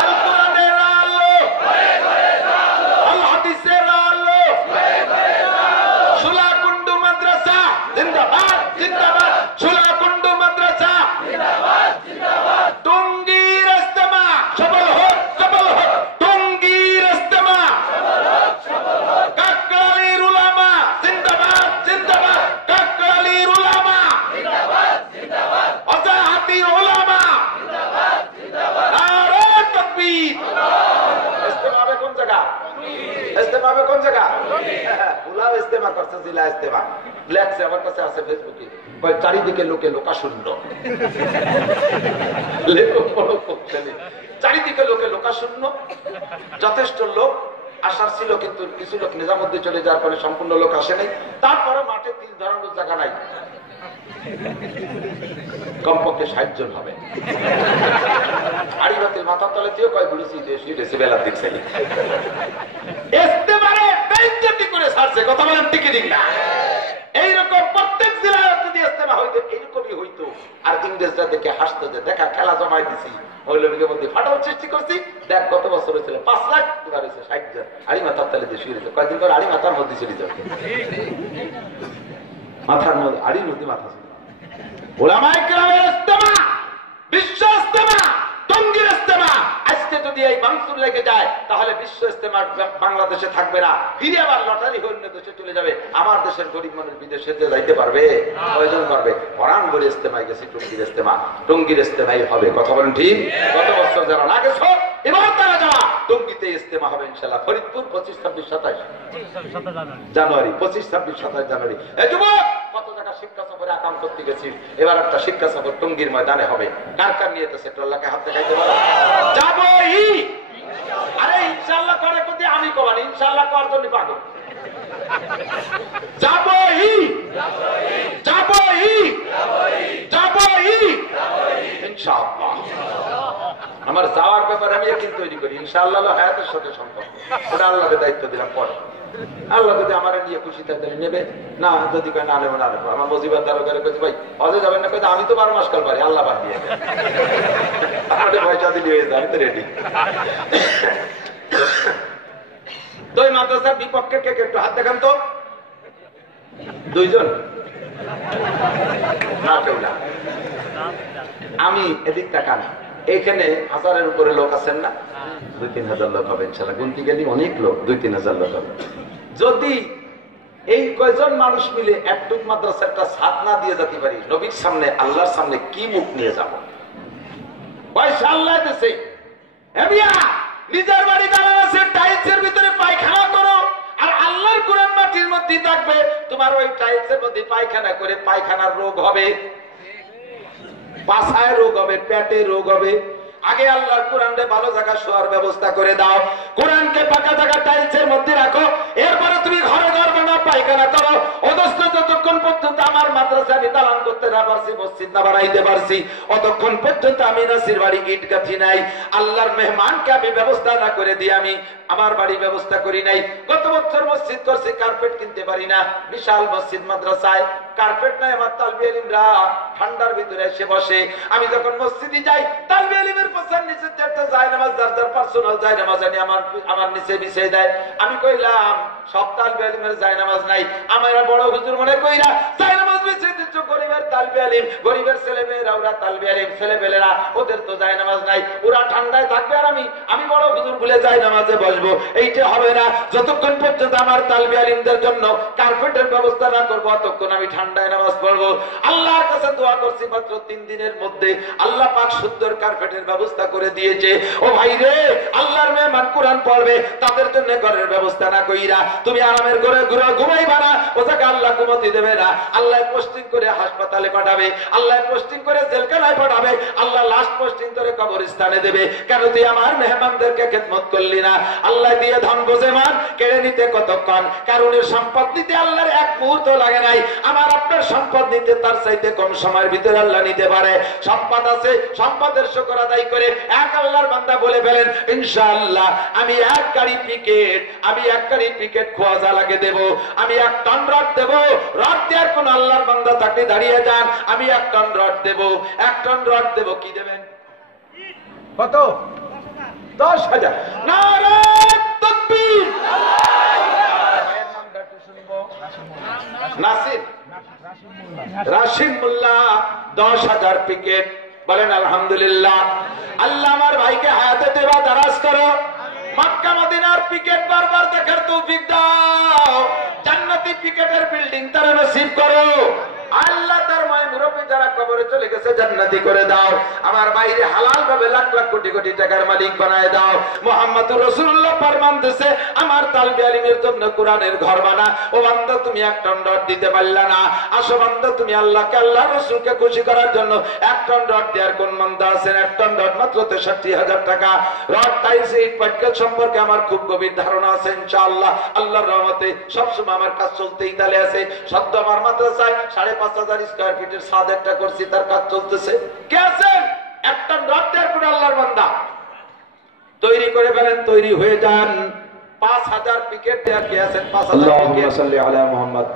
আল কোরআনের আলো, আল হাদিসের আলো, সুলাকুন্ডু মাদ্রাসা জিন্দাবাদ জিন্দাবাদ, সুলাকুন্ডু মাদ্রাসা জিন্দাবাদ জিন্দাবাদ, টঙ্গীর ইজতেমা সফল হোক সফল হোক, টঙ্গীর ইজতেমা সফল হোক সফল হোক, কাকরাইল উলামা জিন্দাবাদ জিন্দাবাদ, কাকরাইল উলামা জিন্দাবাদ জিন্দাবাদ, আজাহাতি উলামা জিন্দাবাদ জিন্দাবাদ, নারে তাকবীর। ইজতেমা হবে কোন জায়গা? ইজতেমা হবে কোন জায়গা? উলাও ইজতেমা করছে, জিলা ইজতেমা লেখছে, আমার কাছে আছে ফেসবুকে, চারিদিকে লোকে লোকাশূন্য, চারিদিকে লোকে লোকাশূন্য, যথেষ্ট লোক আসার ছিল, কিন্তু কিছু লোক নিজামুদ্দিন চলে যাওয়ার পরে সম্পূর্ণ লোক আসে নাই, তারপরে মাঠে 3 ধরনের জায়গা নাই, কমপক্ষে 60 জন হবে। আড়িবাতির মাথার তলে থেকে কয় ঘুরেছি বেলার দিক চাই ইজতেমারে বেইজ্জতি করে ছাড়ছে, কথা বলেন ঠিক ঠিক না? এইরকম প্রত্যেক জেলায় যদি ইজতেমা হইতো এইরকমই হইতো, আর ইংরেজরা দেখে হাসতো যে দেখা খেলা জমাই দিছি, ওই লোকের মধ্যে ফাটাও সৃষ্টি করছি, দেখ কত বছর হয়েছিল 5 লাখ, এবার হয়েছে 60 জন, আড়ি মাথার তালে দিয়ে শুয়ে রয়েছে, কয়েকদিন পর আড়ি মাথার মধ্যে চলে যাবে, মাথার মধ্যে আড়ির মধ্যে মাথা ছিল। ওলামায়ে কেরামের ইজতেমা, বিশ্ব ইজতেমা, টঙ্গীর ইজতেমা, আজকে যদি এই ভাঙচুর লেগে যায় তাহলে বিশ্ব ইজতেমা বাংলাদেশে থাকবে না, ফিরে আবার লটারি অন্য দেশে চলে যাবে। আমার দেশের গরিব মানুষ বিদেশে যাইতে পারবে? প্রয়োজন করবে। কোরআন বলে ইজতেমায় গেছি, টঙ্গীর ইজতেমা, টঙ্গীর ইজতেমাই হবে, কথা বলেন ঠিক? গত বছর যারা না গেছ এবার তারা যাওয়া, টঙ্গীতে ইজতেমা হবে ইনশাআল্লাহ। ফরিদপুর 25, 26, 27 জানুয়ারি, 25, 26, 27 জানুয়ারি। এই যুবক কত টাকা শিক্ষা সফরে আকাম করতে গেছিস, এবার একটা শিক্ষা সফর টঙ্গীর ময়দানে হবে। কার কার নিয়ে যেতেছে টোল্লাকে হাত দেখাইতে পারো? যাবোই। আরে ইনশাআল্লাহ করে কোথায় আমি কমানি, ইনশাআল্লাহ করার জন্য পাগল। যাবোই যাবোই যাবোই ইনশাআল্লাহ। আমার যাওয়ার ব্যাপারে আমি একদিন তৈরি করি, ইনশাআল্লাহ হায়াতের সাথে সম্পর্ক, ওটা আল্লাহকে দায়িত্ব দিলাম। পরে আল্লাহ যদি আমার নিয়ে খুশি থাকে নেবে, না যদি না নেবো না নেবো। আমার মজিবার দারোগারে কইছে ভাই হজে যাবেন না, কইতে আমি তো 12 মাস কাল পারি, আল্লাহ বাদ দিয়ে আমাদের পয়সা দিলে হয়ে যাবে, আমি তো রেডি। তো এই মাদ্রাসার বিপক্ষে কে একটু হাত দেখান তো, 2 জন না কেউ না। আমি এদিক তাকান, এইখানে 1000-এর উপরে লোক আছেন না? 2-3 হাজার লোক হবে ইনশাআল্লাহ, গুনতে গেলে অনেক লোক, 2-3 হাজার লোক হবে। যদি এই কয়জন মানুষ মিলে একটুক মাদ্রাসার একটা ছাদ না দিয়ে যেতে পারি, নবীর সামনে আল্লাহর সামনে কি মুখ নিয়ে যাব? পয়সা আল্লাহ দিয়েছে, নিজের বাড়ি দাঁড়ানো আছে, টাইলসের ভিতরে পায়খানা করো, আর আল্লাহর কোরআন মাটির মধ্যে থাকবে, তোমার ওই টাইলসের মধ্যে পায়খানা করে পায়খানার রোগ হবে, পাছায় রোগ হবে, পেটে রোগ হবে। আগে আল্লাহর কোরআনে ভালো জায়গা শোয়ার ব্যবস্থা করে দাও, কোরআনকে পাকা জায়গা টাইলসের মধ্যে রাখো, এরপরে তুমি ঘরে ঘর বানা পায়খানা করো। অদস্ত যতক্ষণ পর্যন্ত আমার মাদ্রাসা আমি দালান করতে না পারছি, মসজিদ না বানাইতে পারছি, অতক্ষণ পর্যন্ত আমি নাসির বাড়ি ইট গাঁথি নাই। আল্লাহর মেহমানকে আমি ব্যবস্থা না করে দিয়ে আমি আমার বাড়ি ব্যবস্থা করি নাই। গত বছর মসজিদ করছি, কার্পেট কিনতে পারি না, বিশাল মসজিদ মাদ্রাসায় কার্পেট নাই, আমার তালবি আলিমরা ঠান্ডার ভিতরে এসে বসে। আমি যখন মসজিদে যাই, তালবি আলিমের পাশার নিচে চারটা জায়নামাজ, যার যার পার্সোনাল জায়নামাজ আনি আমার নিচে বিছিয়ে দেয়। আমি কইলাম সব তালবি আলিমের জায়নামাজ নাই, আমরা বড় হুজুর মনে কইরা জায়নামাজ বিছিয়ে দিচ্ছ গরিবের তালবি আলিম, গরিবের ছেলে মেয়েরা ওরা তালবি আলিম, ছেলে পেলেরা ওদের তো জায়নামাজ নাই, ওরা ঠান্ডায় থাকবে আর আমি বড় হুজুর বলে জায়নামাজে বসবো। এইটা হবে না। যতক্ষণ পর্যন্ত আমার তালবি আলিমদের জন্য কার্পেটের ব্যবস্থা না করবো, ততক্ষণ আমি ঠান্ডায় নামাজ পড়বো। আল্লাহর কাছে দোয়া করছি, মাত্র 3 দিনের মধ্যে আল্লাহ পাক সুন্দর কার্পেটের ব্যবস্থা করে দিয়েছে। ও ভাই রে, আল্লাহর মেহমান কোরআন পড়বে, তাদের জন্য ঘরের ব্যবস্থা না কইরা তুমি আরামের ঘরে ঘুমাইবা না, ও জায়গা আল্লাহ ঘুমাতে দেবে না। আল্লাহ পোস্টিং করে হাসপাতালে পাঠাবে, আল্লাহ পোস্টিং করে জেলখানায় পাঠাবে, আল্লাহ লাস্ট পোস্টিং করে কবরস্থানে দেবে। কেন তুই আমার মেহমানদেরকে খেদমত করলি না? আল্লাহ দিয়ে ধন বোঝে মান, কেড়ে নিতে কতক্ষণ। কারণের সম্পদ নিতে আল্লাহর এক মুহূর্ত লাগে নাই। আমার আপনার সম্পদ নিতে তার চাইতে কম সময়ের ভিতরে আল্লাহ নিতে পারে। সম্পদ আছে, সম্পদের শুকর আদায় করে এক আল্লাহর বান্দা বলে ফেলেন, ইনশাআল্লাহ আমি এক গাড়ি পিকেট খোয়াজা লাগে দেব, আমি 1 টন রড দেব। রড দেওয়ার কোন আল্লাহর বান্দা তাকে দাঁড়িয়ে যান, আমি 1 টন রড দেব, 1 টন রড দেব। কি দেবেন? কত? 10,000। নারায়ে তাকবীর। নাসির রাশিদ মোল্লা 10,000 পিকেট। বলেন আলহামদুলিল্লাহ। আল্লাহ আমার ভাইকে হায়াতে দেবা দারাজ করো। মক্কা মদিনার পিকেট বারবার দেখার তৌফিক দাও। জান্নাতি পিকেটের বিল্ডিং তারা নসিব করো। আল্লাহ তার মায়ের মুরব্বী যারা কবরে চলে গেছে জান্নাতি করে দাও। আমার বাইরে হালাল ভাবে লাখ লাখ কোটি কোটি টাকার মালিক বানায় দাও। মুহাম্মদুর রাসূলুল্লাহ ফরমান দিয়েছে, আমার তালবি আলিমের জন্য কোরআনের ঘর বানা। ও বান্দা, তুমি 1 টন রড দিতে পারলা না, আসো বান্দা তুমি আল্লাহকে, আল্লাহ রাসূলকে খুশি করার জন্য 1 টন রড দেওয়ার কোন বান্দা আছেন? 1 টন রড মাত্র 63,000 টাকা। রড টাইলস ইট পাটকেল সম্পর্কে আমার খুব গভীর ধারণা আছে ইনশাআল্লাহ। আল্লাহর রহমতে সবসময় আমার কাজ চলতেই তালে আছে। সদ্য আমার মাদ্রাসায় 5,500 স্কয়ার ফিটের ছাদ একটা করছি, তার কাজ চলতেছে। কে আছেন 1 টন রড দেওয়ার কোন আল্লাহর বান্দা? তৈরি করে ফেলেন, তৈরি হয়ে যান। 5,000 পিকেট দেওয়ার কে আছেন? 5,000 পিকেট।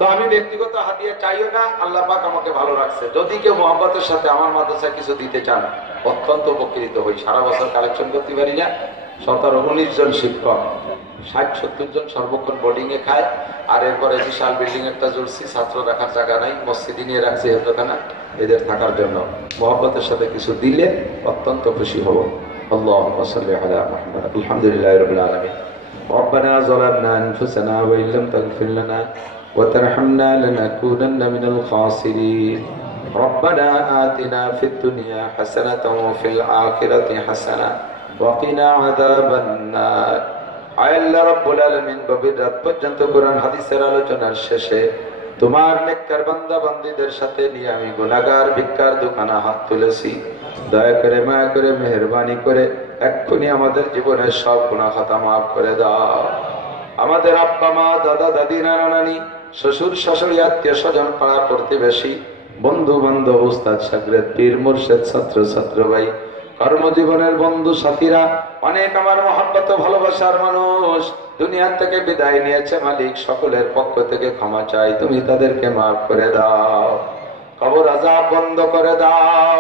তো আমি ব্যক্তিগত হাদিয়া চাইও না, আল্লাহ পাক আমাকে ভালো রাখছে। যদি কেউ মোহাম্মতের সাথে আমার মাদ্রাসায় কিছু দিতে চান, অত্যন্ত উপকৃত হই। সারা বছর কালেকশন করতে পারি না। 17-19 জন শিক্ষক, 60-70 জন সর্বক্ষণ বোর্ডিং এ খায়। আর এরপরে বিশাল বিল্ডিং একটা জুড়ছি, ছাত্র রাখার জায়গা নাই, মসজিদে নিয়ে রাখছি হেফজখানা এদের থাকার জন্য। মোহাম্মতের সাথে কিছু দিলে অত্যন্ত খুশি হব। আল্লাহুম্মা সাল্লি আলা মুহাম্মাদ। আলহামদুলিল্লাহি রাব্বিল আলামিন। ربنا ظلمنا أنفسنا وإن لم تغفر لنا وترحمنا لنكونن من الخاسرين. ربنا آتنا في الدنيا حسنة وفي الآخرة حسنة وقنا عذاب النار. আল্লাহ রাব্বুল আলামিন গভীর রাত পর্যন্ত কোরআন হাদিসের আলোচনার শেষে তোমার নেককার বান্দা বান্দীদের সাথে নিয়ে আমি গুনাহগার ভিক্ষার দোকানে হাত তুলেছি। দয়া করে, মায়া করে, মেহেরবানি করে এক্ষুনি আমাদের জীবনের সব গুনাহ খাতা মাফ করে দাও। আমাদের আব্বা মা, দাদা দাদি, নানা নানি, শ্বশুর শাশুড়ি, আত্মীয় স্বজন, পাড়া প্রতিবেশী, বন্ধু বান্ধব, উস্তাদ শাগরেদ, পীর মুর্শিদ, ছাত্র ছাত্র ভাই, কর্মজীবনের বন্ধু সাথীরা, অনেক আমার মহব্বত ভালোবাসার মানুষ দুনিয়া থেকে বিদায় নিয়েছে। মালিক, সকলের পক্ষ থেকে ক্ষমা চাই, তুমি তাদেরকে মাফ করে দাও। কবর আযাব বন্ধ করে দাও।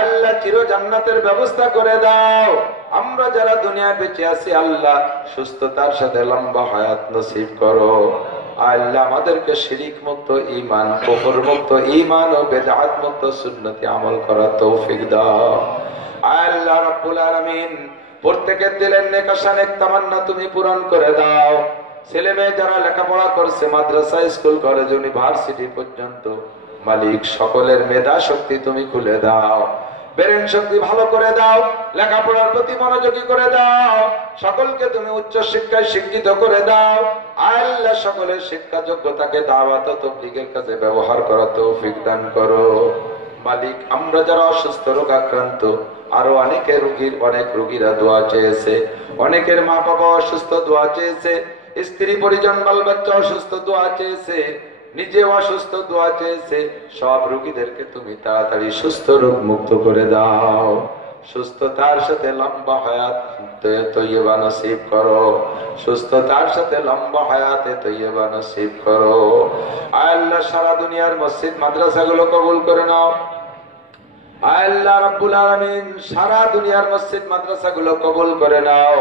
আল্লাহ চির জান্নাতের ব্যবস্থা করে দাও। আমরা যারা দুনিয়া বেঁচে আছি, আল্লাহ সুস্থতার সাথে লম্বা হায়াত নসিব করো। আল্লাহ আমাদেরকে শিরিক মুক্ত ঈমান, কুফর মুক্ত ঈমান ও বিদআত মুক্ত সুন্নতি আমল করার তৌফিক দাও। আল্লাহ রাব্বুল আলামিন প্রত্যেকের দিলের নেক আশা, নেক তামান্না তুমি পূরণ করে দাও। ছেলে মেয়ে যারা লেখাপড়া করছে, মাদ্রাসা, স্কুল, কলেজ, ইউনিভার্সিটি পর্যন্ত, মালিক সকলের মেধা শক্তি তুমি খুলে দাও, ব্রেন শক্তি ভালো করে দাও, লেখাপড়ার প্রতি মনোযোগী করে দাও। সকলকে তুমি উচ্চ শিক্ষায় শিক্ষিত করে দাও। আল্লাহ সকলের শিক্ষা যোগ্যতাকে দাওয়াত ও তাবলীগের কাজে ব্যবহার করার তৌফিক দান করো। মালিক, আমরা যারা অসুস্থ, রোগাক্রান্ত, আরো অনেক রোগীরা দোয়া চেয়েছে, অনেকের মা বাবা অসুস্থ, দোয়া চেয়েছে, স্ত্রী পরিজন বাল বাচ্চা অসুস্থ, দোয়া চেয়েছে, নিজে অসুস্থ, দোয়া চেয়েছে। সব রোগীদেরকে তুমি তাড়াতাড়ি সুস্থ রোগ মুক্ত করে দাও। সুস্থতার সাথে লম্বা হায়াত তৈয়বা নসিব করো, সুস্থতার সাথে লম্বা হায়াতে তৈয়বা নসিব করো। আয় আল্লাহ সারা দুনিয়ার মসজিদ মাদ্রাসাগুলো কবুল করে নাও। আয় আল্লাহ রাব্বুল আলামিন সারা দুনিয়ার মসজিদ মাদ্রাসাগুলো কবুল করে নাও।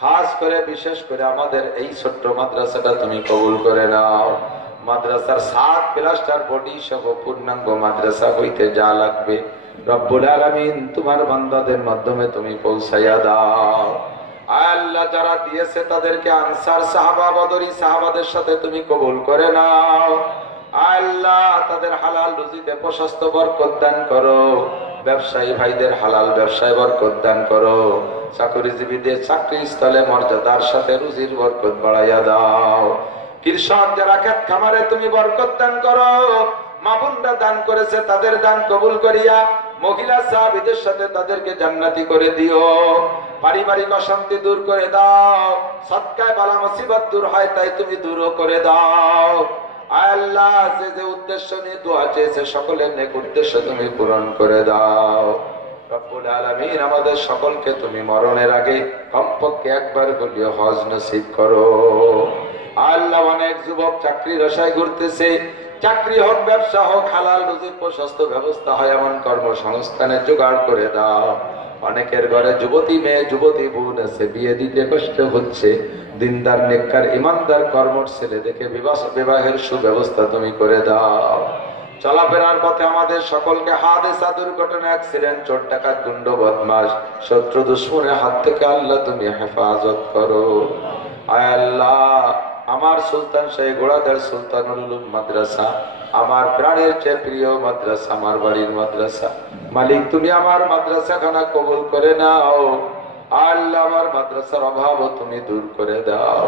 খাস করে বিশেষ করে আমাদের এই ছোট্ট মাদ্রাসাটা তুমি কবুল করে নাও। মাদ্রাসার 7 প্লাস্টার বডি সহ পূর্ণাঙ্গ মাদ্রাসা হইতে যা লাগবে রব্বুল আলামিন তোমার বান্দাদের মাধ্যমে তুমি পৌঁছাইয়া দাও। আয় আল্লাহ যারা দিয়েছে তাদেরকে আনসার সাহাবা বদরি সাহাবাদের সাথে তুমি কবুল করে নাও। আয় আল্লাহ তাদের হালাল রুজিতে প্রশস্ত বরকত দান করো, ব্যবসায়ী ভাইদের হালাল ব্যবসায় বরকত দান করো, চাকরিজীবীদের চাকরি স্থলে মর্যাদার সাথে রুজির বরকত বাড়াইয়া দাও। কৃষক যারা ক্ষেত খামারে তুমি বরকত দান করো, মা বোনরা দান করেছে তাদের দান কবুল করিয়া মহিলা সাহাবীদের সাথে তাদেরকে জান্নাতি করে দিও। পারিবারিক অশান্তি দূর করে দাও, সদকায় বালা মুসিবত দূর হয় তাই তুমি দূরও করে দাও। আয় আল্লাহ যে যে উদ্দেশ্য নিয়ে দোয়া চেয়েছে সকলের নেক উদ্দেশ্য তুমি পূরণ করে দাও। রব্বুল আলামিন আমাদের সকলকে তুমি মরণের আগে কমপক্ষে একবার হলেও হজ নসিব করো। আল্লাহ অনেক যুবক চাকরির আশায় ঘুরতেছে, চাকরি হোক ব্যবসা হোক হালাল রুজির প্রশস্ত ব্যবস্থা হয় এমন কর্মসংস্থানের জোগাড় করে দাও। অনেকের ঘরে যুবতী মেয়ে যুবতী বোন আছে, বিয়ে দিতে কষ্ট হচ্ছে, দিনদার নেককার ইমানদার কর্মঠ ছেলে দেখে বিবাহের সুব্যবস্থা তুমি করে দাও। চলাফেরার পথে আমাদের সকলকে হাদেসা দুর্ঘটনা অ্যাক্সিডেন্ট চোর ডাকাত গুন্ড বদমাশ শত্রু দুশ্মনের হাত থেকে আল্লাহ তুমি হেফাজত করো। আয় আল্লাহ আমার সুলতান শাহী ঘোড়াদের সুলতানুল উলুম মাদ্রাসা আমার প্রাণের চেয়ে প্রিয় মাদ্রাসা, আমার বাড়ির মাদ্রাসা, মালিক তুমি আমার মাদ্রাসা খানা কবুল করে নাও। আল্লাহ আমার মাদ্রাসার অভাব তুমি দূর করে দাও।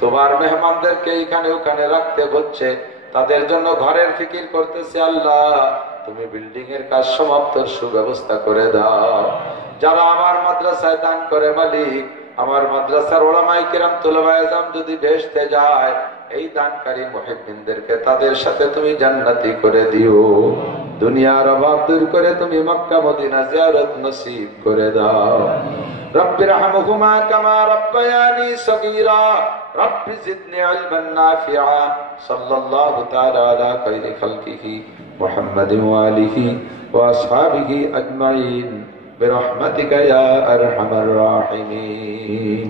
তোমার মেহমানদেরকে এখানে ওখানে রাখতে হচ্ছে, তাদের জন্য ঘরের ফিকির করতেছে, আল্লাহ তুমি বিল্ডিং এর কাজ সমাপ্তর সুব্যবস্থা করে দাও। যারা আমার মাদ্রাসায় দান করে মালিক আমার মাদ্রাসার উলামায়ে কিরাম তুলাবায়ে ইলম যদি বেহেশতে যায় এই দানকারী মুহিব্বিনদেরকে তাদের সাথে তুমি জান্নাতি করে দিও। দুনিয়ার অভাব দূর করে তুমি মক্কা মদিনা জিয়ারত নসিব করে দাও। রব্বি রহমহুমা কামা রব্বায়ানি সগীরা রব্বি জিদনি ইলমান নাফিআ সাল্লাল্লাহু তাআলা আলা খায়রি খালকিহি মুহাম্মাদিন ওয়া আলিহি ওয়া আসহাবিহি আজমাইন বিরহমাতিকা ইয়া আরহামার রাহিমিন।